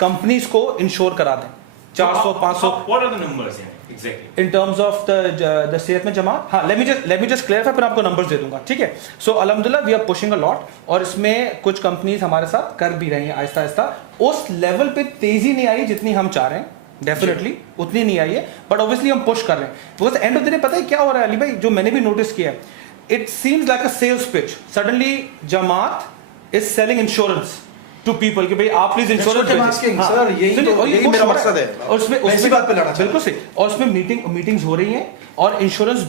कंपनीज को इंश्योर करा दें, 400-500 What are the numbers exactly? In terms of the सेहत में जमा। हाँ, लेट मी जस्ट क्लियरफाई, फिर आपको नंबर्स दे दूंगा, ठीक है। सो अल्हम्दुलिल्लाह we are pushing a lot, और इसमें कुछ कंपनीज हमारे साथ कर भी रही हैं आहिस्ता आहिस्ता। उस लेवल पे तेजी नहीं आई जितनी हम चाह रहे हैं, डेफिनेटली उतनी नहीं आई है, बट ऑब्वियसली हम पुश कर रहे हैं। Because end of the day पता है क्या हो रहा है अली भाई, जो मैंने भी नोटिस किया है, it seems like a sales pitch. Suddenly जमात is selling insurance to people कि भाई आप प्लीज इंश्योरेंस सर, यही मेरा मकसद है, और उसमें मैं इसी बात पे लड़ना चाहता हूं। बिल्कुल सही, और उसमें मीटिंग्स हो रही हैं, और इंश्योरेंस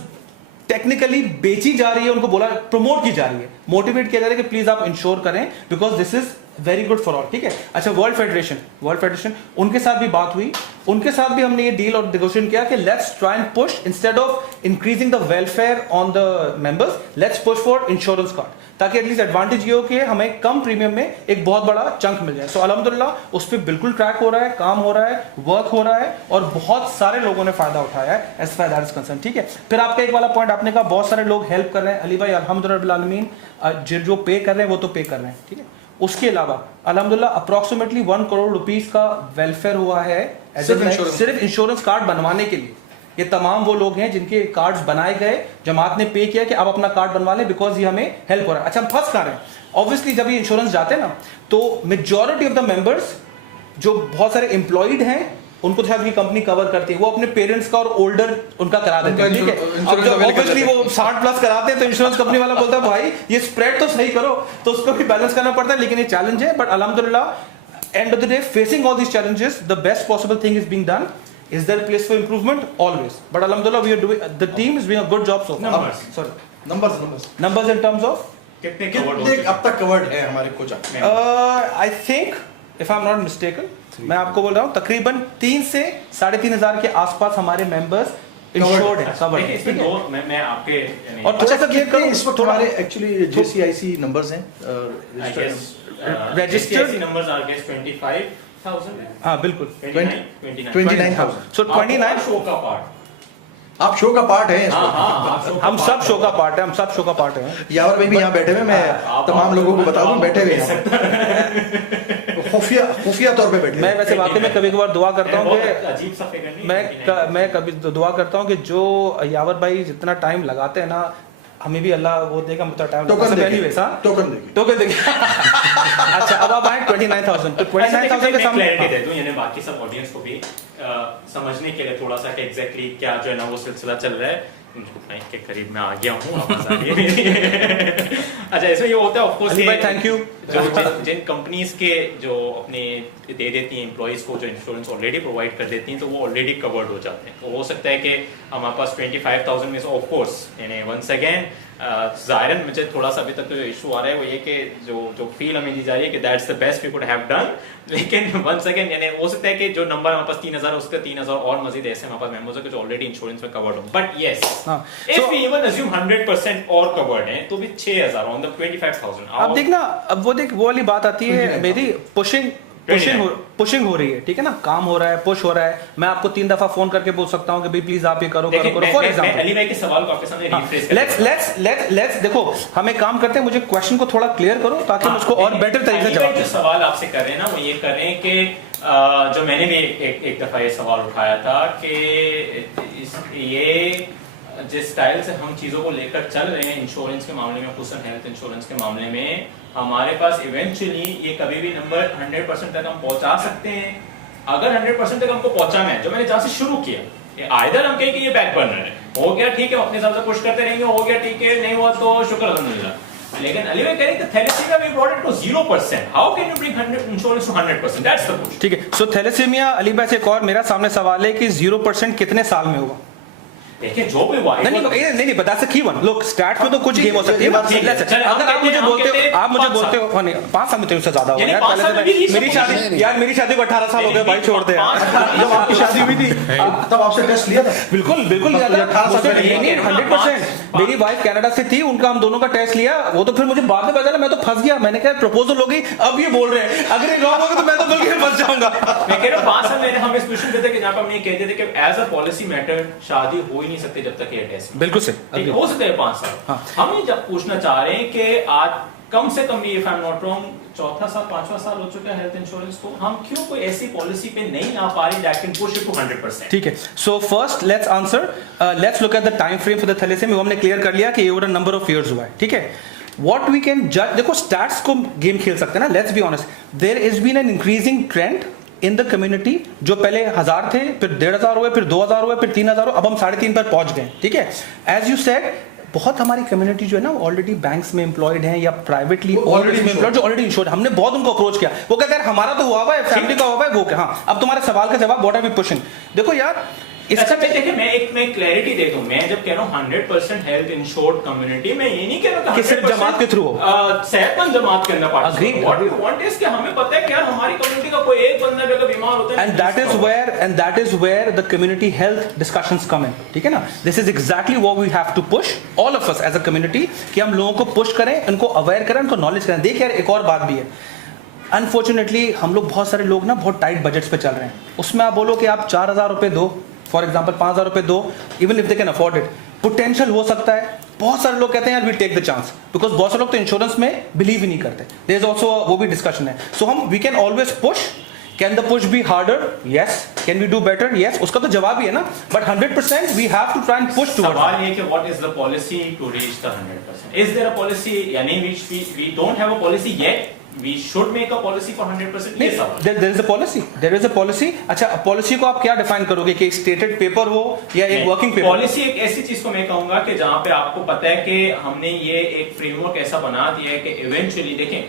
टेक्निकली बेची जा रही है, उनको बोला प्रमोट की जा रही है, मोटिवेट किया जा रहा है कि प्लीज आप इंश्योर करें because this is very good for all, ठीक है। अच्छा, वर्ल्ड फेडरेशन उनके साथ भी बात हुई, उनके साथ भी हमने ये डील और नेगोशिएशन किया कि let's try and push, instead of increasing the welfare on the members, let's push for insurance card, ताकि एटलीस्ट एडवांटेज ये हो कि हमें कम प्रीमियम में एक बहुत बड़ा चंक मिल जाए। सो अल्हम्दुलिल्लाह उस पर बिल्कुल ट्रैक हो रहा है, काम हो रहा है, वर्क हो रहा है, और बहुत सारे लोगों ने फायदा उठाया है as far that is concern, ठीक है। फिर आपका एक वाला पॉइंट आपने कहा बहुत सारे लोग हेल्प कर रहे हैं, अली भाई अल्हम्दुलिल्लाह जो पे कर रहे हैं वो तो पे कर रहे हैं, ठीक है। उसके अलावा अल्हम्दुलिल्लाह अप्रॉक्सीमेटली 1 करोड़ रुपीस का वेलफेयर हुआ है सिर्फ इंश्योरेंस कार्ड बनवाने के लिए। ये तमाम वो लोग हैं जिनके कार्ड्स बनाए गए, जमात ने पे किया कि आप अपना कार्ड बनवा लें बिकॉज ये हमें हेल्प हो रहा है। अच्छा, हम फंस कहाँ रहे हैं, ऑब्वियसली जब ये इंश्योरेंस जाते हैं ना, तो मेजॉरिटी ऑफ द मेंबर्स जो बहुत सारे एम्प्लॉयड हैं, उनको शायद की कंपनी कवर करती है, वो अपने पेरेंट्स का और ओल्डर उनका करा देते हैं, ठीक है। अब जब ऑब्वियसली वो 60+ कराते हैं तो इंश्योरेंस कंपनी वाला बोलता है भाई ये स्प्रेड तो सही करो, तो उसको भी बैलेंस करना पड़ता है, लेकिन ये चैलेंज है। बट अल्हम्दुलिल्लाह end of the day facing all these challenges the best possible thing is being done. Is there a place for improvement? Always. But alhamdulillah, we are doing, the team is doing a good job so far. Numbers. Sorry. Numbers Numbers in terms of? कितने covered हो कितने चुके अब तक covered है हमारे कुछ? I think if I am not mistaken, मैं आपको बोल रहा हूँ तकरीबन 3 से 3,500 के आसपास हमारे मेंबर्स इंश्योर्ड है, कवर्ड देखिए, है। इसमें दो मैं आपके यानी और थोड़ा सा क्लियर करो, इस वक्त हमारे एक्चुअली JCIC नंबर्स हैं I guess registered- JCIC numbers are guess 25,000 हाँ बिल्कुल 29 29,000। सो 29 शो का पार्ट आप शो का पार्ट है इस हाँ वक्त। हाँ आप हम सब शो का पार्ट है, हम सब शो का पार्ट है। यावर भाई भी यहाँ बैठे हुए, मैं आप- तमाम लोगों को बता दूं, बैठे हुए आप- हैं खुफिया तौर पे बैठे मैं हैं। वैसे वाकई में कभी कभार दुआ करता हूँ बहुत कि अजीब सा फिगर नहीं मैं कभी दुआ करता हूँ कि जो यावर भाई जितना टाइम लगाते हैं ना, हमें भी अल्लाह वो देगा, मतलब टाइम टोकन देंगे, वैसा टोकन देंगे। टोकन देंगे। अच्छा, अब आप आए 29,000, तो 29,000 के सामने क्लैरिटी दे दूं यानी बाकी सब ऑडियंस को भी समझने के लिए थोड़ा सा कि एग्जैक्टली क्या जो है ना वो सिलसिला चल रहा है। मुझको माइक के करीब मैं आ गया हूँ वापस आ गई। अच्छा, इसमें ये होता है ऑफ कोर्स अली भाई, thank you। जिन कंपनीज के जो अपने दे देती हैं एम्प्लॉइज को जो इंश्योरेंस ऑलरेडी प्रोवाइड कर देती हैं, तो वो ऑलरेडी कवर्ड हो जाते हैं। तो हो सकता है कि हमारे पास 25,000 में से ऑफ कोर्स यानी वंस अगेन ज़ाहिरन मुझे थोड़ा सा अभी तक तो इशू आ रहा है वो ये कि जो फील हमें दी जा रही है कि that's the best we could have done, लेकिन वंस अगेन यानी हो सकता है कि जो नंबर हमारे पास 3,000 उसका 3,000 और मजीद ऐसे हमारे पास मेंबर्स हैं जो ऑलरेडी इंश्योरेंस में कवर्ड हो। बट यस, हाँ, इफ वी इवन अज्यूम 100% और कवर्ड है तो भी 6,000 ऑन द 25,000। अब देखना, अब वो देख वो वाली बात आती है मेरी, पुशिंग हो रही है, ठीक है ना, काम हो रहा है, पुश हो रहा है। मैं आपको 3 दफा फोन करके बोल सकता हूँ कि भाई प्लीज आप ये करो करो करो। फॉर एग्जांपल अली भाई के सवाल को आपके सामने रिफ्रेश कर लेट्स देखो, हम एक काम करते हैं, मुझे क्वेश्चन को थोड़ा क्लियर करो ताकि हम उसको और बेटर तरीके से जवाब जो सवाल आपसे कर रहे हैं ना वो ये कर रहे हैं कि जो मैंने भी एक दफा ये सवाल उठाया था कि ये जिस स्टाइल से हम चीजों को लेकर चल रहे हैं इंश्योरेंस के मामले में, खुसूसन हेल्थ इंश्योरेंस के मामले में, हमारे पास इवेंचुअली ये कभी भी नंबर 100% तक हम पहुंचा सकते हैं। अगर 100% तक हमको पहुंचाना है, जो मैंने जहां से शुरू किया, आइदर हम कहें कि ये बैक बर्नर है, हो गया ठीक है, अपने हिसाब से पुश करते रहेंगे, हो गया ठीक है, नहीं हुआ तो शुक्र अल्हम्दुलिल्लाह। लेकिन अली भाई कह रहे हैं कि thalassemia we brought it to 0%, how can you bring 100 insurance to 100%? That's the question. ठीक है, सो थैलेसीमिया अली भाई से एक और मेरा सामने सवाल है कि 0% कितने साल में होगा? देखिए जो भी हुआ नहीं बता सकती वन लोग स्टार्ट में तो कुछ गेम हो सकती है। अगर आप मुझे बोलते हो 5 साल में तो उससे ज्यादा होगा यार। पहले मेरी शादी को 18 साल हो गए भाई, छोड़ दे यार। जब आपकी शादी हुई थी तब आपसे टेस्ट लिया था? बिल्कुल लिया था 100%। मेरी वाइफ कनाडा से थी, उनका हम दोनों का टेस्ट लिया, वो तो फिर मुझे बाद में पता चला, मैं तो फंस गया। मैंने कहा प्रपोजल हो गई, अब ये बोल रहे हैं अगर ये रॉन्ग होगा तो मैं तो बल्कि फंस जाऊंगा। मैं कह रहा हूं 5 साल में हम इस क्वेश्चन पे थे कि जहां पे हम ये कहते थे कि एज अ पॉलिसी मैटर शादी हो ही नहीं सकती जब तक ये टेस्ट। बिल्कुल से हो सकता है 5 साल। हाँ। हम ये जब पूछना चाह रहे हैं कि आज कम से कम ये if I am not wrong 4था साल 5वां साल हो चुका है हेल्थ इंश्योरेंस को, हम क्यों कोई ऐसी पॉलिसी पे नहीं आ पा रही that can push it to 100%? ठीक है, so first let's answer, let's look at the time frame for the thalassemia. हमने क्लियर कर लिया कि ये over a number of years हुआ है, ठीक है। व्हाट वी कैन जज, देखो स्टैट्स को गेम खेल सकते हैं ना, let's be honest, there is been an increasing trend in the community. जो पहले 1000 थे, फिर 1500 हुए, फिर 2000 हुए, फिर 3000 हुए, अब हम 3.5 पर पहुंच गए, ठीक है। एज यू सेड, बहुत हमारी कम्युनिटी जो है ना ऑलरेडी बैंक्स में एम्प्लॉयड हैं या प्राइवेटली ऑलरेडी एम्प्लॉयड, जो ऑलरेडी इंश्योर्ड। हमने बहुत उनको अप्रोच किया, वो कहते हैं हमारा तो हुआ हुआ है, फैमिली का हुआ हुआ है, वो क्या। हाँ, अब तुम्हारे सवाल का जवाब, व्हाट आर वी पुशिंग। देखो यार अच्छा देखिए, मैं क्लैरिटी दे दूं, मैं जब कह रहा हूं 100% हेल्थ इंश्योर्ड कम्युनिटी, मैं ये नहीं कह रहा कि सिर्फ जमात के थ्रू हो, सेहतमंद जमात के अंदर Agreed. What we want is कि हमें पता है कि यार हमारी कम्युनिटी का कोई एक बंदा भी अगर बीमार होता है, and that is where the community health discussions come in, ठीक है ना। this is exactly what we have to push all of us as a community, कि हम लोगों को पुश करें, उनको अवेयर करें, उनको नॉलेज करें। देखिए यार, एक और बात भी है, अनफॉर्चुनेटली हम लोग बहुत सारे लोग ना बहुत टाइट बजट्स पे चल रहे हैं। उसमें आप बोलो कि आप 4,000 रुपए दो, फॉर एग्जाम्पल 5,000 रुपए दो, even if they can afford it, potential हो सकता है। बहुत सारे लोग कहते हैं यार we take the chance, because बहुत सारे लोग तो इंश्योरेंस में बिलीव ही नहीं करते। देयर इज आल्सो वो भी डिस्कशन है। सो हम we can always push. Can the push be harder? Yes. Can we do better? Yes. उसका तो जवाब ही है ना, but 100% we have to try and push towards. सवाल ये कि what is the policy to reach the 100%? Is there a policy, यानी we don't have a policy yet, we should make a policy for 100%? ये सवाल। there is a policy। अच्छा, policy को आप क्या डिफाइन करोगे, कि स्टेटेड पेपर हो या एक वर्किंग पेपर? पॉलिसी एक ऐसी चीज को मैं कहूंगा कि जहां पे आपको पता है कि हमने ये एक फ्रेमवर्क ऐसा बना दिया है कि इवेंचुअली देखें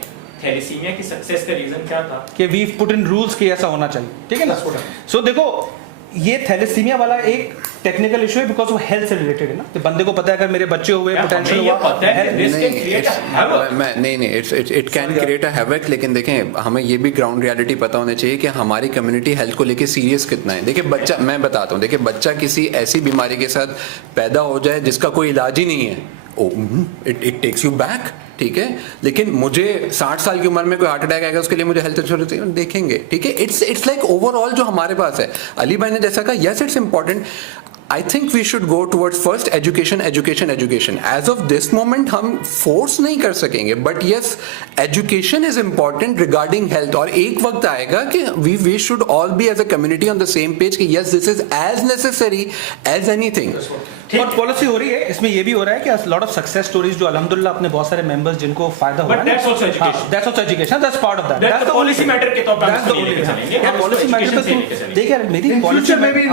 थैलेसीमिया की सक्सेस का रीजन क्या था, कि वी पुट इन रूल्स कि ऐसा होना चाहिए, ठीक है ना। सो देखो ये थैलेसीमिया वाला एक टेक्निकल इशू है बिकॉज वो हेल्थ से रिलेटेड है ना, तो बंदे को पता है अगर मेरे बच्चे हुए पोटेंशियल हुआ नहीं, it can create a havoc, लेकिन देखें हमें ये भी ग्राउंड रियलिटी पता होना चाहिए कि हमारी कम्युनिटी हेल्थ को लेके सीरियस कितना है। देखिए बच्चा, मैं बताता हूँ, देखिए बच्चा किसी ऐसी बीमारी के साथ पैदा हो जाए जिसका कोई इलाज ही नहीं है, इट टेक्स यू बैक, ठीक है। लेकिन मुझे 60 साल की उम्र में कोई हार्ट अटैक आएगा, उसके लिए मुझे हेल्थ इंश्योरेंस देखेंगे, ठीक है। इट्स लाइक ओवरऑल जो हमारे पास है। अली भाई ने जैसा कहा, yes it's important, I think we should go towards first education. As of this moment, हम force नहीं कर सकेंगे, but yes, education is important regarding health. और एक वक्त आएगा कि we should all be as a community on the same page कि yes, this is as necessary as anything. और पॉलिसी हो रही है, इसमें ये भी हो रहा है कि लॉट ऑफ सक्सेस स्टोरीज जो अल्हम्दुलिल्लाह अपने बहुत सारे मेंबर्स जिनको फायदा हुआ है, But that's also education. That's also education. That's part of that. That's the policy matter के तौर पर हम That's the उसको only लेके thing. चलेंगे, यार हम पॉलिसी उसको मैटर education से पे लेके चलेंगे। देख यार मेरी In policy future maybe in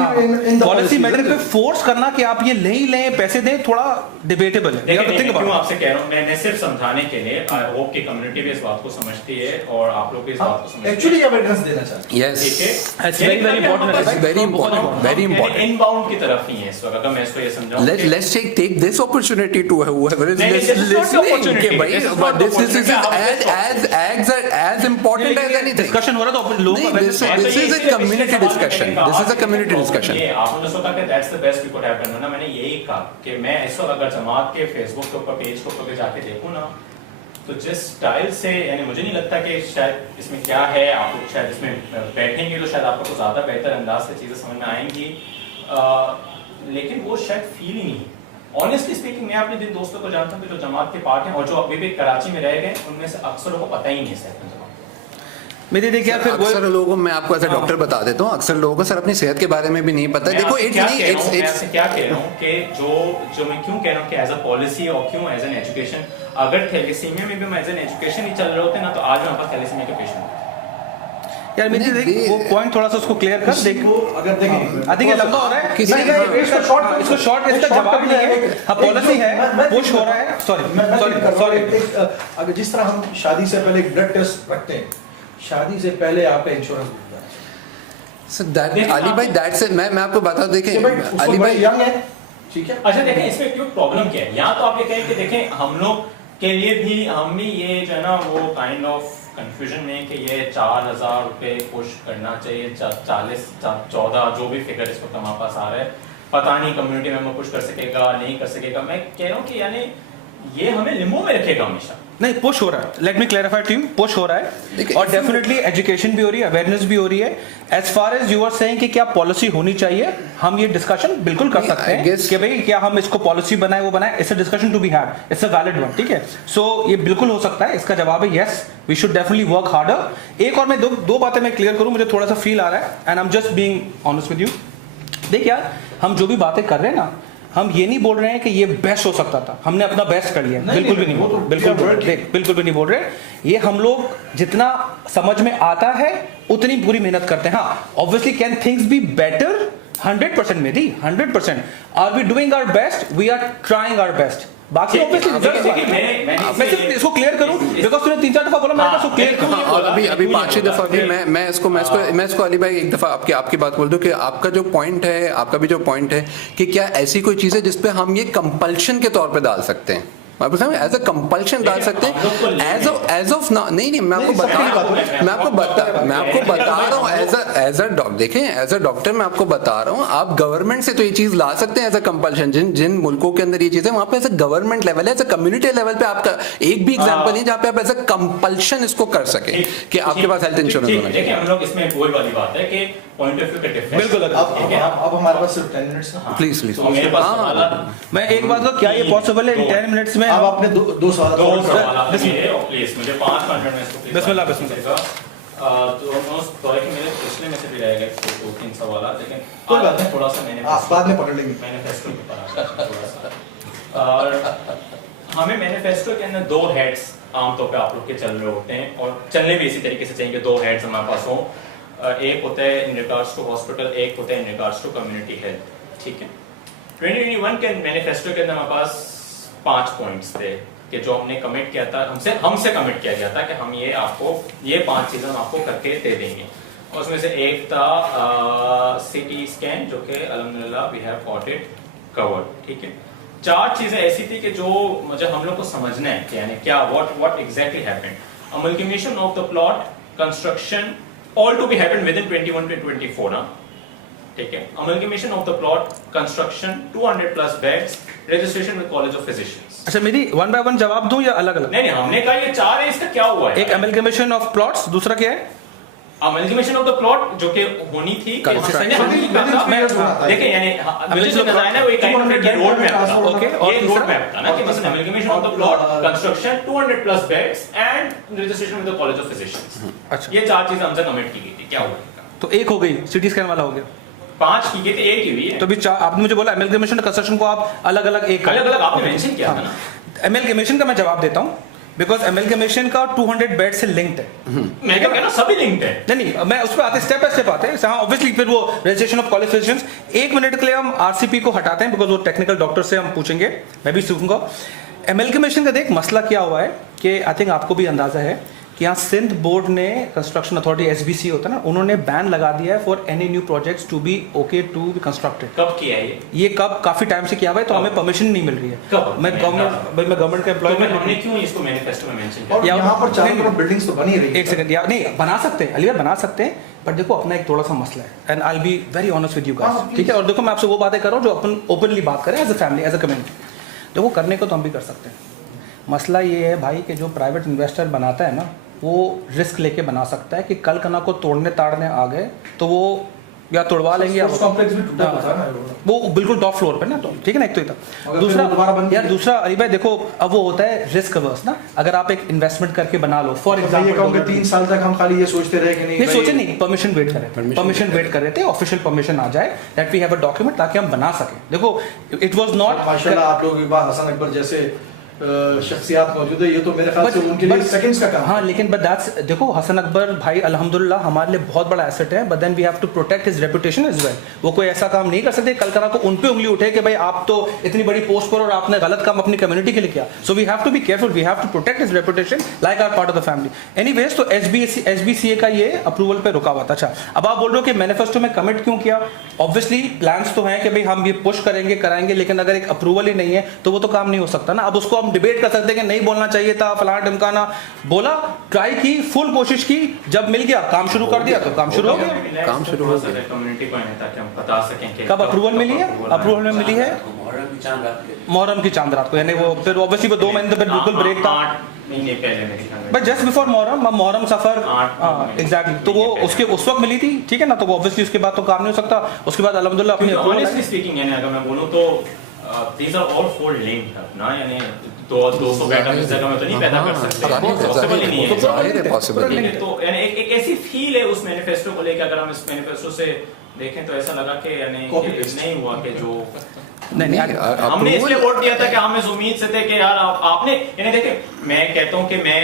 the policy policies, matter पे right? फोर्स करना कि आप ये नहीं लें, पैसे दें, थोड़ा डिबेटेबल है। देखिए, मैं क्यों आपसे कह रहा हूँ, मैं सिर्फ समझाने के लिए, आई होप कि कम्युनिटी भी इस बात को समझती है और आप लोग भी इस बात को समझते हैं। एक्चुअली अवेयरनेस देना चाहते हैं। Yes, ठीक है, It's very, very important. It's very important, very important. Inbound की तरफ ही है इस वक्त, अगर मैं इसको ये समझाऊं let's take this opportunity to whoever is नहीं, this is not the listening opportunity. कि भाई, This is but not the this is opportunity. as important as anything. Discussion हो रहा था लोगों नहीं, का this is a community discussion. This is a community discussion. ये आपने सोचा कि that's the best we could have done, ना मैंने यही कहा कि मैं इस वक्त अगर जमात के फेसबुक के ऊपर पेज के ऊपर भी जाके देखूं ना, तो जिस स्टाइल से, यानी मुझे नहीं लगता कि शायद इसमें क्या है, आप लोग शायद इसमें बैठेंगे तो शायद आपको तो ज़्यादा बेहतर अंदाज से चीज़ें समझ में आएंगी, लेकिन वो शायद फील ही नहीं। ऑनेस्टली स्पीकिंग, मैं अपने जिन दोस्तों को जानता हूँ जो जमात के पार्ट हैं और जो अभी भी कराची में रह गए, उनमें से अक्सर को पता ही नहीं है मेरे देखिए फिर अक्सर लोगों, मैं आपको एज अ डॉक्टर बता देता हूँ, अक्सर लोगों को सर अपनी सेहत के बारे में भी नहीं पता है। देखो मैं आपसे क्या कह रहा हूँ कि जो मैं क्यों कह रहा हूँ कि एज अ पॉलिसी और क्यों एज एन एजुकेशन, अगर थैलेसीमिया में भी हम एज एन एजुकेशन ही चल रहे होते ना, तो आज हमारे पास थैलेसीमिया के पेशेंट। यार मेरी देख वो पॉइंट थोड़ा सा उसको क्लियर कर देख, अगर देखें आई थिंक ये लंबा हो रहा है, इसको शॉर्ट इसका जवाब नहीं है। हाँ पॉलिसी है, पुश हो रहा है, सॉरी अगर जिस तरह हम शादी से पहले एक ब्लड टेस्ट रखते हैं, शादी से पहले आपका इंश्योरेंस होता है। सर दैट अली भाई, दैट्स मैं आपको बता दूं, देखें अली भाई यंग है, ठीक है। अच्छा देखें, इसमें क्यों प्रॉब्लम क्या है, यहाँ तो आप ये कहें कि देखें हम लोग के लिए भी, हम भी ये जो है ना वो काइंड ऑफ कंफ्यूजन में कि ये 4,000 रुपए पुश करना चाहिए, 40 14 जो भी फिगर इस वक्त हमारे पास आ रहा है, पता नहीं कम्युनिटी मेंबर पुश कर सकेगा नहीं कर सकेगा। मैं कह रहा हूँ कि यानी ये हमें लिम्बो में रखेगा हमेशा। नहीं, पुश हो रहा है, let me clarify to you, push हो रहा है और डेफिनेटली एजुकेशन भी हो रही है, अवेयरनेस भी हो रही है। As far as you are saying कि क्या पॉलिसी होनी चाहिए, हम ये डिस्कशन बिल्कुल कर सकते हैं कि भाई क्या हम इसको पॉलिसी बनाए, वो बनाए, it's a discussion to be had, it's a valid one, ठीक है। सो ये बिल्कुल हो सकता है, इसका जवाब है yes, we should definitely work harder. एक और मैं दो बातें मैं क्लियर करूं, मुझे थोड़ा सा फील आ रहा है and I am just being honest with you. देख यार, हम जो भी बातें कर रहे हैं ना, हम ये नहीं बोल रहे हैं कि ये बेस्ट हो सकता था, हमने अपना बेस्ट कर लिया, बिल्कुल भी नहीं बोल रहे, बिल्कुल भी नहीं बोल रहे। ये हम लोग जितना समझ में आता है उतनी पूरी मेहनत करते हैं। हाँ obviously can things be better, 100% मेरी 100%। Are we doing our best, we are trying our best. बाकी मैं सिर्फ इसको क्लियर करूं बिकॉज़ तूने 3-4 दफा बोला, मैं इसको क्लियर करूं। और अभी 5-6 दफा भी मैं इसको अली भाई एक दफा आपकी बात बोल दूं कि आपका जो पॉइंट है, आपका भी जो पॉइंट है कि क्या ऐसी कोई चीज है जिसपे हम ये कंपल्शन के तौर पे डाल सकते हैं, एज अ कंपल्शन डाल सकते हैं, एज ऑफ नहीं मैं आपको बता रहा हूँ एज अ डॉक्टर। देखें एज अ डॉक्टर मैं आपको बता रहा हूँ, आप गवर्नमेंट से तो ये चीज ला सकते हैं एज अ कंपल्शन, जिन मुल्कों के अंदर ये चीज है वहां पे एज अ गवर्नमेंट लेवल है, एज अ कम्युनिटी लेवल पे आपका एक भी एग्जांपल नहीं जहाँ पे आप एज अ कंपल्शन इसको कर सके कि आपके पास हेल्थ इंश्योरेंस होना चाहिए। देखिए हम लोग इसमें वही वाली बात है कि पॉइंट ऑफ व्यू का डिफरेंस बिल्कुल। अब हमारे पास सिर्फ 10 मिनट्स है, प्लीज मेरे पास मैं एक बात को, क्या ये पॉसिबल है इन 10 मिनट्स में? अब आपने दो सवाल प्लीज मुझे 5 मिनट में इसको बिस्मिल्लाह तो मेरे पिछले में से भी रहेगा 2-3 सवाल, लेकिन कोई बात नहीं, थोड़ा सा मैंने बाद में पकड़ लेंगे। मैनिफेस्टो पे पढ़ा थोड़ा सा, और हमें मैनिफेस्टो के अंदर 2 हेड्स आमतौर पे आप लोग के चल रहे होते हैं और चलने भी इसी तरीके से चाहिए कि 2 हेड्स हमारे पास हो। एक होता है इन रिगार्ड्स टू हॉस्पिटल, एक होता है in regards to community health, ठीक है। 2021 के मैनिफेस्टो के अंदर हमारे पास 5 पॉइंट्स थे कि जो हमने कमिट किया था, हमसे कमिट किया गया था कि हम ये 5 चीजें हम आपको करके दे देंगे। और उसमें से एक था सिटी स्कैन जो कि अल्हम्दुलिल्लाह we have got it covered, ठीक है। 4 चीजें ऐसी थी कि जो मुझे हम लोग को समझना है कि यानी क्या what exactly happened. Amalgamation of the plot, construction, all to be happened within 21 to 24 ना, ठीक है। Amalgamation of the plot, construction, 200+ beds, registration with college of physicians. अच्छा मेरी 1 by 1 जवाब दूं या अलग अलग? नहीं हमने कहा ये 4 है, इसका क्या हुआ है? एक अमेलगमेशन ऑफ प्लॉट्स, दूसरा क्या है? अमलगमेशन ऑफ द प्लॉट जो कि होनी थी कि देखिए यानी मुझे जो डिजाइन है वो एक काइंड ऑफ ये रोड मैप था, ओके, और ये रोड मैप था ना कि मतलब amalgamation of the plot, construction, 200+ beds and registration with the college of physicians. अच्छा ये 4 चीजें हमसे कमिट की गई थी। क्या हुआ? तो एक हो गई, सिटी स्कैन वाला हो गया। 5 की गई थी, एक ही हुई है। तो भी आपने मुझे बोला अमेलगमेशन और कंस्ट्रक्शन को आप अलग अलग एक अलग-अलग आपने मेंशन किया था ना। अमेलगमेशन का मैं जवाब देता हूं बिकॉज अमेलगमेशन का 200 बेड से लिंक्ड है। मैं क्या कह रहा हूं सभी लिंक्ड है। नहीं मैं उस पर आते स्टेप बाय स्टेप आते हैं। हाँ ऑब्वियसली फिर वो रजिस्ट्रेशन ऑफ क्वालिफिकेशंस 1 मिनट के लिए हम आरसीपी को हटाते हैं बिकॉज वो टेक्निकल डॉक्टर से हम पूछेंगे, मैं भी सीखूंगा। अमेलगमेशन का देख मसला क्या हुआ है कि आई थिंक आपको भी अंदाजा है कि यहाँ सिंध बोर्ड ने, कंस्ट्रक्शन अथॉरिटी एसबीसी होता है ना, उन्होंने बैन लगा दिया है for any new projects to be okay to be constructed. कब किया है ये कब? काफी टाइम से किया हुआ है, तो हमें परमिशन नहीं मिल रही है। कब? मैं गवर्नमेंट का एम्प्लॉय तो हमने क्यों इसको मैनिफेस्टो में मेंशन किया? और यहाँ पर चारों नहीं, तरफ बिल्डिंग्स तो बनी रही है। एक सेकंड यार, नहीं बना सकते हैं, अलीवर बना सकते हैं, पर देखो अपना एक थोड़ा सा मसला है and I will be very honest with you guys, ठीक है। और देखो मैं आपसे वो बातें कर रहा हूँ जो अपन ओपनली बात करें as a family, as a community. देखो करने को तो हम भी कर सकते हैं। मसला ये है भाई कि जो प्राइवेट इन्वेस्टर बनाता है ना, वो रिस्क लेके बना सकता है कि कल कना को तोड़ने ताड़ने आ गए तो वो या तोड़वा लेंगे या कॉम्प्लेक्स भी टूटा था ना वो बिल्कुल टॉप फ्लोर पे ना, तो ठीक है ना। एक तो ये था। मगर दूसरा फिर वो दोबारा बंद यार, किया। दूसरा अली भाई देखो अब वो होता है रिस्क अवर्स ना। अगर आप एक इन्वेस्टमेंट करके बना लो फॉर मैं ये कहूँगा एग्जांपल 3 साल तक हम खाली ये सोचते रहे कि नहीं नहीं भाई- सोचे नहीं, परमिशन वेट करें, परमिशन वेट कर रहे थे, ऑफिशियल परमिशन आ जाए that we have a document ताकि हम बना सकें। देखो इट वाज नॉट माशाल्लाह आप लोगों के पास हसन अकबर जैसे शख्सियात मौजूद है, ये तो मेरे ख्याल से उनके लिए सेकंड्स का काम है। हाँ लेकिन बट दैट्स देखो हसन अकबर भाई अल्हम्दुलिल्लाह हमारे लिए बहुत बड़ा एसेट है, but then we have to protect his reputation as well. वो कोई ऐसा काम नहीं कर सकते कल करा को उन पे उंगली उठे कि भाई आप तो इतनी बड़ी पोस्ट पर और आपने गलत काम अपनी कम्युनिटी के लिए किया। So we have to be careful, we have to protect his reputation like our part of the family. Anyways तो एसबीसीए का ये अप्रूवल पे रुका हुआ था। अच्छा अब आप बोल रहे हो कि मैनिफेस्टो में कमिट क्यों किया? ऑब्वियसली प्लान्स तो हैं कि भाई हम ये पुश करेंगे कराएंगे, लेकिन अगर एक अप्रूवल ही नहीं है तो वो तो काम नहीं हो सकता ना। अब उसको हम डिबेट कर सकते हैं कि नहीं बोलना चाहिए था, फलाना ढमकाना, बोला, ट्राई की, फुल कोशिश की, जब मिल गया काम शुरू कर दिया तो काम शुरू हो गया। काम शुरू हो गया। कम्युनिटी को है ताकि हम बता सकें कि कब अप्रूवल मिली है? अप्रूवल में मिली है मुहर्रम की चांद रात को, यानी वो फिर ऑब्वियसली वो 2 महीने तो फिर बिल्कुल ब्रेक था, 8 महीने पहले मेरे ख्याल में, बट जस्ट बिफोर मुहर्रम सफर, आठ एग्जैक्टली। तो वो उसके उस वक्त मिली थी, ठीक है ना। तो वो ऑब्वियसली उसके बाद तो काम नहीं हो सकता। उसके बाद अल्हम्दुलिल्लाह अपनी क्योंकि approval honestly speaking यानी अगर मैं बोलूं तो these are all four linked up ना, यानी 200 बेड आप इस जगह में तो नहीं पैदा कर सकते, पॉसिबल ही नहीं है। जाहिर है पॉसिबल ठीक नहीं है, तो यानी एक ऐसी फील है उस मैनिफेस्टो को लेकर, अगर हम इस मैनिफेस्टो से देखें तो ऐसा लगा कि यानी Copy कि paste। नहीं हुआ कि जो नहीं हमने इसलिए वोट दिया था कि हम इस उम्मीद से थे कि यार आपने यानी देखिए, मैं कहता हूं कि मैं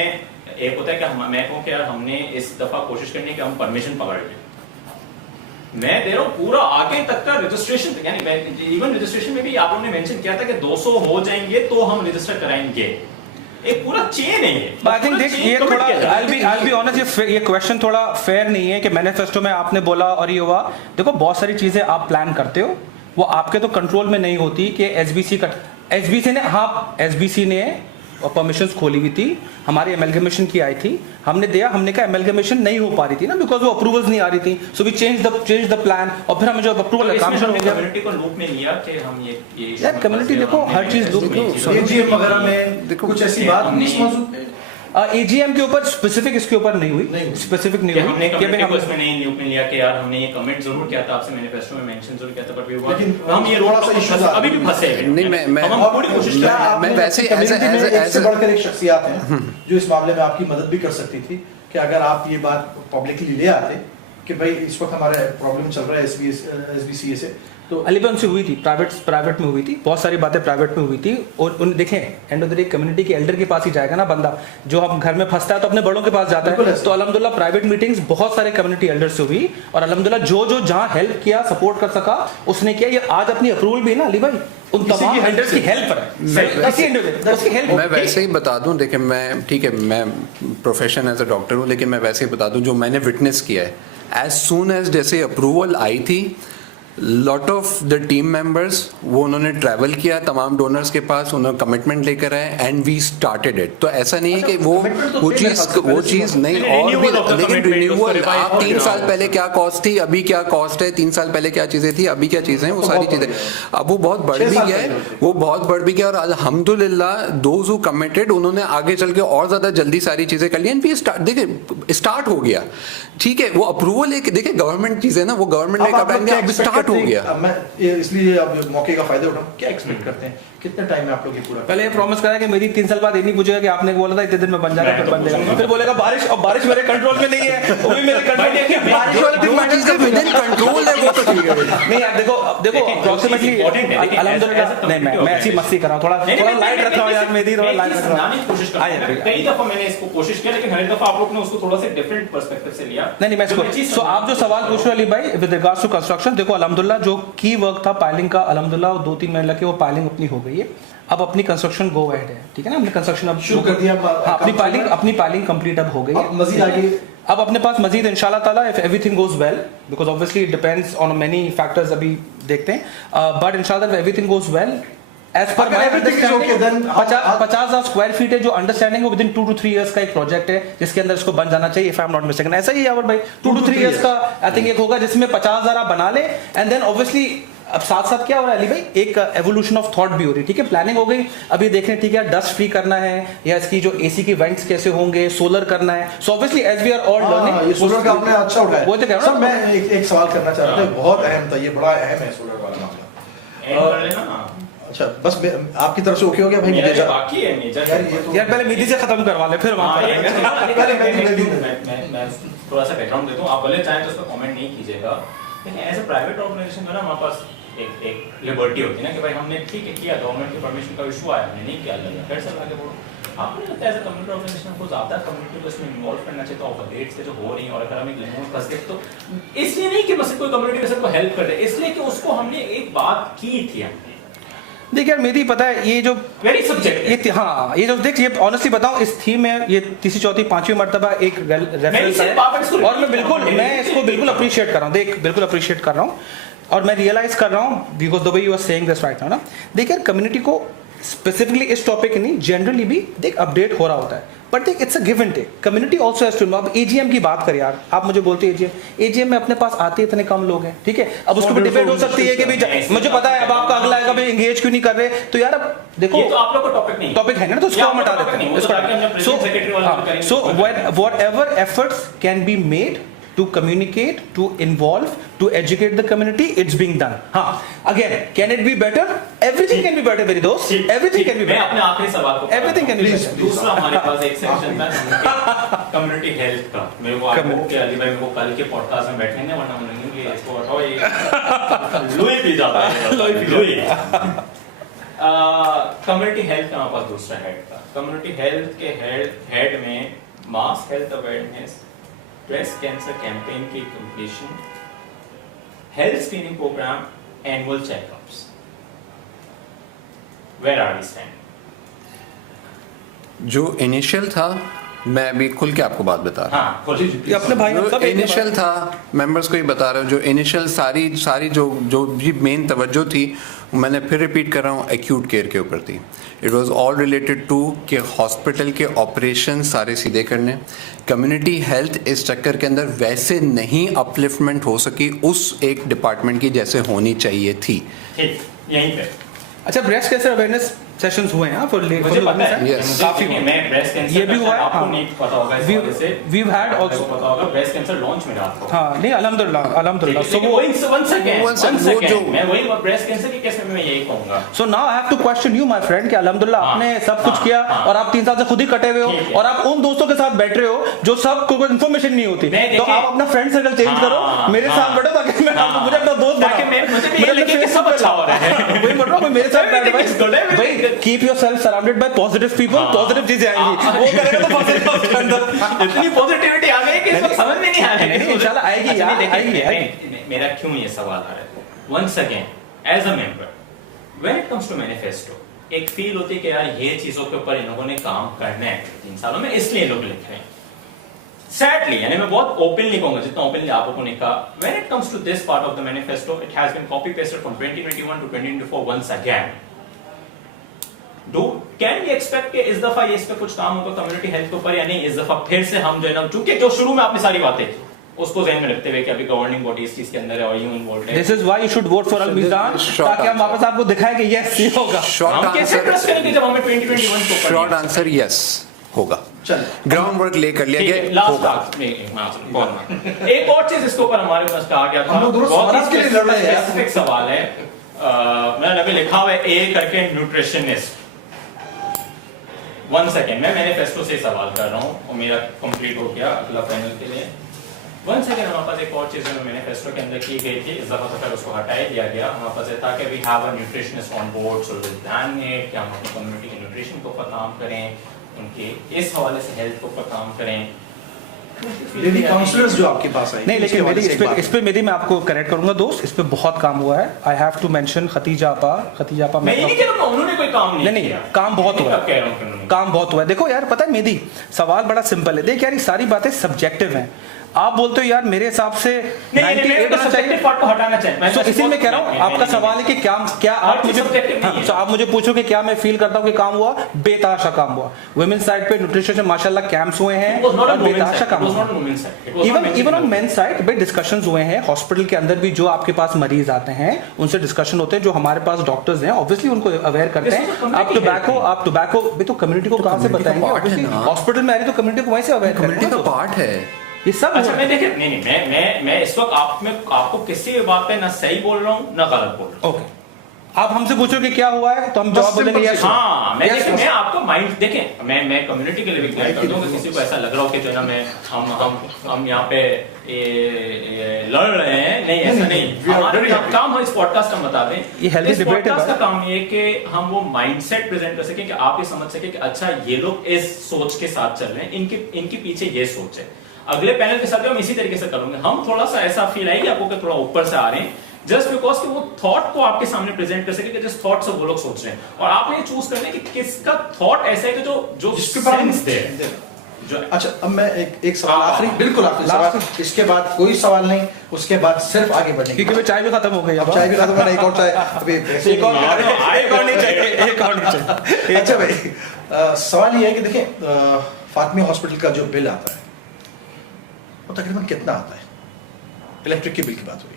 एक होता है कि मैं कहूं कि यार हमने इस दफा कोशिश करनी कि हम परमिशन पकड़ लें। मैं दे रहा हूं पूरा आगे तक का रजिस्ट्रेशन, यानी इवन रजिस्ट्रेशन में भी आप लोगों ने मेंशन किया था कि 200 हो जाएंगे तो हम रजिस्टर कराएंगे। एक पूरा चेन है ये। आई थिंक देख ये थोड़ा I'll be honest, ये क्वेश्चन थोड़ा फेयर नहीं है कि मैनिफेस्टो में आपने बोला और ये हुआ। देखो बहुत सारी चीजें आप प्लान करते हो, वो आपके तो कंट्रोल में नहीं होती कि एसबीसी ने परमिशंस खोली हुई थी, हमारी एमलगमेशन की आई थी, हमने दिया, हमने कहा एमलगमेशन नहीं हो पा रही थी ना बिकॉज वो अप्रूवल्स नहीं आ रही थी, so we change the plan, और फिर हमें जो अप्रूवल तो काम शुरू हो गया। कम्युनिटी को लूप में लिया कि हम ये यार कम्युनिटी देखो हर चीज लूप में, एजीएम वगैरह में देखो, कुछ ऐसी बात नहीं इस मौजूद एजीएम के ऊपर स्पेसिफिक इसके ऊपर नहीं हुई, स्पेसिफिक नहीं हुई हमने कि कमेंट भाई को इसमें नहीं लूप में लिया कि यार हमने ये कमेंट जरूर किया था आपसे, मैनिफेस्टो में मेंशन जरूर किया था, पर भी लेकिन हम ये थोड़ा सा इश्यू अभी भी फंसे हैं। नहीं, मैं- हम पूरी कोशिश कर रहे हैं। मैं वैसे अपनी as a- community में as a- एक से बढ़कर एक शख्सियत हैं जो इस मामले में आपकी मदद भी कर सकती थी कि अगर आप ये बात पब्लिकली ले आते कि भाई इस वक्त हमारा प्रॉब्लम चल रहा है एसबीसीए से, तो अली भाई उनसे हुई थी, प्राइवेट में हुई थी, बहुत सारी बातें प्राइवेट में हुई थी। और उन देखें end of the day community के एल्डर के पास ही जाएगा ना बंदा, जो हम घर में फंसता है तो अपने बड़ों के पास जाता बिल्कुल है। ऐसा। तो अल्हम्दुलिल्लाह प्राइवेट मीटिंग्स बहुत सारे कम्युनिटी एल्डर से हुई, और अल्हम्दुलिल्लाह जो जहां हेल्प किया, सपोर्ट कर सका उसने किया। ये आज अपनी अप्रूवल भी है ना अली भाई उन इसी तमाम की help एल्डर्स की से। हेल्प है, उसकी हेल्प। मैं वैसे ही बता दूं, देखिए मैं ठीक है, मैं प्रोफेशन एज अ डॉक्टर हूं, लेकिन मैं वैसे ही बता दूं जो मैंने विटनेस किया है एज सून एज जैसे अप्रूवल आई थी, lot of the team members वो उन्होंने ट्रैवल किया तमाम डोनर्स के पास, उन्होंने कमिटमेंट लेकर आए एंड वी स्टार्टेड इट। तो ऐसा नहीं है कि commitment तो थे मेरे ख्याल से वो पहले चीज़ से नहीं, नहीं, और भी, renewal of the लेकिन commitment, रिन्यूअल उसको आप revive 3 साल किया। पहले क्या कॉस्ट थी, अभी क्या कॉस्ट है, 3 साल पहले क्या चीज़ें थी, अभी क्या चीज़ें हैं, वो तो सारी बहुत चीज़ें बढ़ गया। अब वो बहुत बढ़ 6 भी साल गया है, पहले। वो बहुत बढ़ भी गया और अल्हम्दुलिल्लाह दोज हु कमिटेड उन्होंने आगे चल के और ज़्यादा जल्दी सारी चीज़ें कर ली एंड देखिए स्टार्ट हो गया, ठीक है। वो अप्रूवल एक देखिए गवर्नमेंट चीज़ है ना, वो गवर्नमेंट ने अब आप कहा लोग क्या अब expect स्टार्ट हो करते हैं? गया। अब मैं इसलिए अब मौके का फायदा उठाऊं, क्या एक्सपेक्ट करते हैं, कितने टाइम में आप लोग ये पूरा पहले ये प्रॉमिस करा कि मेरी 3 साल बाद ये नहीं पूछेगा कि आपने बोला था इतने दिन में बन जाएगा, फिर बन जाएगा, फिर बोलेगा बारिश, और बारिश मेरे कंट्रोल में नहीं है, वो भी मेरे कंट्रोल में है, बारिश वाले दिन जो मैनेज चीज़ें विद इन कंट्रोल है वो तो ठीक है। नहीं यार देखो देखिए, अप्रोक्सीमेटली important है, देखिए, अल्हम्दुलिल्लाह as a नहीं, मैं community ऐसी मस्ती कर रहा हूँ, थोड़ा लाइट रख रहा हूँ यार, मेरी थोड़ा लाइट रख रहा समझाने की कोशिश हूँ। करता हूं। कई दफा मैंने इसको कोशिश किया, लेकिन हर एक दफा आप लोग ने उसको थोड़ा सा डिफरेंट पर्सपेक्टिव से लिया। नहीं मैं जो इसको चीज़ सो आप जो सवाल पूछ रहे हो अली भाई विद रिगार्ड्स टू कंस्ट्रक्शन, देखो अल्हम्दुलिल्लाह जो की वर्क था पाइलिंग का, अल्हम्दुलिल्लाह 2-3 महीने लगे, वो पाइलिंग अपनी हो गई है, अब अपनी कंस्ट्रक्शन गो अहेड है, ठीक है ना, अपनी कंस्ट्रक्शन अब शुरू कर दिया, हाँ, अपनी पाइलिंग कंप्लीट अब हो गई अब मजीद है। आगे अब अपने पास मजीद इंशाल्लाह ताला if everything goes well, because obviously it depends on many factors, अभी देखते हैं, बट इंशाल्लाह if everything goes well as per अगर everything is okay, then 50,000 square feet है जो अंडरस्टैंडिंग है, विद इन 2 to 3 इयर्स का एक प्रोजेक्ट है जिसके अंदर इसको बन जाना चाहिए, if I am not mistaken, ऐसा ही है यावर भाई, 2 to 3 इयर्स का आई थिंक एक होगा जिसमें 50,000 आप बना ले, एंड देन ऑब्वियसली अब साथ साथ क्या हो रहा है अली भाई, एक एवोल्यूशन ऑफ थॉट भी हो रही है, ठीक है, प्लानिंग हो गई, अभी देख रहे हैं ठीक है डस्ट फ्री करना है, या इसकी जो एसी की वेंट्स कैसे होंगे, सोलर करना है, so obviously as we are all learning, ये सोलर का आपने अच्छा उठाया। वो तो कह रहा हूं सर ना। मैं एक सवाल करना चाह रहा था, बहुत अहम था, ये बड़ा अहम है सोलर वाला मामला। एंड कर लेना ना। अच्छा बस आपकी तरफ से ओके हो गया भाई, मेरा मुझे ये जा- बाकी है मेजर। यार ये तो यार पहले मीदी से खत्म करवा ले, फिर वहां हाँ, पर ये आएंगे। मैं थोड़ा सा बैकग्राउंड देता हूँ, आप भले चाहें तो उसका कमेंट नहीं कीजिएगा, लेकिन एज ए प्राइवेट ऑर्गेनाइजेशन जो है ना, हमारे पास एक लिबर्टी होती है ना कि भाई हमने ठीक है किया, गवर्नमेंट की परमिशन का इशू आया, हमने नहीं किया, लगा फिर से आगे बढ़ो। आपको नहीं लगता एज ए कम्युनिटी ऑर्गेनाइजेशन को ज़्यादा कम्युनिटी को इसमें इन्वॉल्व करना चाहिए, तो ऑपरेट्स के जो हो रही हैं और अगर हम एक लैंग्वेज फंस गए, तो इसलिए नहीं कि बस कोई कम्युनिटी में सबको हेल्प कर दे, इसलिए कि उसको हमने एक बात की थी हमने। देखिए यार मेरी पता है ये जो वेरी सब्जेक्टिव। ये हाँ ये जो देख ये ऑनेस्टली बताऊं, इस थीम में ये तीसरी चौथी पांचवी मर्तबा एक रेफरेंस इसे है, वापस इसको और मैं बिल्कुल repeat मैं इसको बिल्कुल अप्रिशिएट कर रहा हूँ, देख बिल्कुल अप्रिशिएट कर रहा हूँ, और मैं रियलाइज कर रहा हूँ because the way you are saying this right now ना, देख यार कम्युनिटी को स्पेसिफिकली इस टॉपिक नहीं जनरली भी देख अपडेट हो रहा होता है, बट देख it's a give and take, community also has to know. अब एजीएम की बात कर यार, आप मुझे बोलते हैं एजीएम में अपने पास आते इतने कम लोग हैं, ठीक है, अब उसको भी डिबेट हो सकती है कि भाई मुझे पता है अब आपका अगला आएगा भाई एंगेज क्यों नहीं कर रहे, तो यार अब देखो ये तो आप लोग का टॉपिक नहीं टॉपिक है ना, तो उसको हम हटा देते हैं, so whatever efforts can be made to communicate, to involve, to educate the community, it's being done. हाँ, again, can it be better? Everything can be better, मेरी दोस्त. Everything can be मैं better. अपने आखिरी सवाल को Everything can be better. दूसरा हमारे पास एक सेक्शन था कम्युनिटी हेल्थ का, मेरे को आई होप कि अली भाई मेरे को कल के पॉडकास्ट में बैठेंगे, वरना बोलेंगे कि इसको हटाओ, ये लुई पी जाता है, लुई। कम्युनिटी हेल्थ का हमारे पास दूसरा हेड था, कम्युनिटी हेल्थ के हेड में mass health awareness, breast cancer campaign की completion, health screening programme, annual checkups, where are we stand? जो इनिशियल था, मैं अभी खुल के आपको बात बता रहा हूँ। हाँ खोलिए। ये अपने भाई ने जो सब एक इनिशियल था, मेंबर्स को ही बता रहा हूँ, जो इनिशियल सारी जो भी मेन तवज्जो थी, मैंने फिर रिपीट कर रहा हूँ, एक्यूट केयर के ऊपर थी। It was all related to कि हॉस्पिटल के ऑपरेशन सारे सीधे करने, कम्युनिटी हेल्थ इस चक्कर के अंदर वैसे नहीं अपलिफ्टमेंट हो सकी उस एक डिपार्टमेंट की जैसे होनी चाहिए थी। ठीक, यहीं पे अच्छा ब्रेस्ट कैंसर अवेयरनेस सेशंस हुए हैं फॉर मुझे पता है, Yes. मुझे काफी ठीक है, हुए। मैं ब्रेस्ट कैंसर ये भी हुआ है, आपको हाँ। नहीं पता होगा इस वजह से we've had आपको also- पता होगा ब्रेस्ट कैंसर लॉन्च में रात को। हाँ नहीं अल्हम्दुलिल्लाह सो वो वन सेकंड वो जो- मैं वही ब्रेस्ट कैंसर के केस में मैं यही कहूंगा। So now I have to question you my friend कि अल्हम्दुलिल्लाह हाँ, आपने सब कुछ हाँ, किया हाँ। और आप 3 साल से खुद ही कटे हुए ठीक हो है। और आप उन दोस्तों के साथ बैठ रहे हो जो सब को इन्फॉर्मेशन नहीं होती, मैं तो देखिए- आप अपना फ्रेंड सर्कल चेंज हाँ, करो, मेरे साथ बैठो ताकि मैं हाँ, मुझे अपना दोस्त ताकि बनाओ। मैं- मुझे भी ये लगे कि सब अच्छा हो रहा है। वही बोल रहा हूँ, मेरे साथ बैठ Everything is good, भाई everything is good. Keep yourself surrounded by positive people, positive चीजें आएंगी, वो करेगा तो पॉजिटिव उसके अंदर इतनी पॉजिटिविटी आ गई कि इसको समझ में नहीं आ रहा है। नहीं, इंशाल्लाह आएगी अच्छा, यार, नहीं, देखिए, आएगी। मेरा क्यों ये सवाल आ रहा है? Once again as a member when it comes to manifesto, एक फील होती है कि यार ये चीजों के ऊपर इन लोगों ने काम करना है 3 सालों में, इसलिए लोग लिख रहे हैं। Sadly, यानी मैं बहुत openly कहूंगा, जितना openly आप लोगों ने कहा, when it comes to this part of the manifesto, it has been copy pasted from 2021 to 2024 once again. Can we expect कि इस दफा ये इस पे कुछ काम होगा कम्युनिटी हेल्थ के ऊपर या नहीं? इस दफा फिर से हम जो है ना, चूंकि जो शुरू में आपने सारी बातें उसको ध्यान में रखते हुए कि अभी गवर्निंग बॉडी इस चीज के अंदर है और यूं इन्वॉल्व है। This is why you should vote for Al-Mizan, ताकि हम वापस आपको दिखाएं कि yes ये होगा। हम कैसे ट्रस्ट करेंगे जब हमें 2021 को शॉर्ट आंसर यस होगा। चलिए ग्राउंड वर्क ले कर लिया गया लास्ट होगा। एक और चीज इसके ऊपर हमारे पास कहा गया था, हम लोग दोनों बहुत ही समाज के लिए लड़ रहे हैं यार। स्पेसिफिक सवाल है। मैंने अभी लिखा हुआ है ए करके न्यूट्रिशनिस्ट। 1 सेकेंड, मैं मैनिफेस्टो से सवाल कर रहा हूँ और मेरा कंप्लीट हो गया अगला पैनल के लिए। 1 सेकेंड, हमारे पास एक और चीज है मैनिफेस्टो के अंदर की गई थी, इस दफा तो फिर उसको हटा दिया गया। हमारे पास था कि we have a nutritionist on board, so ध्यान में कि हम अपनी कम्युनिटी के न्यूट्रिशन के ऊपर काम करें, उनके इस हवाले से हेल्थ के ऊपर काम करें। लेडी काउंसलर्स जो आपके पास आई नहीं, लेकिन मेरी इस पे मेरी मैं आपको करेक्ट करूंगा दोस्त, इस पे बहुत काम हुआ है। I have to mention Khatija आपा मैं ये नहीं कह रहा हूं उन्होंने कोई काम नहीं नहीं किया। काम बहुत हुआ कब कह है, रहा हूं कि उन्होंने काम बहुत हुआ है। देखो यार, पता है मेदी, सवाल बड़ा सिंपल है। देख यार, ये सारी बातें सब्जेक्टिव हैं। आप बोलते हो यार मेरे हिसाब से 98 होना चाहिए, पार्ट को हटाना चाहिए। तो इसी में कह रहा हूँ, आपका सवाल है कि क्या आप मुझे तो आप मुझे पूछो कि क्या मैं फील करता हूँ कि काम हुआ? बेतहाशा काम हुआ। वुमेन साइड पे न्यूट्रिशन से माशाल्लाह कैंप्स हुए हैं और बेतहाशा काम हुआ। इवन ऑन मेन साइड पे डिस्कशंस हुए हैं। हॉस्पिटल के अंदर भी जो आपके पास मरीज आते हैं उनसे डिस्कशन होते हैं। जो हमारे पास डॉक्टर्स हैं ऑब्वियसली उनको अवेयर करते हैं। आप टोबैको भी तो कम्युनिटी को कहाँ से बताएंगे? हॉस्पिटल में आ रही तो कम्युनिटी को वहीं से अवेयर कम्युनिटी का पार्ट है ये सब। अच्छा, मैं देखिए नहीं, मैं इस वक्त आपको किसी भी बात पे ना सही बोल रहा हूँ ना गलत बोल रहा हूँ। ओके, आप हमसे पूछो कि क्या हुआ है तो हम जवाब बोलेंगे यस। हाँ, मैं आपको माइंड देखें, मैं कम्युनिटी के लिए भी क्लियर कर दूं कि किसी को ऐसा लग रहा हो कि जो ना मैं हम यहाँ पे लड़ रहे हैं, नहीं ऐसा नहीं। हमारा काम है इस पॉडकास्ट का बता दें, ये हेल्दी इस डिबेट है पॉडकास्ट का काम ये कि हम वो माइंडसेट प्रेजेंट कर सकें कि आप ये समझ सके कि अच्छा ये लोग इस सोच के साथ चल रहे हैं, इनके पीछे ये सोच है। अगले पैनल के साथ हम इसी तरीके से करेंगे। हम थोड़ा सा ऐसा फील आएगी आपको कि थोड़ा ऊपर से आ रहे हैं, जस्ट बिकॉज कि वो थॉट को आपके सामने प्रेजेंट कर सके कि जिस थॉट से वो लोग सोच रहे हैं, और आपने ये चूज करना है कि किसका थॉट ऐसा है कि जो जिसके ऊपर सेंस दे जो। अच्छा, अब मैं एक सवाल आखिरी, बिल्कुल आखिरी सवाल, इसके बाद कोई सवाल नहीं, उसके बाद सिर्फ आगे बढ़ने क्योंकि वो चाय भी खत्म हो गई। अब चाय भी खत्म हो गई, एक और चाय अभी एक और नहीं चाहिए। अच्छा भाई, सवाल ये है कि देखिए फातिमा हॉस्पिटल का जो बिल आता है वो तकरीबन कितना आता है? इलेक्ट्रिक के बिल की बात हुई।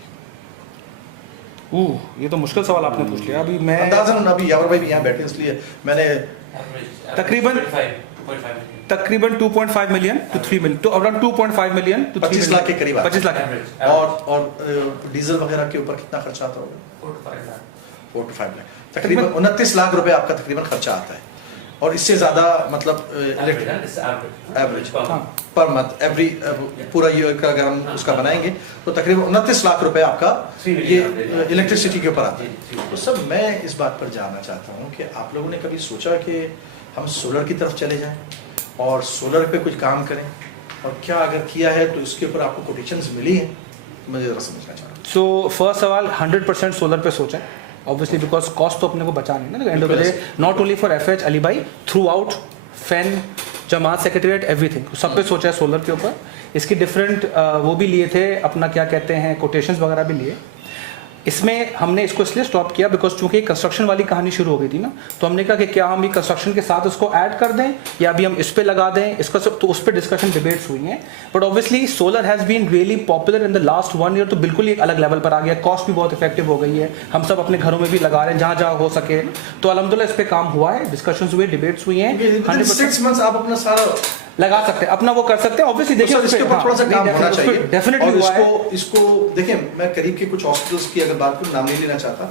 ये तो मुश्किल सवाल आपने पूछ लिया। अभी मैं अंदाजन, अभी यावर भाई भी यहाँ बैठे इसलिए मैंने तकरीबन 2.5 मिलियन टू 3 मिलियन, तो अराउंड 2.5 मिलियन टू 25 लाख के करीब आता है। 25 लाख। और डीजल वगैरह के ऊपर कितना खर्चा आता होगा? 4 to 5 लाख, तकरीबन 29 लाख रुपए आपका तकरीबन खर्चा आता है। और इससे ज्यादा मतलब एवरेज पर मंथ एवरी पूरा ईयर का अगर हम उसका बनाएंगे तो तकरीबन 29 लाख रुपए आपका ये इलेक्ट्रिसिटी के ऊपर आता है। तो सब मैं इस बात पर जानना चाहता हूँ कि आप लोगों ने कभी सोचा कि हम सोलर की तरफ चले जाएं और सोलर पे कुछ काम करें, और क्या अगर किया है तो इसके ऊपर आपको कोटेशंस मिली हैं? मुझे जरा समझना चाहता हूँ। सो फर्स्ट सवाल 100% सोलर पे सोचा है, ऑब्वियसली बिकॉज कॉस्ट तो अपने को बचाना है ना end of the day, not only for FH Ali भाई, थ्रू आउट फैन जमात सेक्रेटरीट एवरीथिंग सब पे सोचा है सोलर के ऊपर। इसकी डिफरेंट वो भी लिए थे अपना क्या कहते हैं कोटेशंस वगैरह भी लिए। इसमें हमने इसको इसलिए स्टॉप किया बिकॉज चूंकि कंस्ट्रक्शन वाली कहानी शुरू हो गई थी ना, तो हमने कहा कि क्या हम ये कंस्ट्रक्शन के साथ उसको ऐड कर दें या अभी हम इस पे लगा दें इसका, तो उस पर डिस्कशन डिबेट्स हुई हैं। But obviously solar has been really popular in the last 1 year, तो बिल्कुल ही एक अलग लेवल पर आ गया, कॉस्ट भी बहुत इफेक्टिव हो गई है, हम सब अपने घरों में भी लगा रहे हैं जहाँ जहाँ हो सके। तो अल्हम्दुलिल्लाह इस पर काम हुआ है, डिस्कशन हुए, डिबेट्स हुई हैं। 6 मंथ्स आप अपना सारा लगा सकते हैं, अपना वो कर सकते हैं। ऑब्वियसली देखिए इसके ऊपर थोड़ा सा काम होना चाहिए डेफिनेटली हुआ है। इसको देखिए, मैं करीब के कुछ हॉस्पिटल्स की अगर बात करूं, नाम नहीं लेना चाहता,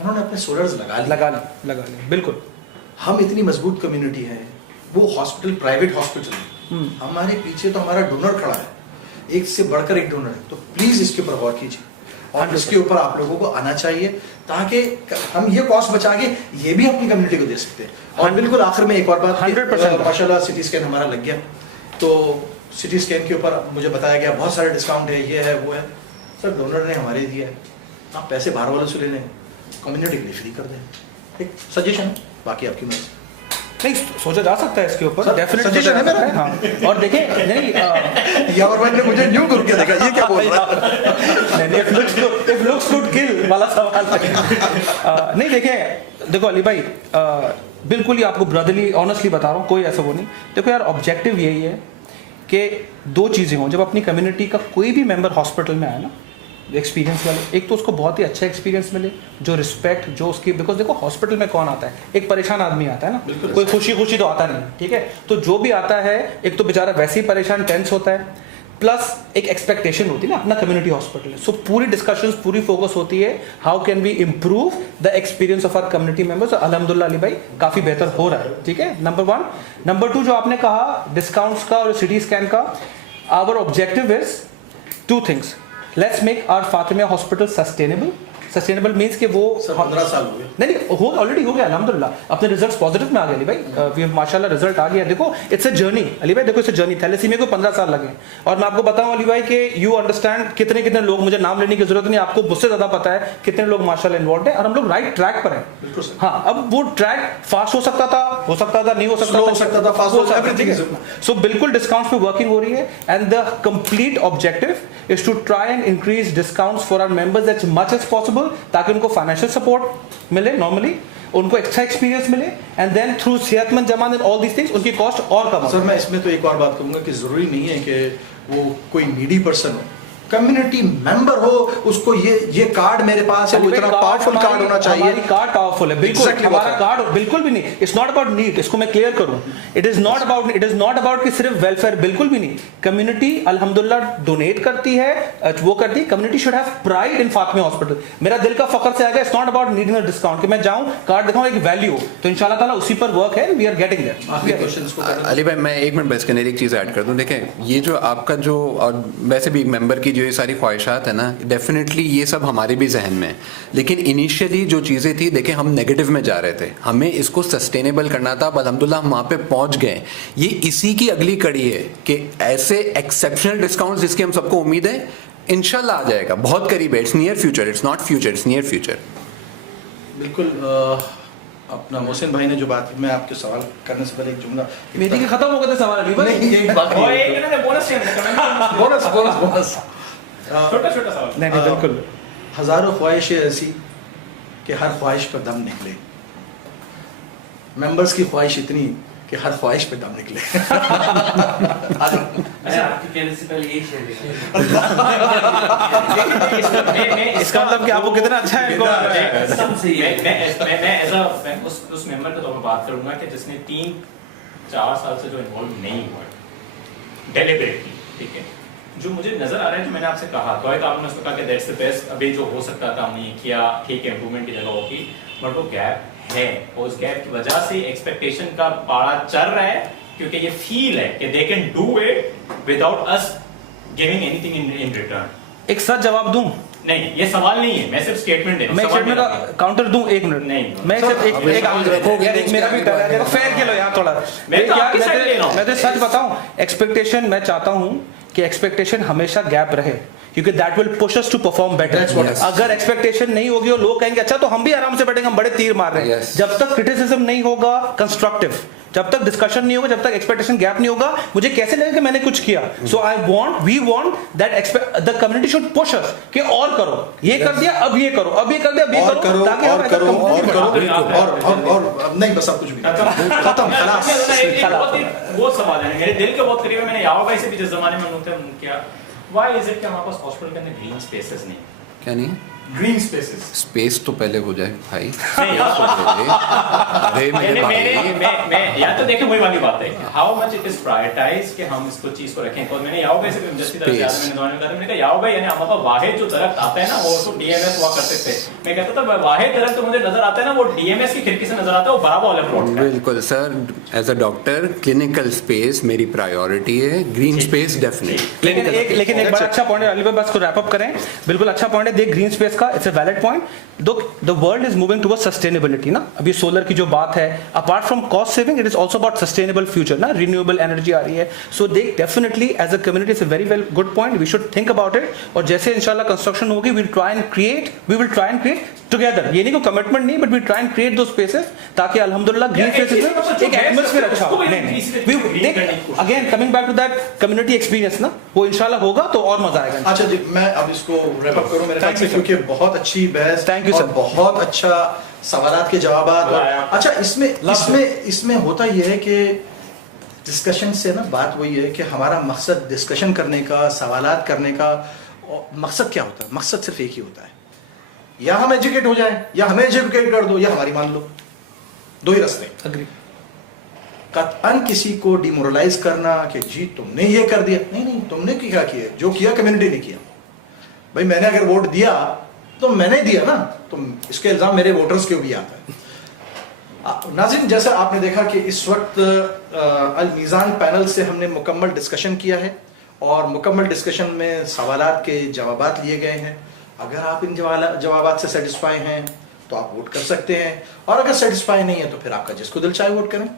उन्होंने अपने सोलर्स लगा लिए। बिल्कुल, हम इतनी मजबूत कम्युनिटी है, वो हॉस्पिटल प्राइवेट हॉस्पिटल है, हमारे पीछे तो हमारा डोनर खड़ा है, एक से बढ़कर एक डोनर है। तो प्लीज इसके ऊपर गौर कीजिए और इसके ऊपर आप लोगों को आना चाहिए ताकि हम ये कॉस्ट बचा के ये भी अपनी कम्युनिटी को दे सकते हैं। और बिल्कुल आखिर में एक और बात, 100% माशाल्लाह सिटी स्कैन हमारा लग गया, तो सिटी स्कैन के ऊपर मुझे बताया गया बहुत सारे डिस्काउंट है, ये है वो है। सर डोनर ने हमारे दिया है, आप पैसे बाहर वालों से लेने, कम्युनिटी के लिए फ्री कर दें। एक सजेशन, बाकी आपकी मर्जी। नहीं सोचा जा सकता है इसके ऊपर, सर, डेफिनेटली suggestion है मेरा? हाँ। और देखें नहीं यावर भाई ने मुझे न्यू करके देखा, ये क्या बोल रहा है? नहीं, if looks good kill वाला सवाल है। नहीं देखें, देखो अली भाई बिल्कुल ही आपको ब्रदरली ऑनेस्टली बता रहा हूँ, कोई ऐसा वो नहीं। देखो यार ऑब्जेक्टिव यही है कि दो चीज़ें हों, जब अपनी कम्युनिटी का कोई भी मेंबर हॉस्पिटल में आए ना एक्सपीरियंस वाले, एक तो उसको बहुत ही अच्छा एक्सपीरियंस मिले, जो रिस्पेक्ट जो उसकी, बिकॉज देखो हॉस्पिटल में कौन आता है, एक परेशान आदमी आता है ना, कोई खुशी खुशी तो आता नहीं, ठीक है। तो जो भी आता है एक तो बेचारा वैसे ही परेशान टेंस होता है, प्लस एक एक्सपेक्टेशन होती है ना अपना कम्युनिटी हॉस्पिटल है। सो पूरी डिस्कशंस पूरी फोकस होती है how can we improve the experience of our community members. अल्हम्दुलिल्लाह अली भाई काफ़ी बेहतर हो रहा है, ठीक है, नंबर 1। नंबर 2 जो आपने कहा डिस्काउंट्स का और सिटी स्कैन का, our objective is 2 things. Let's make our Fatima hospital sustainable. Sustainable means कि वो 15 साल हो गए। नहीं हो ऑलरेडी हो गया अल्हम्दुलिल्लाह, अपने रिजल्ट्स पॉजिटिव में आ गए अली भाई, वी माशाल्लाह रिजल्ट आ गया। देखो इट्स अ जर्नी अली भाई, देखो इट्स अ जर्नी। थैलेसीमिया को 15 साल लगे, और मैं आपको बताऊं अली भाई कि यू अंडरस्टैंड कितने कितने लोग, मुझे नाम लेने की जरूरत नहीं, आपको मुझसे ज्यादा पता है कितने लोग माशाल्लाह इन्वॉल्व है, और हम लोग राइट ट्रैक पर हैं। बिल्कुल सर। हाँ, अब वो ट्रैक फास्ट हो सकता था नहीं हो सकता Slow हो सकता था, fast हो सकता था, ठीक है। सो बिल्कुल डिस्काउंट्स पे वर्किंग हो रही है, and the complete objective is to try and increase discounts for our members as much as possible, ताकि उनको फाइनेंशियल सपोर्ट मिले नॉर्मली, उनको अच्छा एक्सपीरियंस मिले, एंड देन थ्रू सेहतमंद जमान एंड ऑल दीस थिंग्स उनकी कॉस्ट और कम हो। सर मैं इसमें तो एक और बात कहूंगा कि जरूरी नहीं है कि वो कोई नीडी पर्सन हो, कम्युनिटी मेंबर हो, उसको ये कार्ड मेरे पास है, वो इतना पावरफुल कार्ड होना चाहिए। हमारी कार्ड पावरफुल है, बिल्कुल Exactly हमारा what कार्ड बिल्कुल भी नहीं। इट्स नॉट अबाउट नीड, इसको मैं क्लियर करूं, इट इज नॉट अबाउट कि सिर्फ वेलफेयर, बिल्कुल भी नहीं। कम्युनिटी अल्हम्दुलिल्लाह डोनेट करती है, वो करती है, community should have pride in Fatima hospital. मेरा दिल का फख्र से आएगा, it's not about needing a discount कि मैं जाऊं कार्ड दिखाऊं, एक वैल्यू, तो इंशाल्लाह ताला उसी पर वर्क है, वी आर गेटिंग आखिरी क्वेश्चंस को देयर। अली भाई मैं एक मिनट बस करने एक चीज़ ऐड कर दूं। देखें ये जो आपका जो, और वैसे भी मेंबर की जो ये सारी ख्वाहिशात है ना, डेफिनेटली ये सब हमारे भी जहन में है, लेकिन इनिशियली जो चीज़ें थी देखें हम नेगेटिव में जा रहे थे, हमें इसको सस्टेनेबल करना था। अब अल्हम्दुलिल्लाह हम वहाँ पे पहुँच गए। ये इसी की अगली कड़ी है कि ऐसे एक्सेप्शनल डिस्काउंट जिसकी हम सबको उम्मीद है इंशाल्लाह आ जाएगा, बहुत करीब है। It's near future, it's not future, it's near future. बिल्कुल। अपना मोहसिन भाई ने जो बात, मैं आपके सवाल करने से पहले एक जुमला, मेरी के खत्म हो गए थे सवाल अली भाई। नहीं एक बात और एक इन्होंने बोनस बोनस छोटा सवाल। नहीं बिल्कुल। हजारों ख्वाहिशें ऐसी कि हर ख्वाहिश पर दम निकले, मेंबर्स की ख्वाहिश इतनी कि हर ख्वाहिश पे दम निकले। अच्छा आपके कहने से पहले यही शेयर इसका मतलब कि आपको कितना अच्छा है इनको सब सही है। मैं एज अ उस मेंबर के तौर पर बात करूंगा कि जिसने 3-4 साल से जो इन्वॉल्व नहीं हुआ डेलिबरेटली, ठीक है, जो मुझे नजर आ रहा है, जो मैंने आपसे कहा तो आपने उसको कहा कि दैट्स द बेस्ट, अभी जो हो सकता था हमने किया, ठीक है, इंप्रूवमेंट की जगह होगी, बट वो गैप है, और उस गैप की वजह से एक्सपेक्टेशन का पारा चल रहा है, क्योंकि ये फील है कि they can do it without us giving anything in return. एक सच जवाब दूं? नहीं, ये सवाल नहीं है, मैं सिर्फ स्टेटमेंट दे रहा हूं। मैं स्टेटमेंट का काउंटर दूं? एक मिनट नहीं। मैं सिर्फ एक यार एक मेरा भी फेयर के लो यार थोड़ा। मैं तो आपकी साइड ले रहा हूं। मैं तो सच बताऊं, एक्सपेक्टेशन मैं चाहता हूं कि एक्सपेक्टेशन हमेशा गैप रहे, क्योंकि that will push us to perform better. अगर एक्सपेक्टेशन नहीं होगी और लोग कहेंगे अच्छा तो हम भी आराम से बैठेंगे, हम बड़े तीर मार रहे हैं, जब तक क्रिटिसिज्म नहीं होगा कंस्ट्रक्टिव, जब तक डिस्कशन नहीं होगा, जब तक एक्सपेक्टेशन गैप नहीं होगा, मुझे कैसे लगेगा कि मैंने कुछ किया। So we want that the community should push us कि और करो, ये कर दिया अब ये करो, अब ये कर दिया अब ये करो, ताकि हम और नहीं बस अब कुछ भी खत्म खलास। वो सवाल है मेरे दिल के बहुत करीब है। मैंने यावा भाई से भी जिस जमाने में उनसे किया, व्हाई इज इट कि हमारे पास हॉस्पिटल के अंदर ग्रीन स्पेसेस नहीं? क्या नहीं? ग्रीन स्पेसेस स्पेस तो पहले हो जाए भाई। नहीं, अरे मेरे भाई मैं या तो देखिए वही वाली बात है, how much it is prioritize कि हम इसको चीज को रखें। तो मैंने याओ भाई से जस्ट की तरह से मैंने दौरान बताया, मैंने कहा याओ भाई यानी हमारे पास वाहिद जो दरख्त आता है ना, वो तो डीएमएस हुआ करते थे। मैं कहता था वाहिद दरख्त तो मुझे नजर आता है ना, वो डीएमएस की खिड़की से नजर आता है, वो बराबर वाले प्लॉट का। बिल्कुल sir, as a doctor clinical space मेरी प्रायोरिटी है, ग्रीन स्पेस डेफिनेटली। लेकिन एक बड़ा अच्छा पॉइंट है अली भाई, बस को रैप अप करें, बिल्कुल अच्छा पॉइंट है, देख ग्रीन स्पेस का, it's a valid point. The world is moving towards sustainability ना, अभी सोलर की जो बात है, apart from cost saving it is also about sustainable future ना, रिन्यूएबल एनर्जी आ रही है। So they definitely as a community it's a very well good point, we should think about it. और जैसे इंशाल्लाह कंस्ट्रक्शन होगी, we will try and create together, ये नहीं को कमिटमेंट नहीं, but we try and create दो स्पेसेस ताकि अल्हम्दुलिल्लाह ग्रीन स्पेसेस में एक एटमॉस्फेयर अच्छा हो। नहीं देख, again coming back to that community experience ना, वो इंशाल्लाह होगा तो और मजा आएगा। अच्छा जी, मैं अब इसको रैप अप करूं मेरे ख्याल से, क्योंकि बहुत अच्छी बहस, Thank you, और sir. बहुत अच्छा सवालात के जवाबात। अच्छा, इसमें होता यह है कि डिस्कशन से ना बात वही है कि हमारा मकसद डिस्कशन करने का, सवालात करने का मकसद क्या होता है? मकसद सिर्फ एक ही होता है, या हम एजुकेट हो जाए, या हमें एजुकेट कर दो, या हमारी मान लो। दो ही रास्ते। अग्री। कतअन किसी को डिमोरलाइज करना कि जी तुमने ये कर दिया, नहीं, तुमने क्या किया? जो किया कम्युनिटी ने किया। भाई मैंने अगर वोट दिया तो मैंने दिया ना, तो इसके इल्जाम मेरे वोटर्स के भी आता है। नाज़रीन, जैसा आपने देखा कि इस वक्त अल मीज़ान पैनल से हमने मुकम्मल डिस्कशन किया है, और मुकम्मल डिस्कशन में सवालात के जवाबात लिए गए हैं। अगर आप इन जवाबात से सेटिस्फाई हैं तो आप वोट कर सकते हैं, और अगर सेटिस्फाई नहीं है तो फिर आपका जिसको दिल चाहे वोट करें।